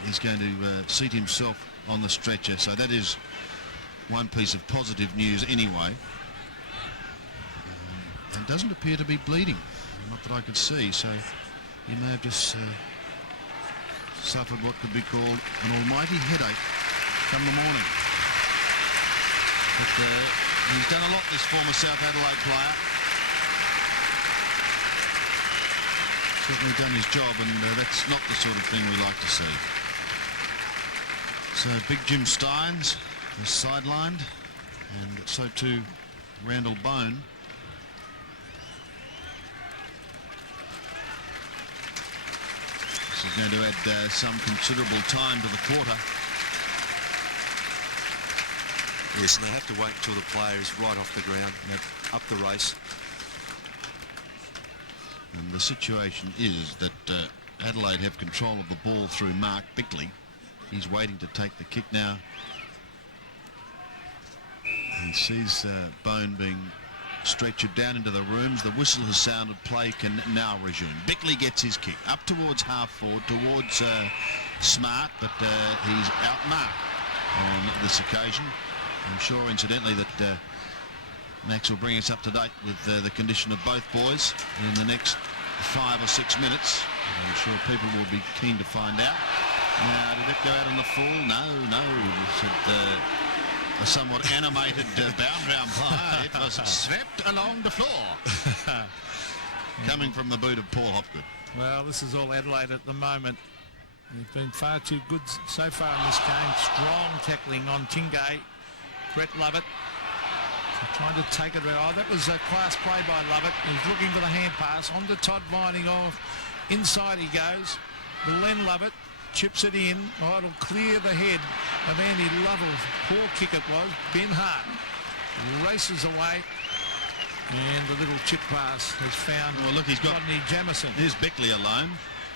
he's going to seat himself on the stretcher, so that is one piece of positive news anyway. And doesn't appear to be bleeding, not that I could see, so he may have just suffered what could be called an almighty headache come the morning. But he's done a lot, this former South Adelaide player. Certainly done his job, and that's not the sort of thing we like to see. So Big Jim Steins is sidelined, and so too Randall Bone. This is going to add some considerable time to the quarter. Yes, and they have to wait until the player is right off the ground, up the race. And the situation is that Adelaide have control of the ball through Mark Bickley. He's waiting to take the kick now. He sees Bone being stretchered down into the rooms. The whistle has sounded. Play can now resume. Bickley gets his kick up towards half forward, towards Smart, but he's outmarked on this occasion. I'm sure, incidentally, that Max will bring us up to date with the condition of both boys in the next 5 or 6 minutes. I'm sure people will be keen to find out. Now, did it go out on the full? No. It's a somewhat animated boundary umpire. It was swept along the floor. Coming from the boot of Paul Hopgood. Well, this is all Adelaide at the moment. They've been far too good so far in this game. Strong tackling on Tingay. Brett Lovett trying to take it around. Oh, that was a class play by Lovett. He's looking for the hand pass. On to Todd Vining off. Inside he goes. Len Lovett chips it in. Oh, it'll clear the head of Andy Lovell. Poor kick it was. Ben Hart races away. And the little chip pass has found he's got Rodney Jamison. Here's Bickley alone.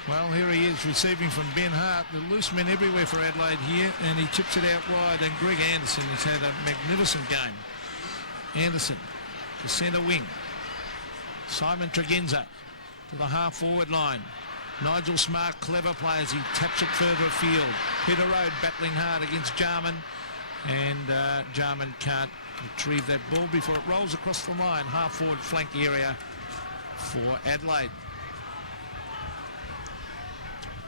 Well, here he is receiving from Ben Hart. The loose men everywhere for Adelaide here, and he chips it out wide. And Greg Anderson has had a magnificent game. Anderson to centre wing. Simon Tregenza to the half-forward line. Nigel Smart, clever play as he taps it further afield. Peter Road battling hard against Jarman, and Jarman can't retrieve that ball before it rolls across the line. Half-forward flank area for Adelaide.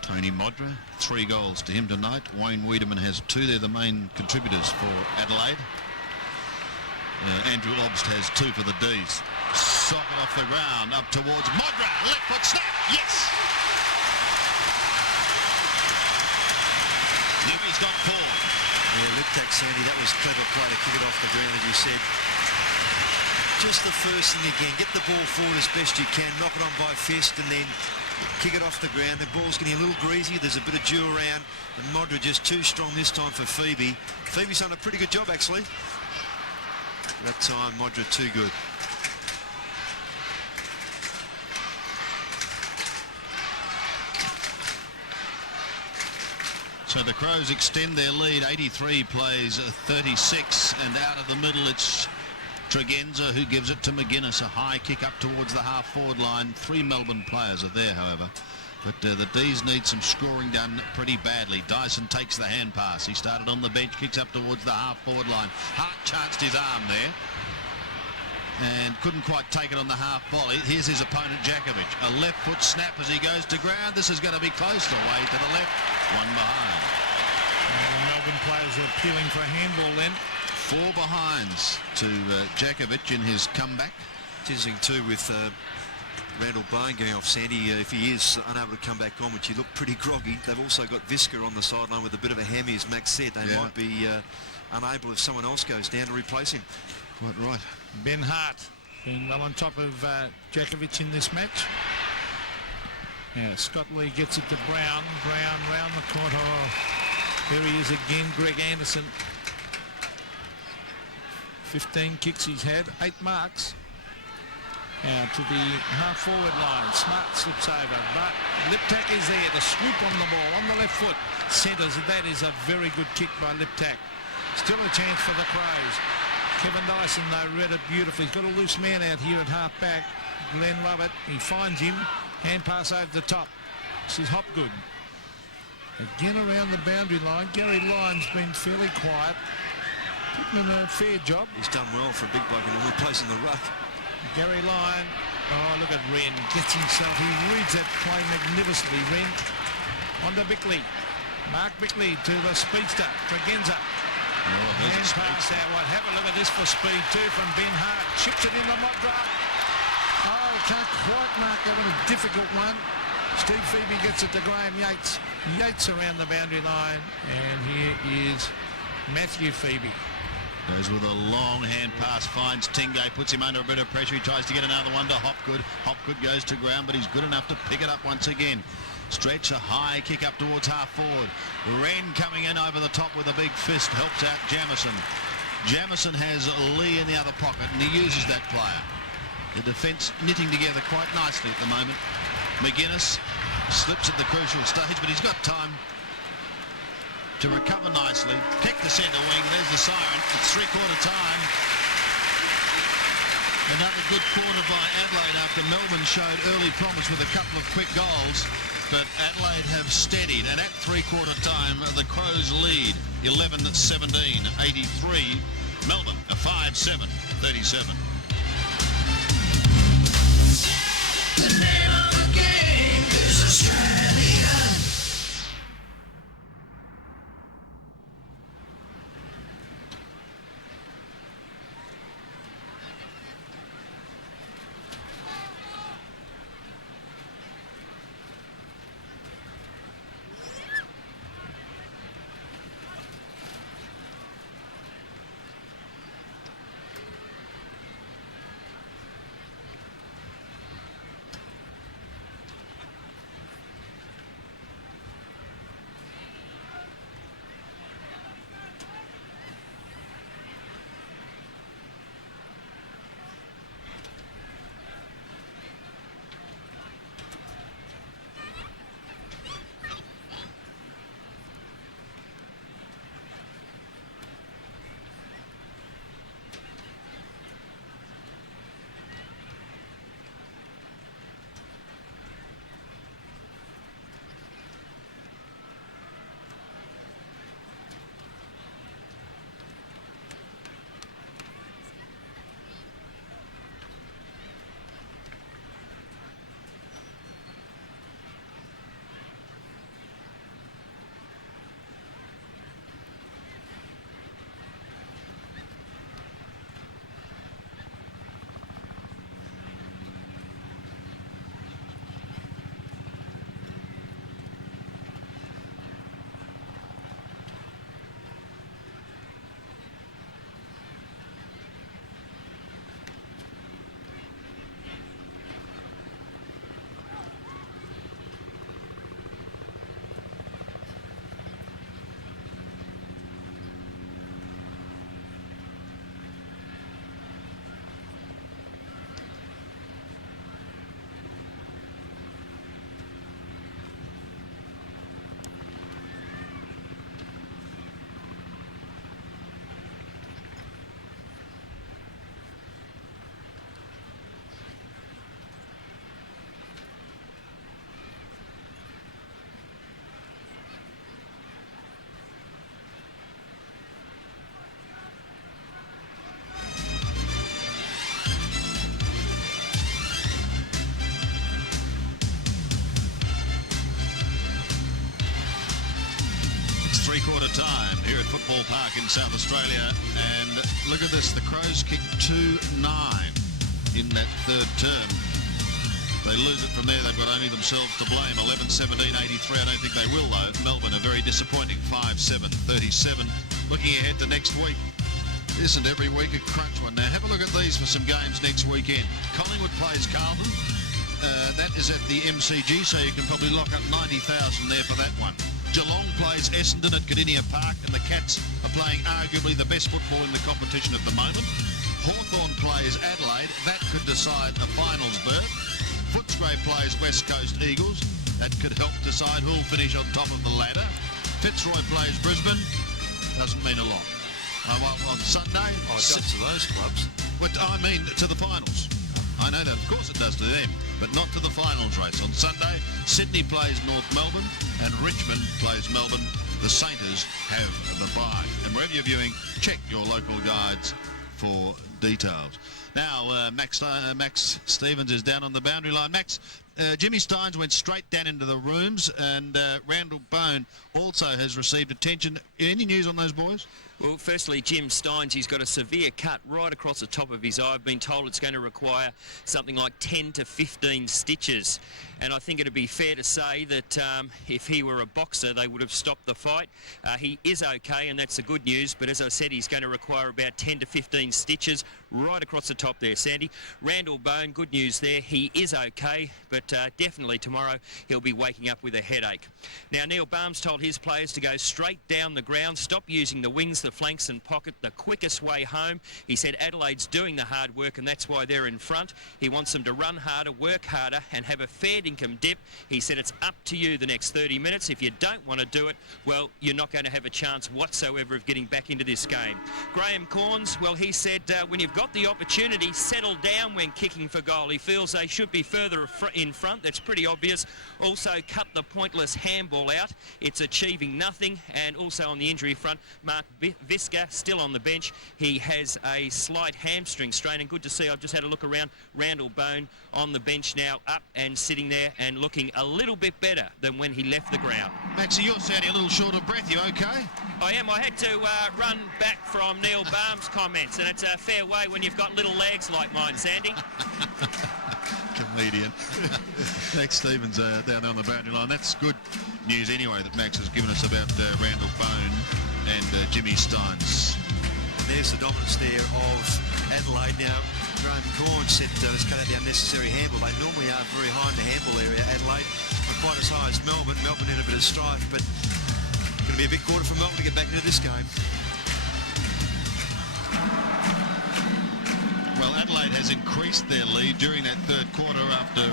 Tony Modra, 3 goals to him tonight. Wayne Wiedemann has 2. They're the main contributors for Adelaide. Andrew Obst has 2 for the D's. Socket off the ground, up towards Modra. Left foot snap, yes! Now he's got 4. Yeah, Liptak, Sandy, that was clever play to kick it off the ground, as you said. Just the first thing again, get the ball forward as best you can, knock it on by fist, and then kick it off the ground. The ball's getting a little greasy. There's a bit of dew around. And Modra just too strong this time for Phoebe. Phoebe's done a pretty good job, actually. That time, Modra too good. So the Crows extend their lead. 83 plays 36, and out of the middle it's Tregenza who gives it to McGuinness. A high kick up towards the half-forward line. 3 Melbourne players are there, however. But the D's need some scoring done pretty badly. Dyson takes the hand pass. He started on the bench, kicks up towards the half-forward line. Hart chanced his arm there and couldn't quite take it on the half volley. Here's his opponent, Jakovic. A left foot snap as he goes to ground. This is going to be close, away to the left. 1 behind. The Melbourne players are appealing for a handball then. 4 behinds to Jakovic in his comeback. It's interesting too with Randall Bone going off, Sandy. If he is unable to come back on, which he looked pretty groggy, they've also got Visca on the sideline with a bit of a hammy, as Max said. They might be unable if someone else goes down to replace him. Quite right. Ben Hart being well on top of Jakovic in this match. Yeah, Scott Lee gets it to Brown. Brown round the corner. Oh, here he is again, Greg Anderson. 15 kicks he's had, 8 marks. Now to the half-forward line. Smart slips over, but Liptak is there. The swoop on the ball, on the left foot. Centres, that is a very good kick by Liptak. Still a chance for the Crows. Kevin Dyson, though, read it beautifully. He's got a loose man out here at half-back. Glenn Lovett, he finds him. Hand pass over the top. This is Hopgood. Again around the boundary line. Gary Lyon's been fairly quiet. Putting in a fair job. He's done well for a big bloke in a little place in the ruck. Gary Lyon. Oh, look at Wren. Gets himself. He reads that play magnificently. Wren on to Bickley. Mark Bickley to the speedster. Tregenza. Hand pass out. What? Have a look at this for speed too from Ben Hart. Chips it in the Modra. Oh, can't quite mark that one. A difficult one. Steve Phoebe gets it to Graham Yates. Yates around the boundary line. And here is Matthew Phoebe. Goes with a long hand pass, finds Tingay, puts him under a bit of pressure. He tries to get another one to Hopgood. Hopgood goes to ground, but he's good enough to pick it up once again. Stretch, a high kick up towards half forward. Wren coming in over the top with a big fist, helps out Jamison. Jamison has Lee in the other pocket, and he uses that player. The defence knitting together quite nicely at the moment. McGuinness slips at the crucial stage, but he's got time to recover nicely. Kick the centre wing. There's the siren. It's three-quarter time. Another good quarter by Adelaide after Melbourne showed early promise with a couple of quick goals. But Adelaide have steadied, and at three-quarter time, the Crows lead 11-17, 83. Melbourne, a 5-7, 37. The name of the game is Australia. Three-quarter time here at Football Park in South Australia, and look at this, the Crows kicked 2-9 in that third term. They lose it from there, they've got only themselves to blame. 11-17, 83, I don't think they will though. Melbourne, a very disappointing 5-7, 37. Looking ahead to next week. Isn't every week a crunch one? Now have a look at these for some games next weekend. Collingwood plays Carlton. That is at the MCG, so you can probably lock up 90,000 there for that one. Geelong plays Essendon at Cardinia Park, and the Cats are playing arguably the best football in the competition at the moment. Hawthorn plays Adelaide. That could decide a finals berth. Footscray plays West Coast Eagles. That could help decide who'll finish on top of the ladder. Fitzroy plays Brisbane. Doesn't mean a lot. On Sunday... Oh, it does to those clubs. But I mean to the finals. I know that, of course it does to them, but not to the finals race. On Sunday, Sydney plays North Melbourne and Richmond plays Melbourne. The Sainters have the bye. And wherever you're viewing, check your local guides for details. Now, Max Stevens is down on the boundary line. Max, Jimmy Steins went straight down into the rooms, and Randall Bone also has received attention. Any news on those boys? Well, firstly, Jim Steins, he's got a severe cut right across the top of his eye. I've been told it's going to require something like 10 to 15 stitches. And I think it'd be fair to say that if he were a boxer, they would have stopped the fight. He is okay, and that's the good news. But as I said, he's going to require about 10 to 15 stitches right across the top there, Sandy. Randall Bone, good news there. He is okay, but definitely tomorrow he'll be waking up with a headache. Now, Neil Barnes told his players to go straight down the ground, stop using the wings, the flanks and pocket, the quickest way home. He said Adelaide's doing the hard work and that's why they're in front. He wants them to run harder, work harder and have a fair dinkum dip. He said it's up to you the next 30 minutes. If you don't want to do it, well, you're not going to have a chance whatsoever of getting back into this game. Graham Corns, well, he said when you've got the opportunity, settle down when kicking for goal. He feels they should be further in front. That's pretty obvious. Also, cut the pointless handball out. It's achieving nothing. And also on the injury front, Mark Visca still on the bench. He has a slight hamstring strain, and good to see. I've just had a look around. Randall Bone on the bench now, up and sitting there and looking a little bit better than when he left the ground. Maxie, you're sounding a little short of breath. You okay? I am. I had to run back from Neil Barnes' comments, and it's a fair way when you've got little legs like mine, Sandy. Comedian. Max Stevens down there on the boundary line. That's good news anyway that Max has given us about Randall Bone and Jimmy Steins. And there's the dominance there of Adelaide. Now, Graham Corn said let's cut out the unnecessary handball. They normally are very high in the handball area, Adelaide, not quite as high as Melbourne. Melbourne in a bit of strife, but going to be a big quarter for Melbourne to get back into this game. Well, Adelaide has increased their lead during that third quarter after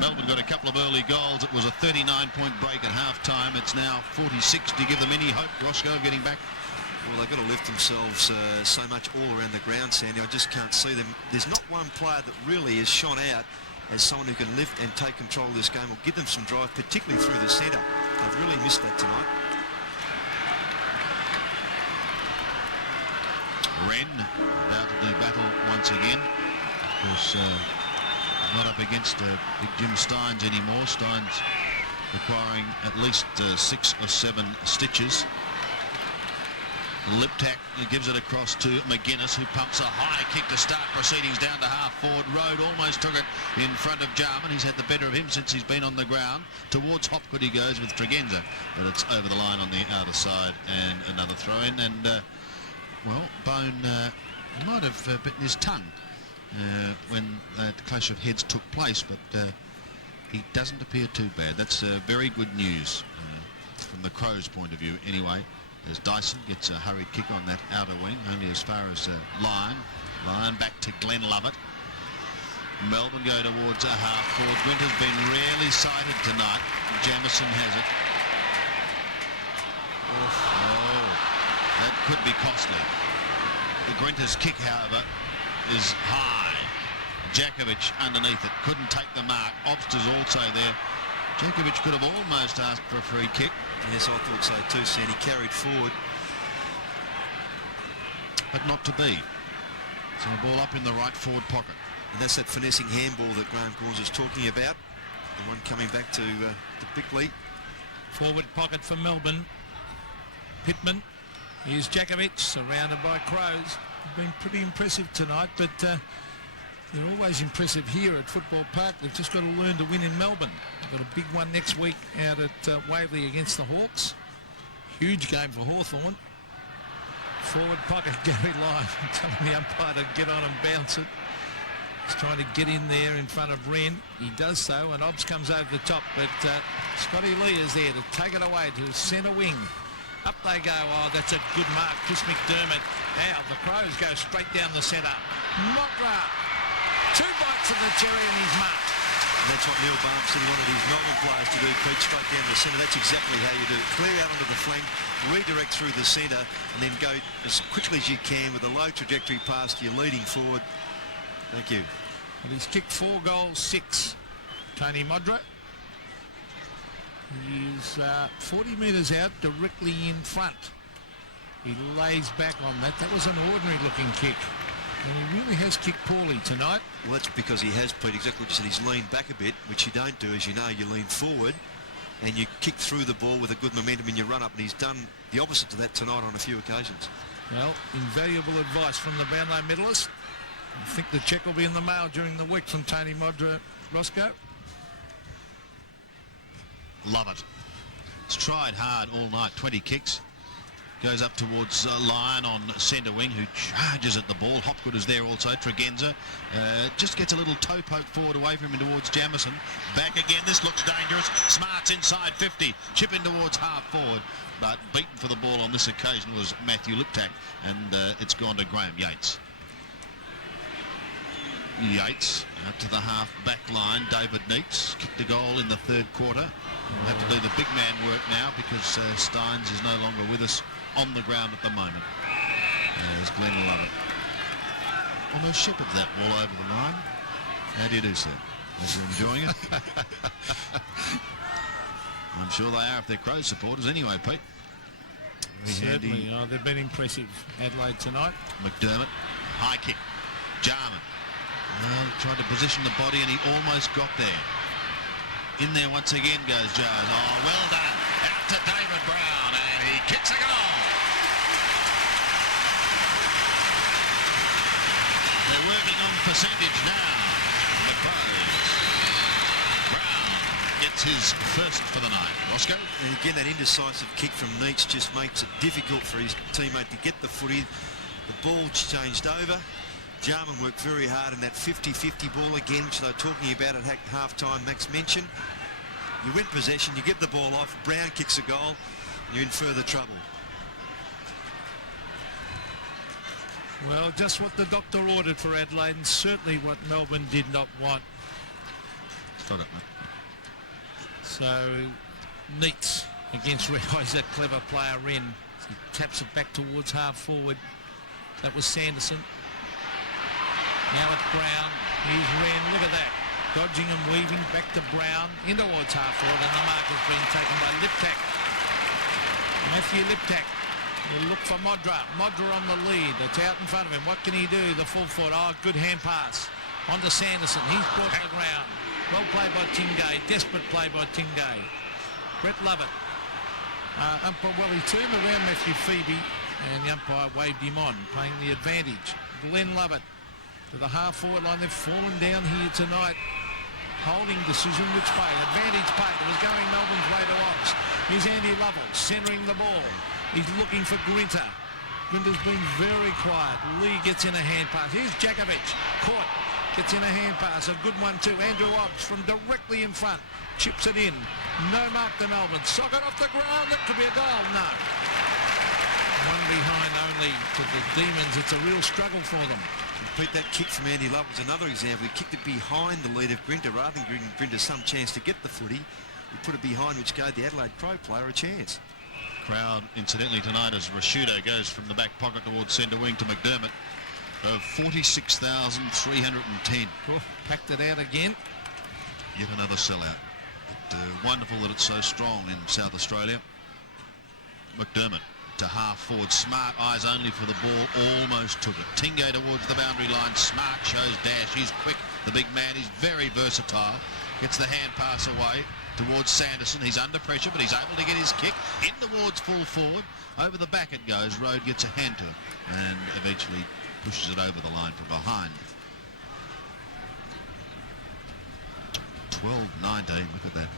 Melbourne got a couple of early goals. It was a 39-point break at half-time. It's now 46. Do you give them any hope, Roscoe, of getting back? Well, they've got to lift themselves so much all around the ground, Sandy. I just can't see them. There's not one player that really is shone out as someone who can lift and take control of this game or give them some drive, particularly through the centre. They've really missed that tonight. Wren about to do battle once again. Of course, not up against big Jim Steins anymore. Steins requiring at least 6 or 7 stitches. Liptak gives it across to McGuinness, who pumps a high kick to start proceedings down to half-forward. Road almost took it in front of Jarman. He's had the better of him since he's been on the ground. Towards Hopgood he goes with Tregenza, but it's over the line on the outer side and another throw-in. And, well, Bone might have bitten his tongue when the clash of heads took place, but he doesn't appear too bad. That's very good news from the Crows' point of view anyway. As Dyson gets a hurried kick on that outer wing, only as far as Lyon. Lyon back to Glenn Lovett. Melbourne go towards a half-forward. Gwinter's been rarely sighted tonight. Jamison has it. Oh, that could be costly. The Gwinter's kick, however, is high. Jakovic underneath it, couldn't take the mark. Obster's also there. Jakovic could have almost asked for a free kick. Yes, I thought so too, Sandy. Carried forward. But not to be. So a ball up in the right forward pocket. And that's that finessing handball that Graham Corns is talking about. The one coming back to Bickley. Forward pocket for Melbourne. Pittman. Here's Jakovic, surrounded by Crows. Been pretty impressive tonight, but they're always impressive here at Football Park. They've just got to learn to win in Melbourne. They've got a big one next week out at Waverley against the Hawks. Huge game for Hawthorn. Forward pocket, Gary Lyon telling the umpire to get on and bounce it. He's trying to get in there in front of Wren. He does so, and Obbs comes over the top, but Scotty Lee is there to take it away to the centre wing. Up they go. Oh, that's a good mark. Chris McDermott. Now the Crows go straight down the centre. Mogra. 2 bites of the cherry and he's marked. That's what Neil Barnes said he wanted his Melbourne players to do, Pete, straight down the centre. That's exactly how you do it. Clear out onto the flank, redirect through the centre, and then go as quickly as you can with a low trajectory pass to your leading forward. Thank you. Well, he's kicked 4 goals, 6. Tony Modra. He's 40 metres out, directly in front. He lays back on that. That was an ordinary looking kick. And he really has kicked poorly tonight. Well, that's because he has, Pete, exactly what you said. He's leaned back a bit, which you don't do. As you know, you lean forward and you kick through the ball with a good momentum in your run-up. And he's done the opposite to that tonight on a few occasions. Well, invaluable advice from the Brownlow medalist. I think the cheque will be in the mail during the week from Tony Modra. Roscoe? Love it. It's tried hard all night. 20 kicks. Goes up towards Lyon on centre wing, who charges at the ball. Hopgood is there also. Tregenza just gets a little toe poke forward away from him towards Jamison. Back again. This looks dangerous. Smart's inside 50. Chip in towards half forward. But beaten for the ball on this occasion was Matthew Liptak, and it's gone to Graham Yates. Yates out to the half-back line. David Neitz kicked the goal in the third quarter. We'll have to do the big man work now because Steins is no longer with us on the ground at the moment. There's Glenn Lovett. Almost shepherded that ball over the line. How do you do, sir? Hope you're enjoying it. I'm sure they are if they're Crow supporters anyway, Pete. Certainly. Oh, they've been impressive, Adelaide, tonight. McDermott, high kick. Jarman. Well, tried to position the body and he almost got there. In there once again goes Jones. Oh, well done. Out to David Brown and he kicks a goal. They're working on percentage now. The Crows. Brown gets his first for the night. Roscoe? And again, that indecisive kick from Neitz just makes it difficult for his teammate to get the footy. The ball changed over. Jarman worked very hard in that 50-50 ball again, which they were talking about at half-time, Max mentioned. You win possession, you get the ball off, Brown kicks a goal, you're in further trouble. Well, just what the doctor ordered for Adelaide, and certainly what Melbourne did not want. Got it, mate. So, Neitz against Reho's that clever player in. He taps it back towards half forward. That was Sanderson. Now it's Brown. He's Wren. Look at that. Dodging and weaving back to Brown. In towards half forward, and the mark is being taken by Liptak. Matthew Liptak will look for Modra. Modra on the lead. It's out in front of him. What can he do? The full foot. Oh, good hand pass. On to Sanderson. He's brought to the ground. Well played by Tingay. Desperate play by Tingay. Brett Lovett. Umpire Welly Toom around Matthew Phoebe, and the umpire waved him on, playing the advantage. Glenn Lovett to the half-forward line. They've fallen down here tonight. Holding decision, which way? Advantage play. It was going Melbourne's way to Ox. Here's Andy Lovell centering the ball. He's looking for Grinter. Grinter's been very quiet. Lee gets in a hand pass. Here's Jakovic. Caught. Gets in a hand pass. A good one too. Andrew Obbs from directly in front. Chips it in. No mark to Melbourne. Socket off the ground. That could be a goal. No. One behind only to the Demons. It's a real struggle for them. Pete, that kick from Andy Love was another example. He kicked it behind the lead of Grinter rather than giving Grinter some chance to get the footy. He put it behind, which gave the Adelaide Crow player a chance. Crowd, incidentally, tonight as Rashudo goes from the back pocket towards centre wing to McDermott of 46,310. Oh, packed it out again. Yet another sellout. But, wonderful that it's so strong in South Australia. McDermott to half forward. Smart, eyes only for the ball, almost took it. Tingay towards the boundary line. Smart shows dash. He's quick, the big man. He's very versatile. Gets the hand pass away towards Sanderson. He's under pressure, but he's able to get his kick in towards full forward. Over the back it goes. Road gets a hand to him and eventually pushes it over the line from behind. 12-19, look at that.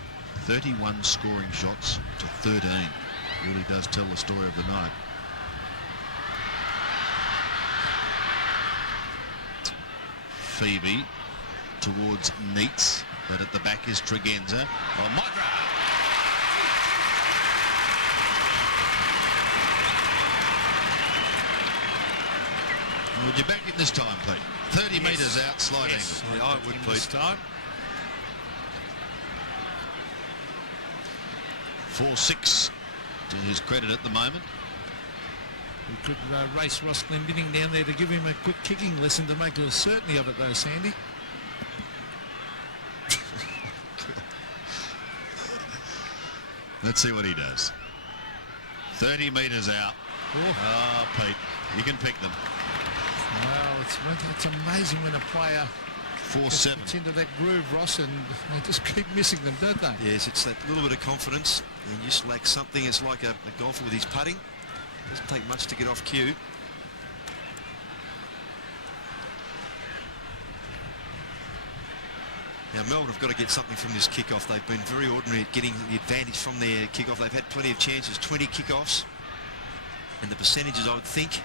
31 scoring shots to 13. Really does tell the story of the night. Phoebe towards Neitz, but at the back is Tregenza. Oh, Modra! Would you back it this time, Pete? 30 metres out, slide yes. angle. Yeah, I would, Pete. This time. 4-6 to his credit at the moment. We could race Ross Glendinning down there to give him a quick kicking lesson to make a certainty of it though, Sandy. Let's see what he does. 30 metres out. Oh, Pete, you can pick them. Well, it's amazing when a player 4-7 gets into that groove, Ross, and they just keep missing them, don't they? Yes, it's that little bit of confidence, and you just lack something. It's like a golfer with his putting. Doesn't take much to get off cue. Now, Melbourne have got to get something from this kickoff. They've been very ordinary at getting the advantage from their kickoff. They've had plenty of chances, 20 kickoffs. And the percentages, I would think,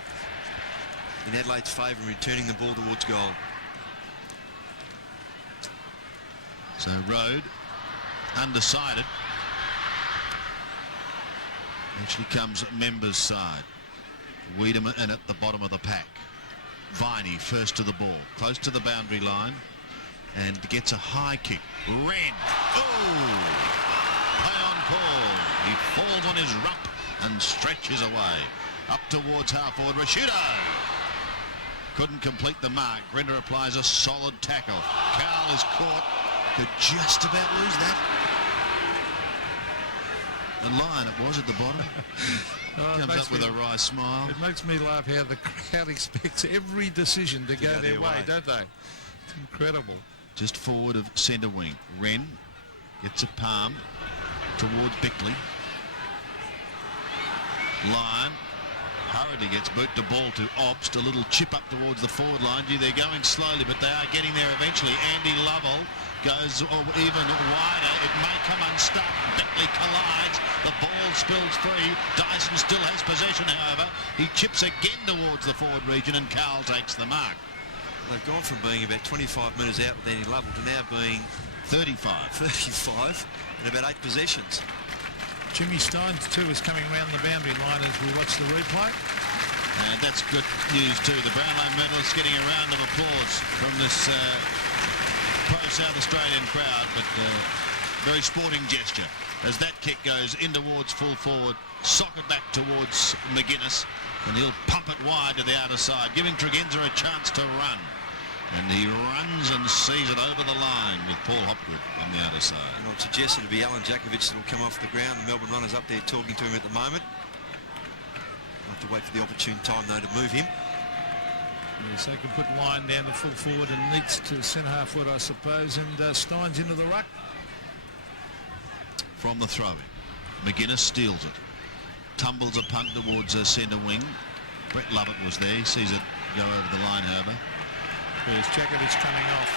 in Adelaide's favour in returning the ball towards goal. So Road, undecided. Actually comes Members' side. Wiedemann in at the bottom of the pack. Viney first to the ball, close to the boundary line, and gets a high kick. Wren. Oh! Play on Paul. He falls on his rump and stretches away. Up towards half-forward. Rashudo couldn't complete the mark. Grinder applies a solid tackle. Carl is caught. Could just about lose that. And Lyon it was at the bottom. Comes up with a wry smile. It makes me laugh how the crowd expects every decision to go their way, don't they? It's incredible. Just forward of centre wing. Wren gets a palm towards Bickley. Lyon hurriedly gets boot the ball to Obst. A little chip up towards the forward line. Gee, they're going slowly, but they are getting there eventually. Andy Lovell goes even wider. It may come unstuck. Bickley collides. The ball spills free. Dyson still has possession, however. He chips again towards the forward region, and Carl takes the mark. They've gone from being about 25 metres out with Andy Lovell to now being 35 in about 8 possessions. Jimmy Steins too is coming around the boundary line as we watch the replay. And that's good news too. The Brownlow medalist getting a round of applause from this pro-South Australian crowd, but very sporting gesture as that kick goes in towards full forward, socket back towards McGuinness, and he'll pump it wide to the outer side, giving Tregenza a chance to run. And he runs and sees it over the line with Paul Hopgood on the outer side. And I'd suggest it'll be Alan Jakovic that will come off the ground. The Melbourne runner's up there talking to him at the moment. I'll have to wait for the opportune time, though, to move him. Yes, they can put Lyon down to full forward and Neitz to centre half forward, I suppose, and Steins into the ruck. From the throw-in, McGuinness steals it. Tumbles a punt towards centre wing. Brett Lovett was there. He sees it go over the line, however. There's Jakovic coming off.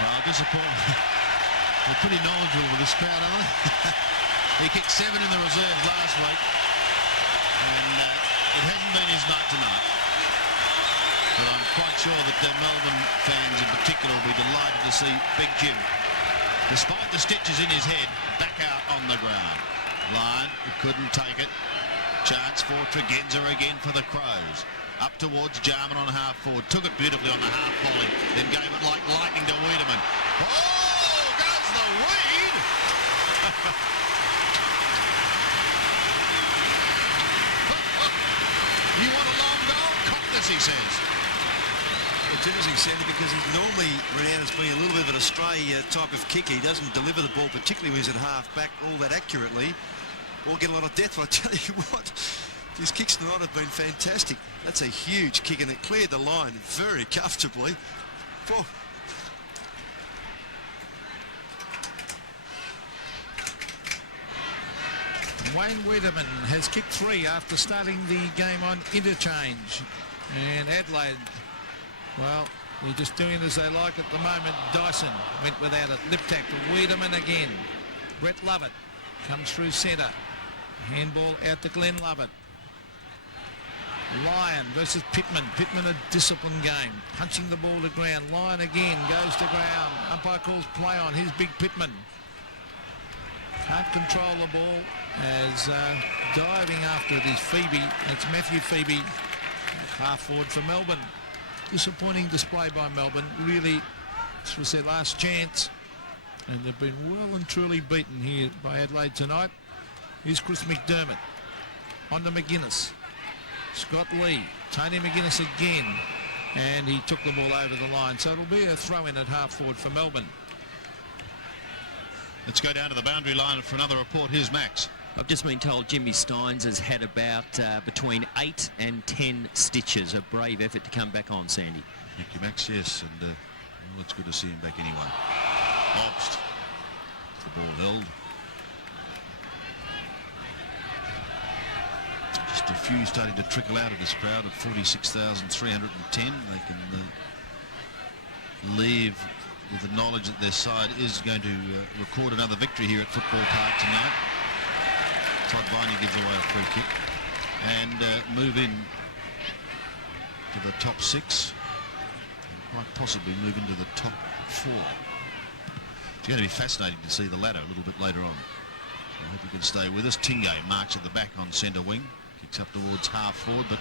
Well, disappointing. They're pretty knowledgeable with this crowd, aren't they? He kicked 7 in the reserves last week, and it hasn't been his night tonight. But I'm quite sure that the Melbourne fans in particular will be delighted to see Big Jim, despite the stitches in his head, back out on the ground. Lyon, who couldn't take it. Chance for Tregenza again for the Crows. Up towards Jarman on half forward. Took it beautifully on the half volley. Then gave it like lightning to Wiedemann. Oh, goes the weed! You want a long goal? Cock this, he says. It's interesting, Sandy, because he's normally renowned as being a little bit of an astray type of kicker. He doesn't deliver the ball, particularly when he's at half back, all that accurately, or get a lot of depth. But I tell you what, his kicks tonight have been fantastic. That's a huge kick, and it cleared the line very comfortably. Oh. Wayne Wiedemann has kicked 3 after starting the game on interchange. And Adelaide, well, they're just doing as they like at the moment. Dyson went without it. Lip tackle. Wiedemann again. Brett Lovett comes through centre. Handball out to Glenn Lovett. Lyon versus Pittman. Pittman, a disciplined game. Punching the ball to ground. Lyon again goes to ground. Umpire calls play on. Here's Big Pittman. Can't control the ball as diving after it is Phoebe. It's Matthew Phoebe, half forward for Melbourne. Disappointing display by Melbourne. Really, this was their last chance. And they've been well and truly beaten here by Adelaide tonight. Here's Chris McDermott. On to McGuinness. Scott Lee. Tony McGuinness again. And he took the ball over the line. So it'll be a throw-in at half forward for Melbourne. Let's go down to the boundary line for another report. Here's Max. I've just been told Jimmy Steins has had about between 8 and 10 stitches. A brave effort to come back on, Sandy. Thank you, Max. Yes, and well, it's good to see him back anyway. Obst. The ball held. Just a few starting to trickle out of this crowd at 46,310. They can leave with the knowledge that their side is going to record another victory here at Football Park tonight. Todd Viney gives away a free kick. and move in to the top 6. Quite possibly move into the top 4. It's going to be fascinating to see the ladder a little bit later on. I hope you can stay with us. Tingay marks at the back on centre wing. Kicks up towards half forward, but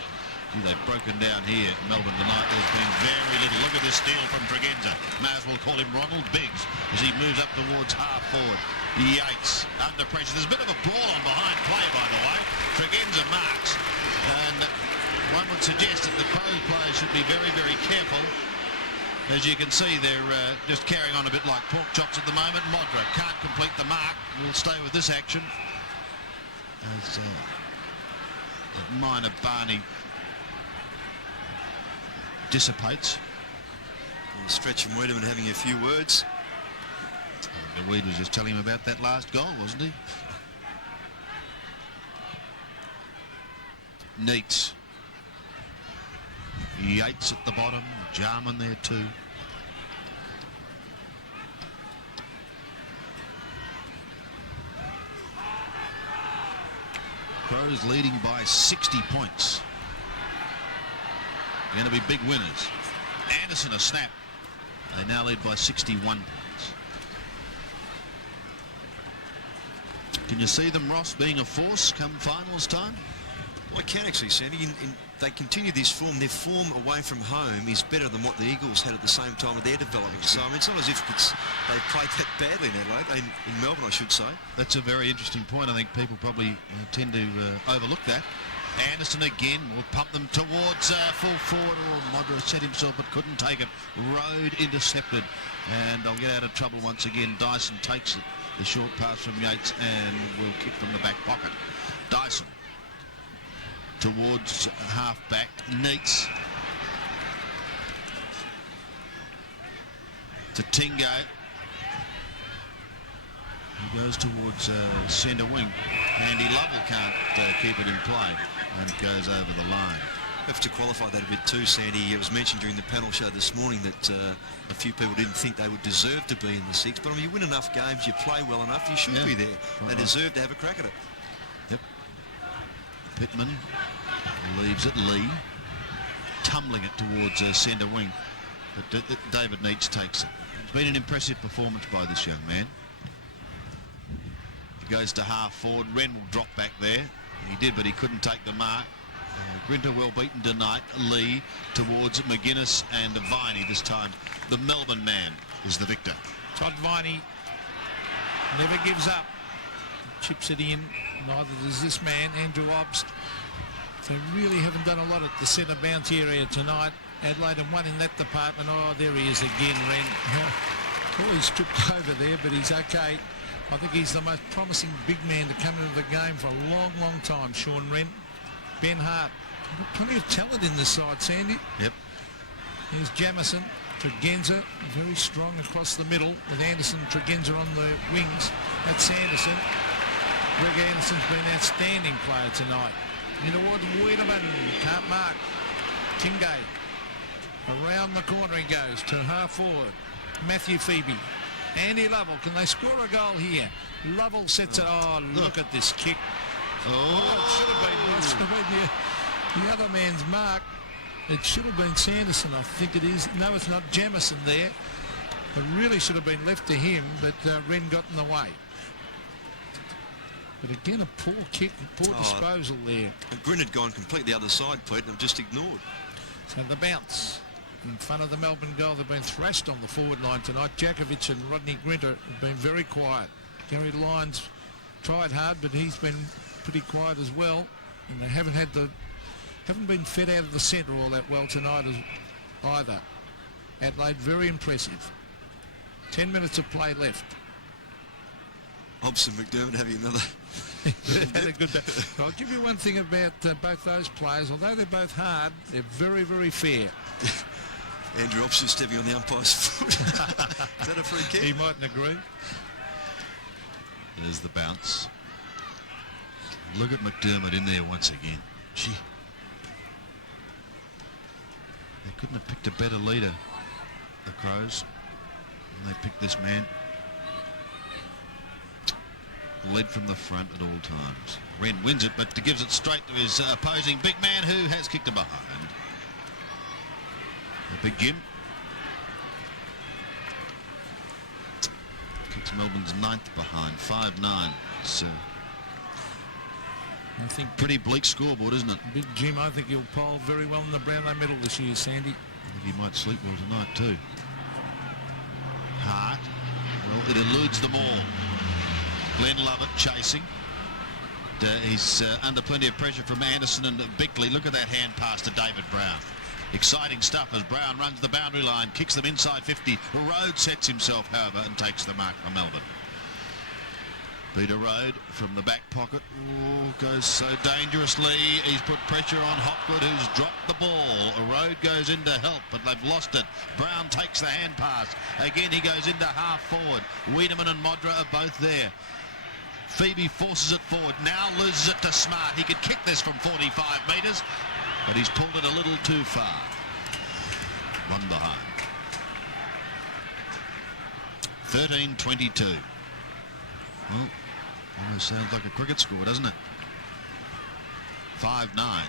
they've broken down here. Melbourne tonight, there's been very little. Look at this steal from Tregenza. May as well call him Ronald Biggs as he moves up towards half forward. Yates under pressure. There's a bit of a brawl on behind play, by the way. Tregenza marks, and one would suggest that the Crows players should be very, very careful. As you can see, they're just carrying on a bit like pork chops at the moment. Modra can't complete the mark. We'll stay with this action as minor Barney dissipates. Stretch and Wiedemann having a few words. Weed was just telling him about that last goal, wasn't he? Neats. Yates at the bottom. Jarman there too. Crows leading by 60 points. Going to be big winners. Anderson a snap. They now lead by 61 points. Can you see them, Ross, being a force come finals time? Well, I can actually, Sandy. They continue this form. Their form away from home is better than what the Eagles had at the same time of their development. So, I mean, it's not as if they've played that badly in Adelaide, in Melbourne, I should say. That's a very interesting point. I think people probably tend to overlook that. Anderson again will pump them towards full forward. Oh, Modra set himself but couldn't take it. Road intercepted. And they'll get out of trouble once again. Dyson takes it. The short pass from Yates and will kick from the back pocket. Dyson towards half-back. Neats to Tingay. He goes towards centre wing. Andy Lovell can't keep it in play and goes over the line. Have to qualify that a bit too, Sandy. It was mentioned during the panel show this morning that a few people didn't think they would deserve to be in the 6. But I mean, you win enough games, you play well enough, you should be there. They deserve to have a crack at it. Yep. Pittman leaves it. Lee tumbling it towards centre wing. But David Neitz takes it. It's been an impressive performance by this young man. He goes to half forward. Wren will drop back there. He did, but he couldn't take the mark. Grinter well beaten tonight. Lee towards McGuinness and Viney this time. The Melbourne man is the victor. Todd Viney never gives up. Chips it in. Neither does this man, Andrew Obst. They really haven't done a lot at the centre bounce area tonight. Adelaide have won in that department. Oh, there he is again, Wren. Oh, he's tripped over there, but he's okay. I think he's the most promising big man to come into the game for a long, long time, Sean Wren. Ben Hart, plenty of talent in this side, Sandy. Yep. Here's Jamison, Tregenza, very strong across the middle with Anderson and Tregenza on the wings. That's Anderson. Greg Anderson's been an outstanding player tonight. In towards Wiedemann, can't mark. Tingay, around the corner he goes to half forward. Matthew Phoebe. Andy Lovell, can they score a goal here? Lovell sets it. Oh, look at this kick. It should have been the other man's mark. It should have been Sanderson, I think it is. No, it's not. Jamison there. It really should have been left to him, but Wren got in the way. But again, a poor kick, poor disposal there. Grin had gone completely the other side, Pete, and just ignored. So the bounce in front of the Melbourne goal. They've been thrashed on the forward line tonight. Jakovic and Rodney Grinter have been very quiet. Gary Lyons tried hard, but he's been pretty quiet as well. And they haven't been fed out of the centre all that well tonight either. Adelaide, very impressive. 10 minutes of play left. Hobson McDermott having another. Had a good day. I'll give you one thing about both those players. Although they're both hard, they're very, very fair. Andrew Hobson stepping on the umpire's foot. Is that a free kick? He mightn't agree. There's the bounce. Look at McDermott in there once again. Gee. They couldn't have picked a better leader, the Crows. And they picked this man. led from the front at all times. Wren wins it, but gives it straight to his opposing big man, who has kicked it behind. The big Jim kicks Melbourne's 9th behind, 5-9. It's I think pretty bleak scoreboard, isn't it? Big Jim, I think he'll poll very well in the Brownlow medal this year, Sandy. I think he might sleep well tonight too. Hart, well, it eludes them all. Glenn Lovett chasing. He's under plenty of pressure from Anderson and Bickley. Look at that hand pass to David Brown. Exciting stuff as Brown runs the boundary line, kicks them inside 50. Rhodes sets himself, however, and takes the mark for Melbourne. Peter Rode from the back pocket, goes so dangerously. He's put pressure on Hopgood, who's dropped the ball. Rode goes in to help, but they've lost it. Brown takes the hand pass. Again, he goes into half forward. Wiedemann and Modra are both there. Phoebe forces it forward, now loses it to Smart. He could kick this from 45 metres, but he's pulled it a little too far. One behind. 13-22. Well, almost sounds like a cricket score, doesn't it? 5-9.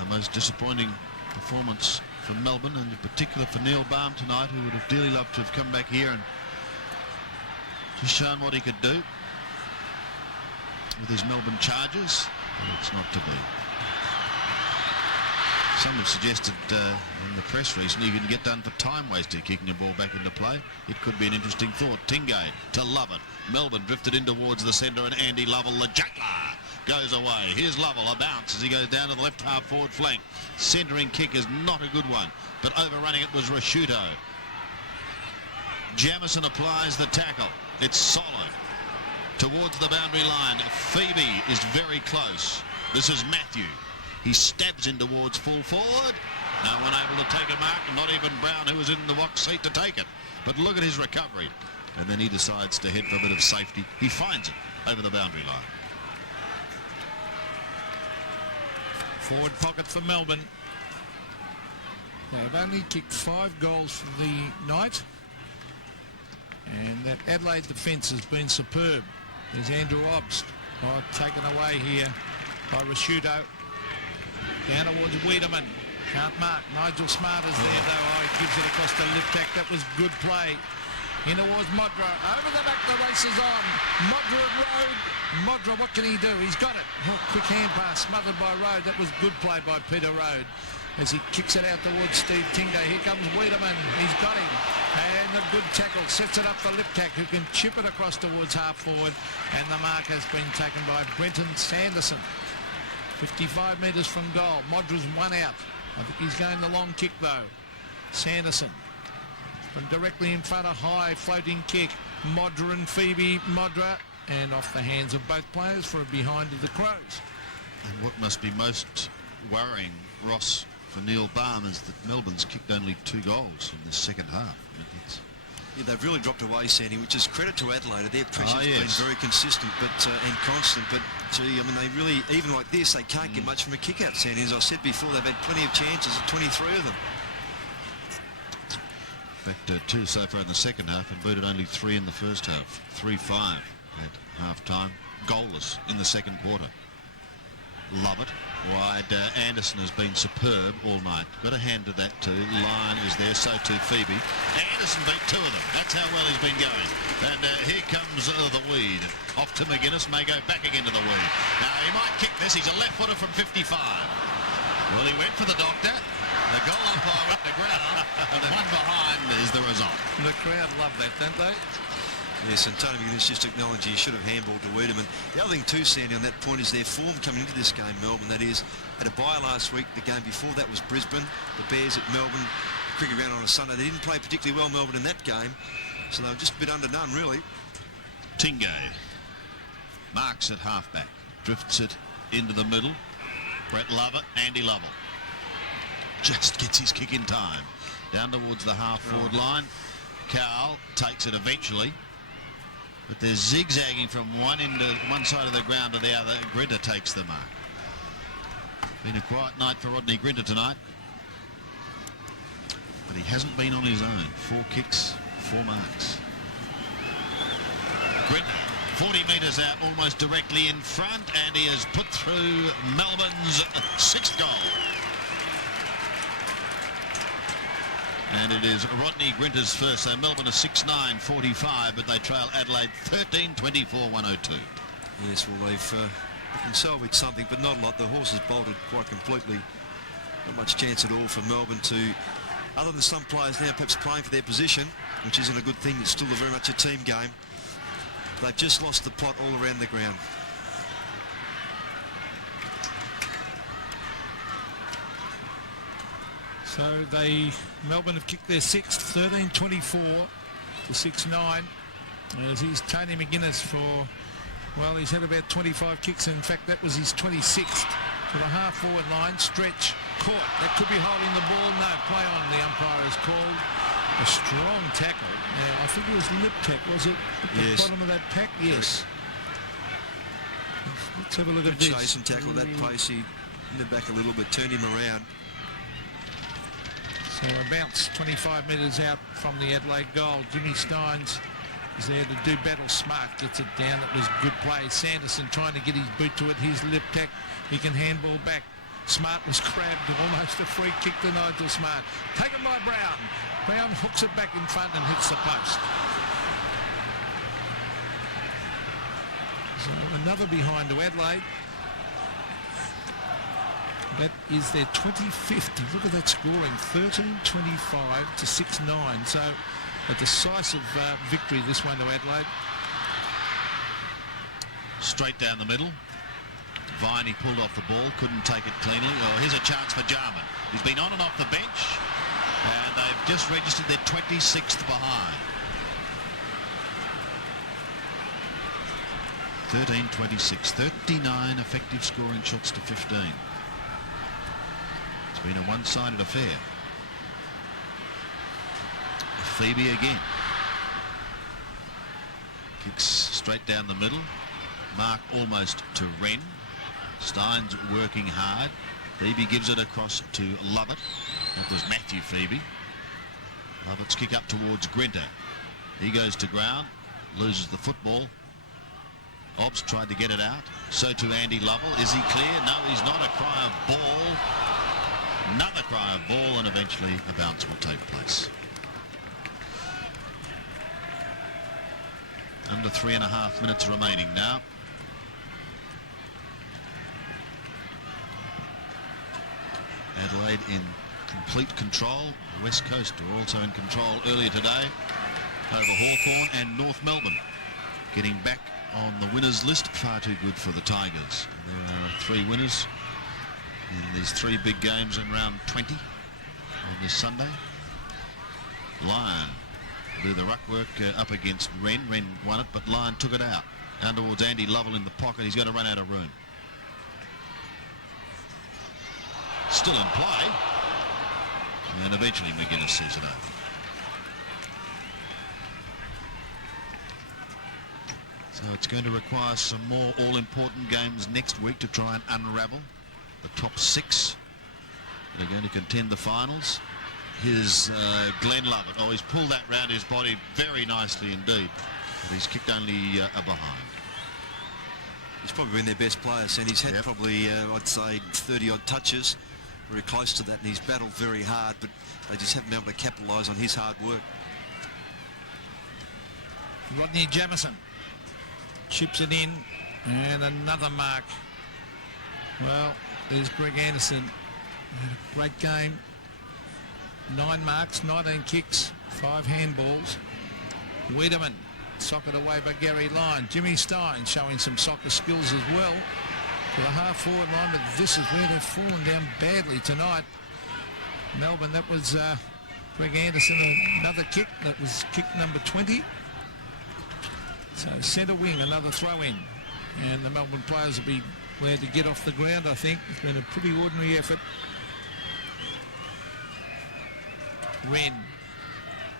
A most disappointing performance from Melbourne, and in particular for Neil Baum tonight, who would have dearly loved to have come back here and just shown what he could do with his Melbourne Chargers, but it's not to be. Some have suggested in the press recently you can get done for time waster kicking a ball back into play. It could be an interesting thought. Tingay to Lovett. Melbourne drifted in towards the centre, and Andy Lovell, the juggler, goes away. Here's Lovell, a bounce as he goes down to the left half forward flank. Centering kick is not a good one, but overrunning it was Rasciuto. Jamison applies the tackle. It's solid towards the boundary line. Phoebe is very close. This is Matthew. He stabs in towards full forward. No one able to take a mark, not even Brown, who was in the box seat to take it. But look at his recovery. And then he decides to head for a bit of safety. He finds it over the boundary line. Forward pocket for Melbourne. They've only kicked 5 goals for the night. And that Adelaide defence has been superb. There's Andrew Obst. Taken away here by Rasciuto. Down towards Wiedemann. Can't mark. Nigel Smart is there though. He gives it across to Liptak. That was good play. In towards Modra. Over the back, the race is on. Modra at Rode. Modra, what can he do? He's got it. Oh, quick hand pass smothered by Rode. That was good play by Peter Rode as he kicks it out towards Steve Tingay. Here comes Wiedemann. He's got him. And a good tackle. Sets it up for Liptak, who can chip it across towards half forward. And the mark has been taken by Brenton Sanderson. 55 metres from goal. Modra's one out. I think he's going the long kick though. Sanderson from directly in front, a high floating kick. Modra and Phoebe. Modra, and off the hands of both players for a behind of the Crows. And what must be most worrying, Ross, for Neil Baum is that Melbourne's kicked only 2 goals in the second half. Yeah, they've really dropped away, Sandy, which is credit to Adelaide. Their pressure's been very consistent and constant. But, gee, I mean, they really, even like this, they can't get much from a kick-out, Sandy. As I said before, they've had plenty of chances, 23 of them. In fact, 2 so far in the second half, and booted only 3 in the first half. 3-5 at half-time. Goalless in the second quarter. Love it. Wide. Anderson has been superb all night. Got a hand to that too. Lyon is there, so too Phoebe. Anderson beat 2 of them. That's how well he's been going. And here comes the weed. Off to McGuinness, may go back again to the weed. Now he might kick this. He's a left footer from 55. Well, he went for the doctor. The goal umpire went to ground, and the one behind is the result. The crowd love that, don't they? Yes, and Tony McGuinness just acknowledging he should have handballed to Wiedemann. The other thing too, Sandy, on that point is their form coming into this game, Melbourne. That is, had a bye last week. The game before that was Brisbane. The Bears at Melbourne. Cricket ground on a Sunday. They didn't play particularly well, Melbourne, in that game. So they were just a bit underdone, really. Tingay marks at halfback. Drifts it into the middle. Brett Lovett, Andy Lovell. Just gets his kick in time. Down towards the half-forward line. Cowell takes it eventually. But they're zigzagging from one side of the ground to the other. Grinter takes the mark. Been a quiet night for Rodney Grinter tonight. But he hasn't been on his own. 4 kicks, 4 marks. Grinter 40 metres out, almost directly in front, and he has put through Melbourne's 6th goal. And it is Rodney Grinter's first. So Melbourne are 6-9-45, but they trail Adelaide 13-24-102. Yes, well, they can salvage something, but not a lot. The horses bolted quite completely. Not much chance at all for Melbourne to, other than some players now perhaps playing for their position, which isn't a good thing. It's still very much a team game. They've just lost the plot all around the ground. So Melbourne have kicked their 6th, 13-24 to 6-9. As he's Tony McGuinness for, well, he's had about 25 kicks. In fact, that was his 26th. To the half-forward line, stretch, caught. That could be holding the ball. No, play on. The umpire has called a strong tackle. I think it was lip tack, was it? At the bottom of that pack? Yes. Let's have a look at this. Chase and tackle that pace. He ended back a little bit, turned him around. So a bounce 25 metres out from the Adelaide goal. Jimmy Steins is there to do battle. Smart gets it down. It was good play. Sanderson trying to get his boot to it. His lip tack. He can handball back. Smart was grabbed. Almost a free kick to Nigel Smart. Taken by Brown. Brown hooks it back in front and hits the post. So another behind to Adelaide. That is their 25th. Look at that scoring. 13-25 to 6-9. So a decisive victory, this one to Adelaide. Straight down the middle. Viney pulled off the ball, couldn't take it cleanly. Oh, here's a chance for Jarman. He's been on and off the bench, and they've just registered their 26th behind. 13-26, 39 effective scoring shots to 15. It's been a one-sided affair. Phoebe again. Kicks straight down the middle. Mark almost to Wren. Steins working hard. Phoebe gives it across to Lovett. That was Matthew Phoebe. Lovett's kick up towards Grinter. He goes to ground, loses the football. Obbs tried to get it out. So to Andy Lovell. Is he clear? No, he's not. A cry of ball. Another cry of ball, and eventually a bounce will take place. Under 3.5 minutes remaining now. Adelaide in complete control. The West Coast are also in control earlier today over Hawthorn and North Melbourne. Getting back on the winners list, far too good for the Tigers. There are 3 winners in these 3 big games in round 20 on this Sunday. Lyon do the ruck work up against Wren. Wren won it, but Lyon took it out. Down towards Andy Lovell in the pocket. He's going to run out of room. Still in play. And eventually McGuinness sees it over. So it's going to require some more all-important games next week to try and unravel the top 6 that are going to contend the finals. Here's Glenn Lovett. Oh, he's pulled that round his body very nicely indeed. But he's kicked only a behind. He's probably been their best player, and he's had probably, I'd say, 30-odd touches. Very close to that, and he's battled very hard, but they just haven't been able to capitalise on his hard work. Rodney Jamieson chips it in, and another mark. Well, there's Greg Anderson. Great game. 9 marks, 19 kicks, 5 handballs. Wiedemann, socket away by Gary Lyon. Jimmy Stein showing some soccer skills as well to the half-forward line, but this is where they've fallen down badly tonight. Melbourne, that was Greg Anderson, another kick. That was kick number 20. So centre wing, another throw-in. And the Melbourne players will be glad to get off the ground, I think. It's been a pretty ordinary effort. Wren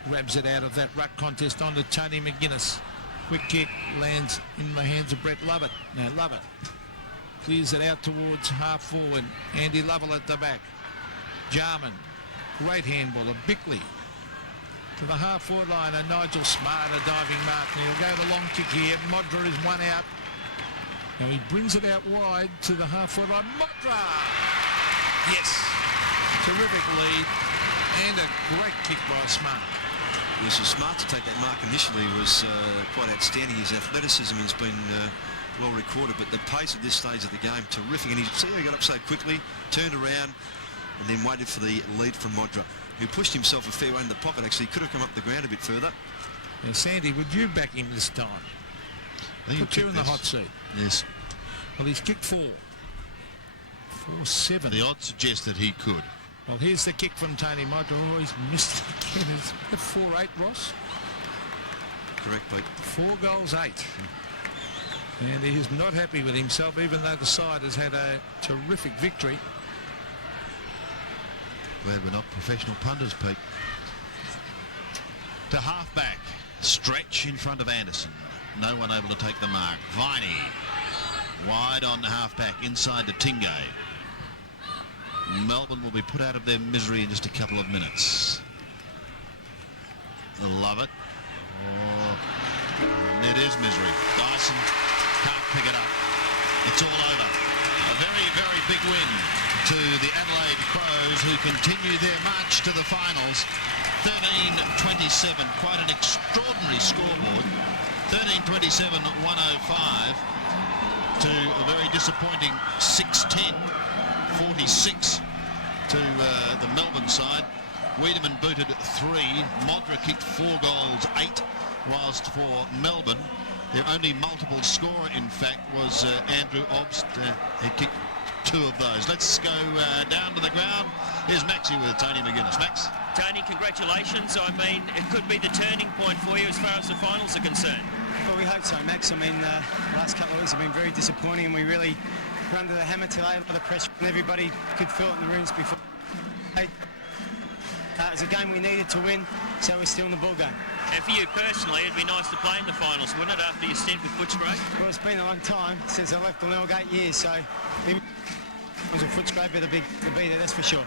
grabs it out of that ruck contest onto Tony McGuinness. Quick kick lands in the hands of Brett Lovett. Now Lovett clears it out towards half forward. Andy Lovell at the back. Jarman, great handball of Bickley. to the half-forward line. And Nigel Smart, a diving mark. And he'll go the long kick here. Modra is one out. Now he brings it out wide to the half-forward line. Modra! Yes. Terrific lead. And a great kick by Smart. Yes, so Smart to take that mark initially was quite outstanding. His athleticism has been well recorded, but the pace at this stage of the game, terrific. And see how he got up so quickly, turned around, and then waited for the lead from Modra, who pushed himself a fair way in the pocket. Actually, could have come up the ground a bit further. And Sandy, would you back him this time? Put you in the hot seat. Yes. Well, he's kicked 4. 4-7. The odds suggest that he could. Well, here's the kick from Tony Modra. Oh, he's missed it again. Is that 4-8, Ross? Correct, Pete. 4 goals, 8. And he is not happy with himself, even though the side has had a terrific victory. Glad we're not professional punters, Pete. To half-back. Stretch in front of Anderson. No one able to take the mark. Viney. Wide on the half-back. Inside to Tingay. Melbourne will be put out of their misery in just a couple of minutes. Love it. Oh, it is misery. Dyson can't pick it up. It's all over. A very, very big win to the Adelaide Crows, who continue their march to the finals. 13-27. Quite an extraordinary scoreboard. 13-27, 105 to a very disappointing 6-10. 46 to the Melbourne side. Wiedemann booted 3. Modra kicked 4 goals, 8. Whilst for Melbourne, their only multiple scorer, in fact, was Andrew Obst. He kicked 2 of those. Let's go down to the ground. Here's Maxie with Tony McGuinness. Max? Tony, congratulations. I mean, it could be the turning point for you as far as the finals are concerned. Well, we hope so, Max. I mean, the last couple of weeks have been very disappointing, and we really were under the hammer today, a lot of pressure, and everybody could feel it in the rooms before. It was a game we needed to win, so we're still in the ball game. And for you personally, it'd be nice to play in the finals, wouldn't it, after your stint with Footscray? Well, it's been a long time since I left Glenelg, 8 years, so it was a Footscray better be there, that's for sure.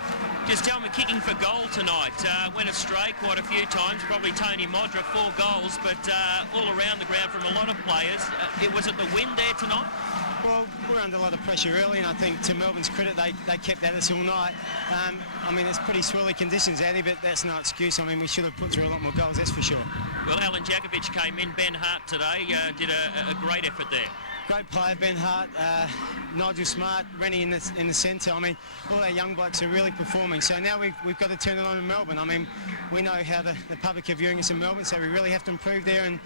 Just tell me, kicking for goal tonight, went astray quite a few times, probably Tony Modra, 4 goals, but all around the ground from a lot of players. Was it the wind there tonight? Well, we're under a lot of pressure early, and I think to Melbourne's credit, they kept at us all night. I mean, it's pretty swirly conditions, Addy, but that's no excuse. I mean, we should have put through a lot more goals, that's for sure. Well, Alan Jakovic came in, Ben Hart today, did a great effort there. Great player, Ben Hart, Nigel Smart, Rennie in the centre. I mean, all our young blokes are really performing. So now we've got to turn it on in Melbourne. I mean, we know how the public are viewing us in Melbourne, so we really have to improve there and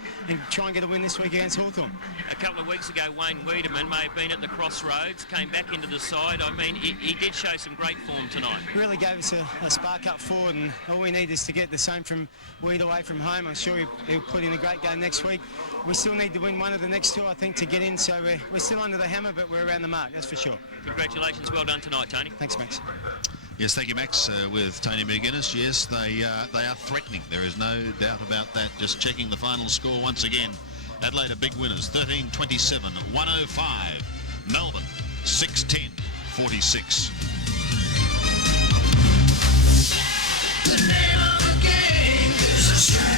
try and get a win this week against Hawthorn. A couple of weeks ago, Wayne Wiedemann may have been at the crossroads, came back into the side. I mean, he did show some great form tonight. Really gave us a spark up forward, and all we need is to get the same from Weed away from home. I'm sure he'll put in a great game next week. We still need to win one of the next 2, I think, to get in, so we're still under the hammer, but we're around the mark, that's for sure. Congratulations, well done tonight, Tony. Thanks, Max. Yes, thank you, Max, with Tony McGuinness. Yes, they are threatening. There is no doubt about that. Just checking the final score once again. Adelaide are big winners, 13-27, 105. Melbourne, 6-10, 46. The name of the game is Australia.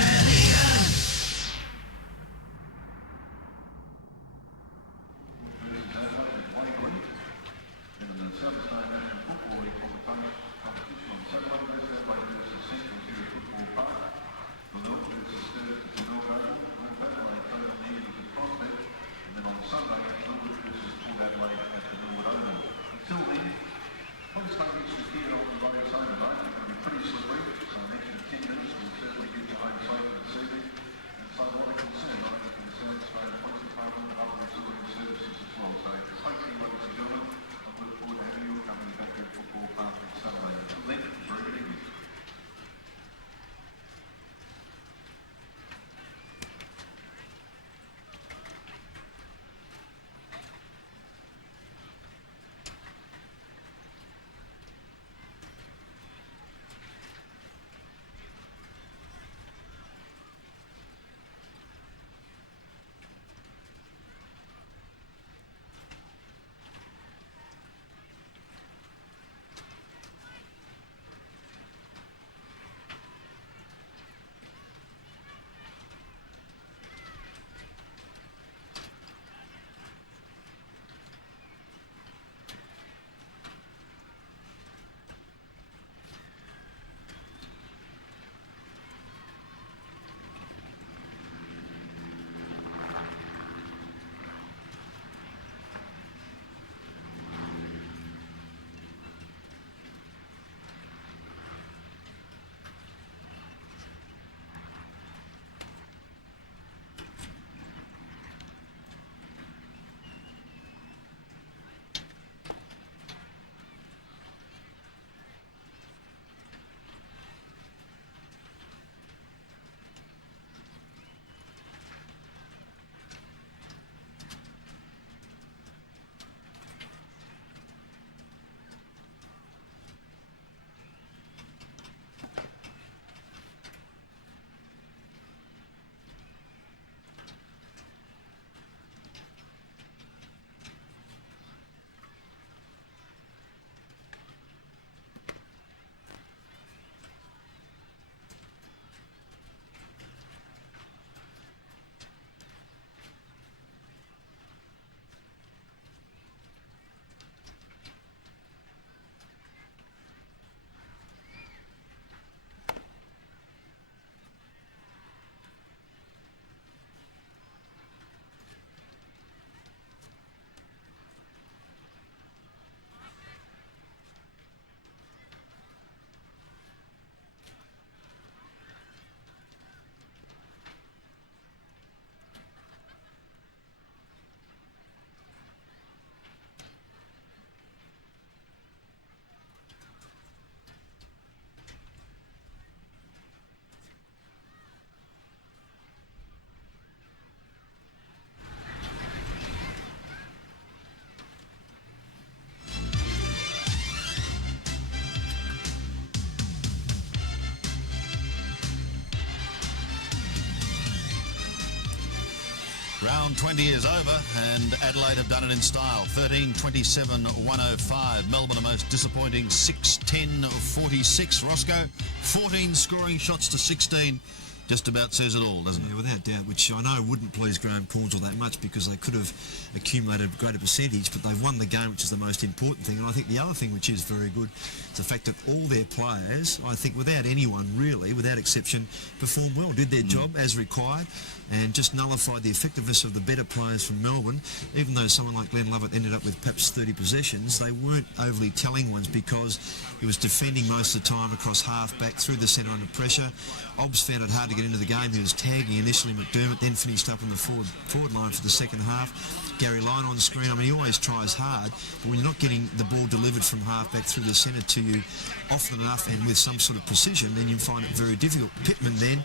Round 20 is over, and Adelaide have done it in style. 13-27-105. Melbourne, a most disappointing 6-10-46. Roscoe, 14 scoring shots to 16. Just about says it all, doesn't it? Yeah, without doubt, which I know wouldn't please Graham Cornsall that much because they could have accumulated a greater percentage, but they've won the game, which is the most important thing. And I think the other thing which is very good is the fact that all their players, I think without anyone really, without exception, performed well, did their job as required, and just nullified the effectiveness of the better players from Melbourne. Even though someone like Glenn Lovett ended up with perhaps 30 possessions, they weren't overly telling ones because he was defending most of the time across half-back, through the centre under pressure. Obbs found it hard to get into the game. He was tagging initially McDermott, then finished up on the forward line for the second half. Gary Lyon on screen. I mean, he always tries hard, but when you're not getting the ball delivered from half-back through the centre to you often enough and with some sort of precision, then you find it very difficult. Pittman then,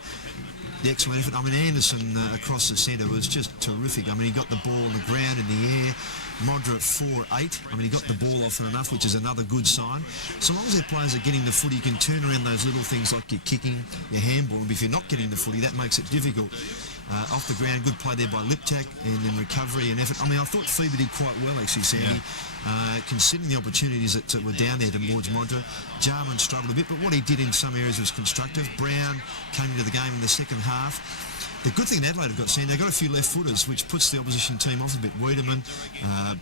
the excellent effort. I mean, Anderson across the centre was just terrific. I mean, he got the ball on the ground, in the air. Modra at 4-8. I mean, he got the ball often enough, which is another good sign. So long as their players are getting the footy, you can turn around those little things like your kicking, your handball. And if you're not getting the footy, that makes it difficult. Off the ground, good play there by Liptak, and then recovery and effort. I mean, I thought Phoebe did quite well, actually, Sandy, considering the opportunities that were down there towards Modra. Jarman struggled a bit, but what he did in some areas was constructive. Brown came into the game in the second half. The good thing Adelaide have got, Sandy, they've got a few left footers, which puts the opposition team off a bit. Wiedemann,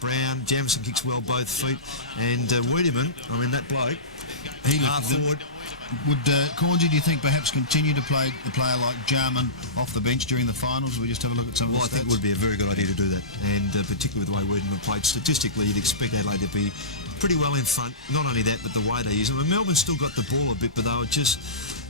Brown, Jamison kicks well both feet, and Wiedemann, I mean, that bloke, he forward. Would Cornsey, do you think, perhaps continue to play a player like Jarman off the bench during the finals? We just have a look at some of the stats. I think it would be a very good idea to do that, and particularly with the way Wiedemann played. Statistically, you'd expect Adelaide to be pretty well in front. Not only that, but the way they use them. And Melbourne still got the ball a bit, but they were just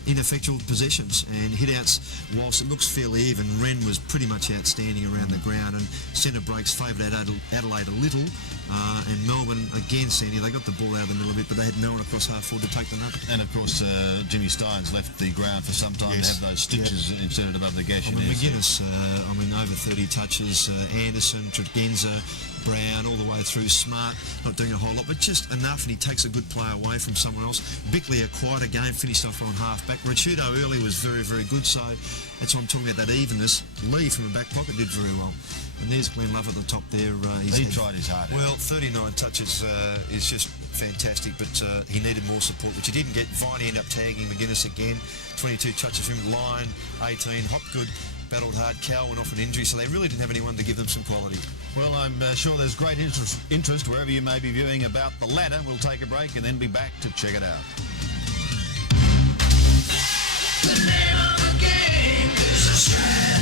ineffectual possessions and hit-outs. Whilst it looks fairly even, Wren was pretty much outstanding around the ground, and centre breaks favoured Adelaide a little, and Melbourne, again, Sandy, they got the ball out of the middle a bit, but they had no one across half-forward to take them up. And, of course, Jimmy Steins left the ground for some time to have those stitches inserted above the gash. I mean, McGuinness, over 30 touches, Anderson, Tregenza, Brown, all the way through. Smart, not doing a whole lot, but just enough, and he takes a good player away from someone else. Bickley, a quieter game, finished off on half-back. Ricciuto early was very, very good, so that's what I'm talking about, that evenness. Lee from the back pocket did very well. And there's Glenn Love at the top there. He tried his hardest. Well, 39 touches is just fantastic, but he needed more support, which he didn't get. Viney ended up tagging McGuinness again. 22 touches from him. Lyon, 18. Hopgood battled hard. Cow went off an injury, so they really didn't have anyone to give them some quality. Well, I'm sure there's great interest wherever you may be viewing about the ladder. We'll take a break and then be back to check it out. The name of the game is Australia.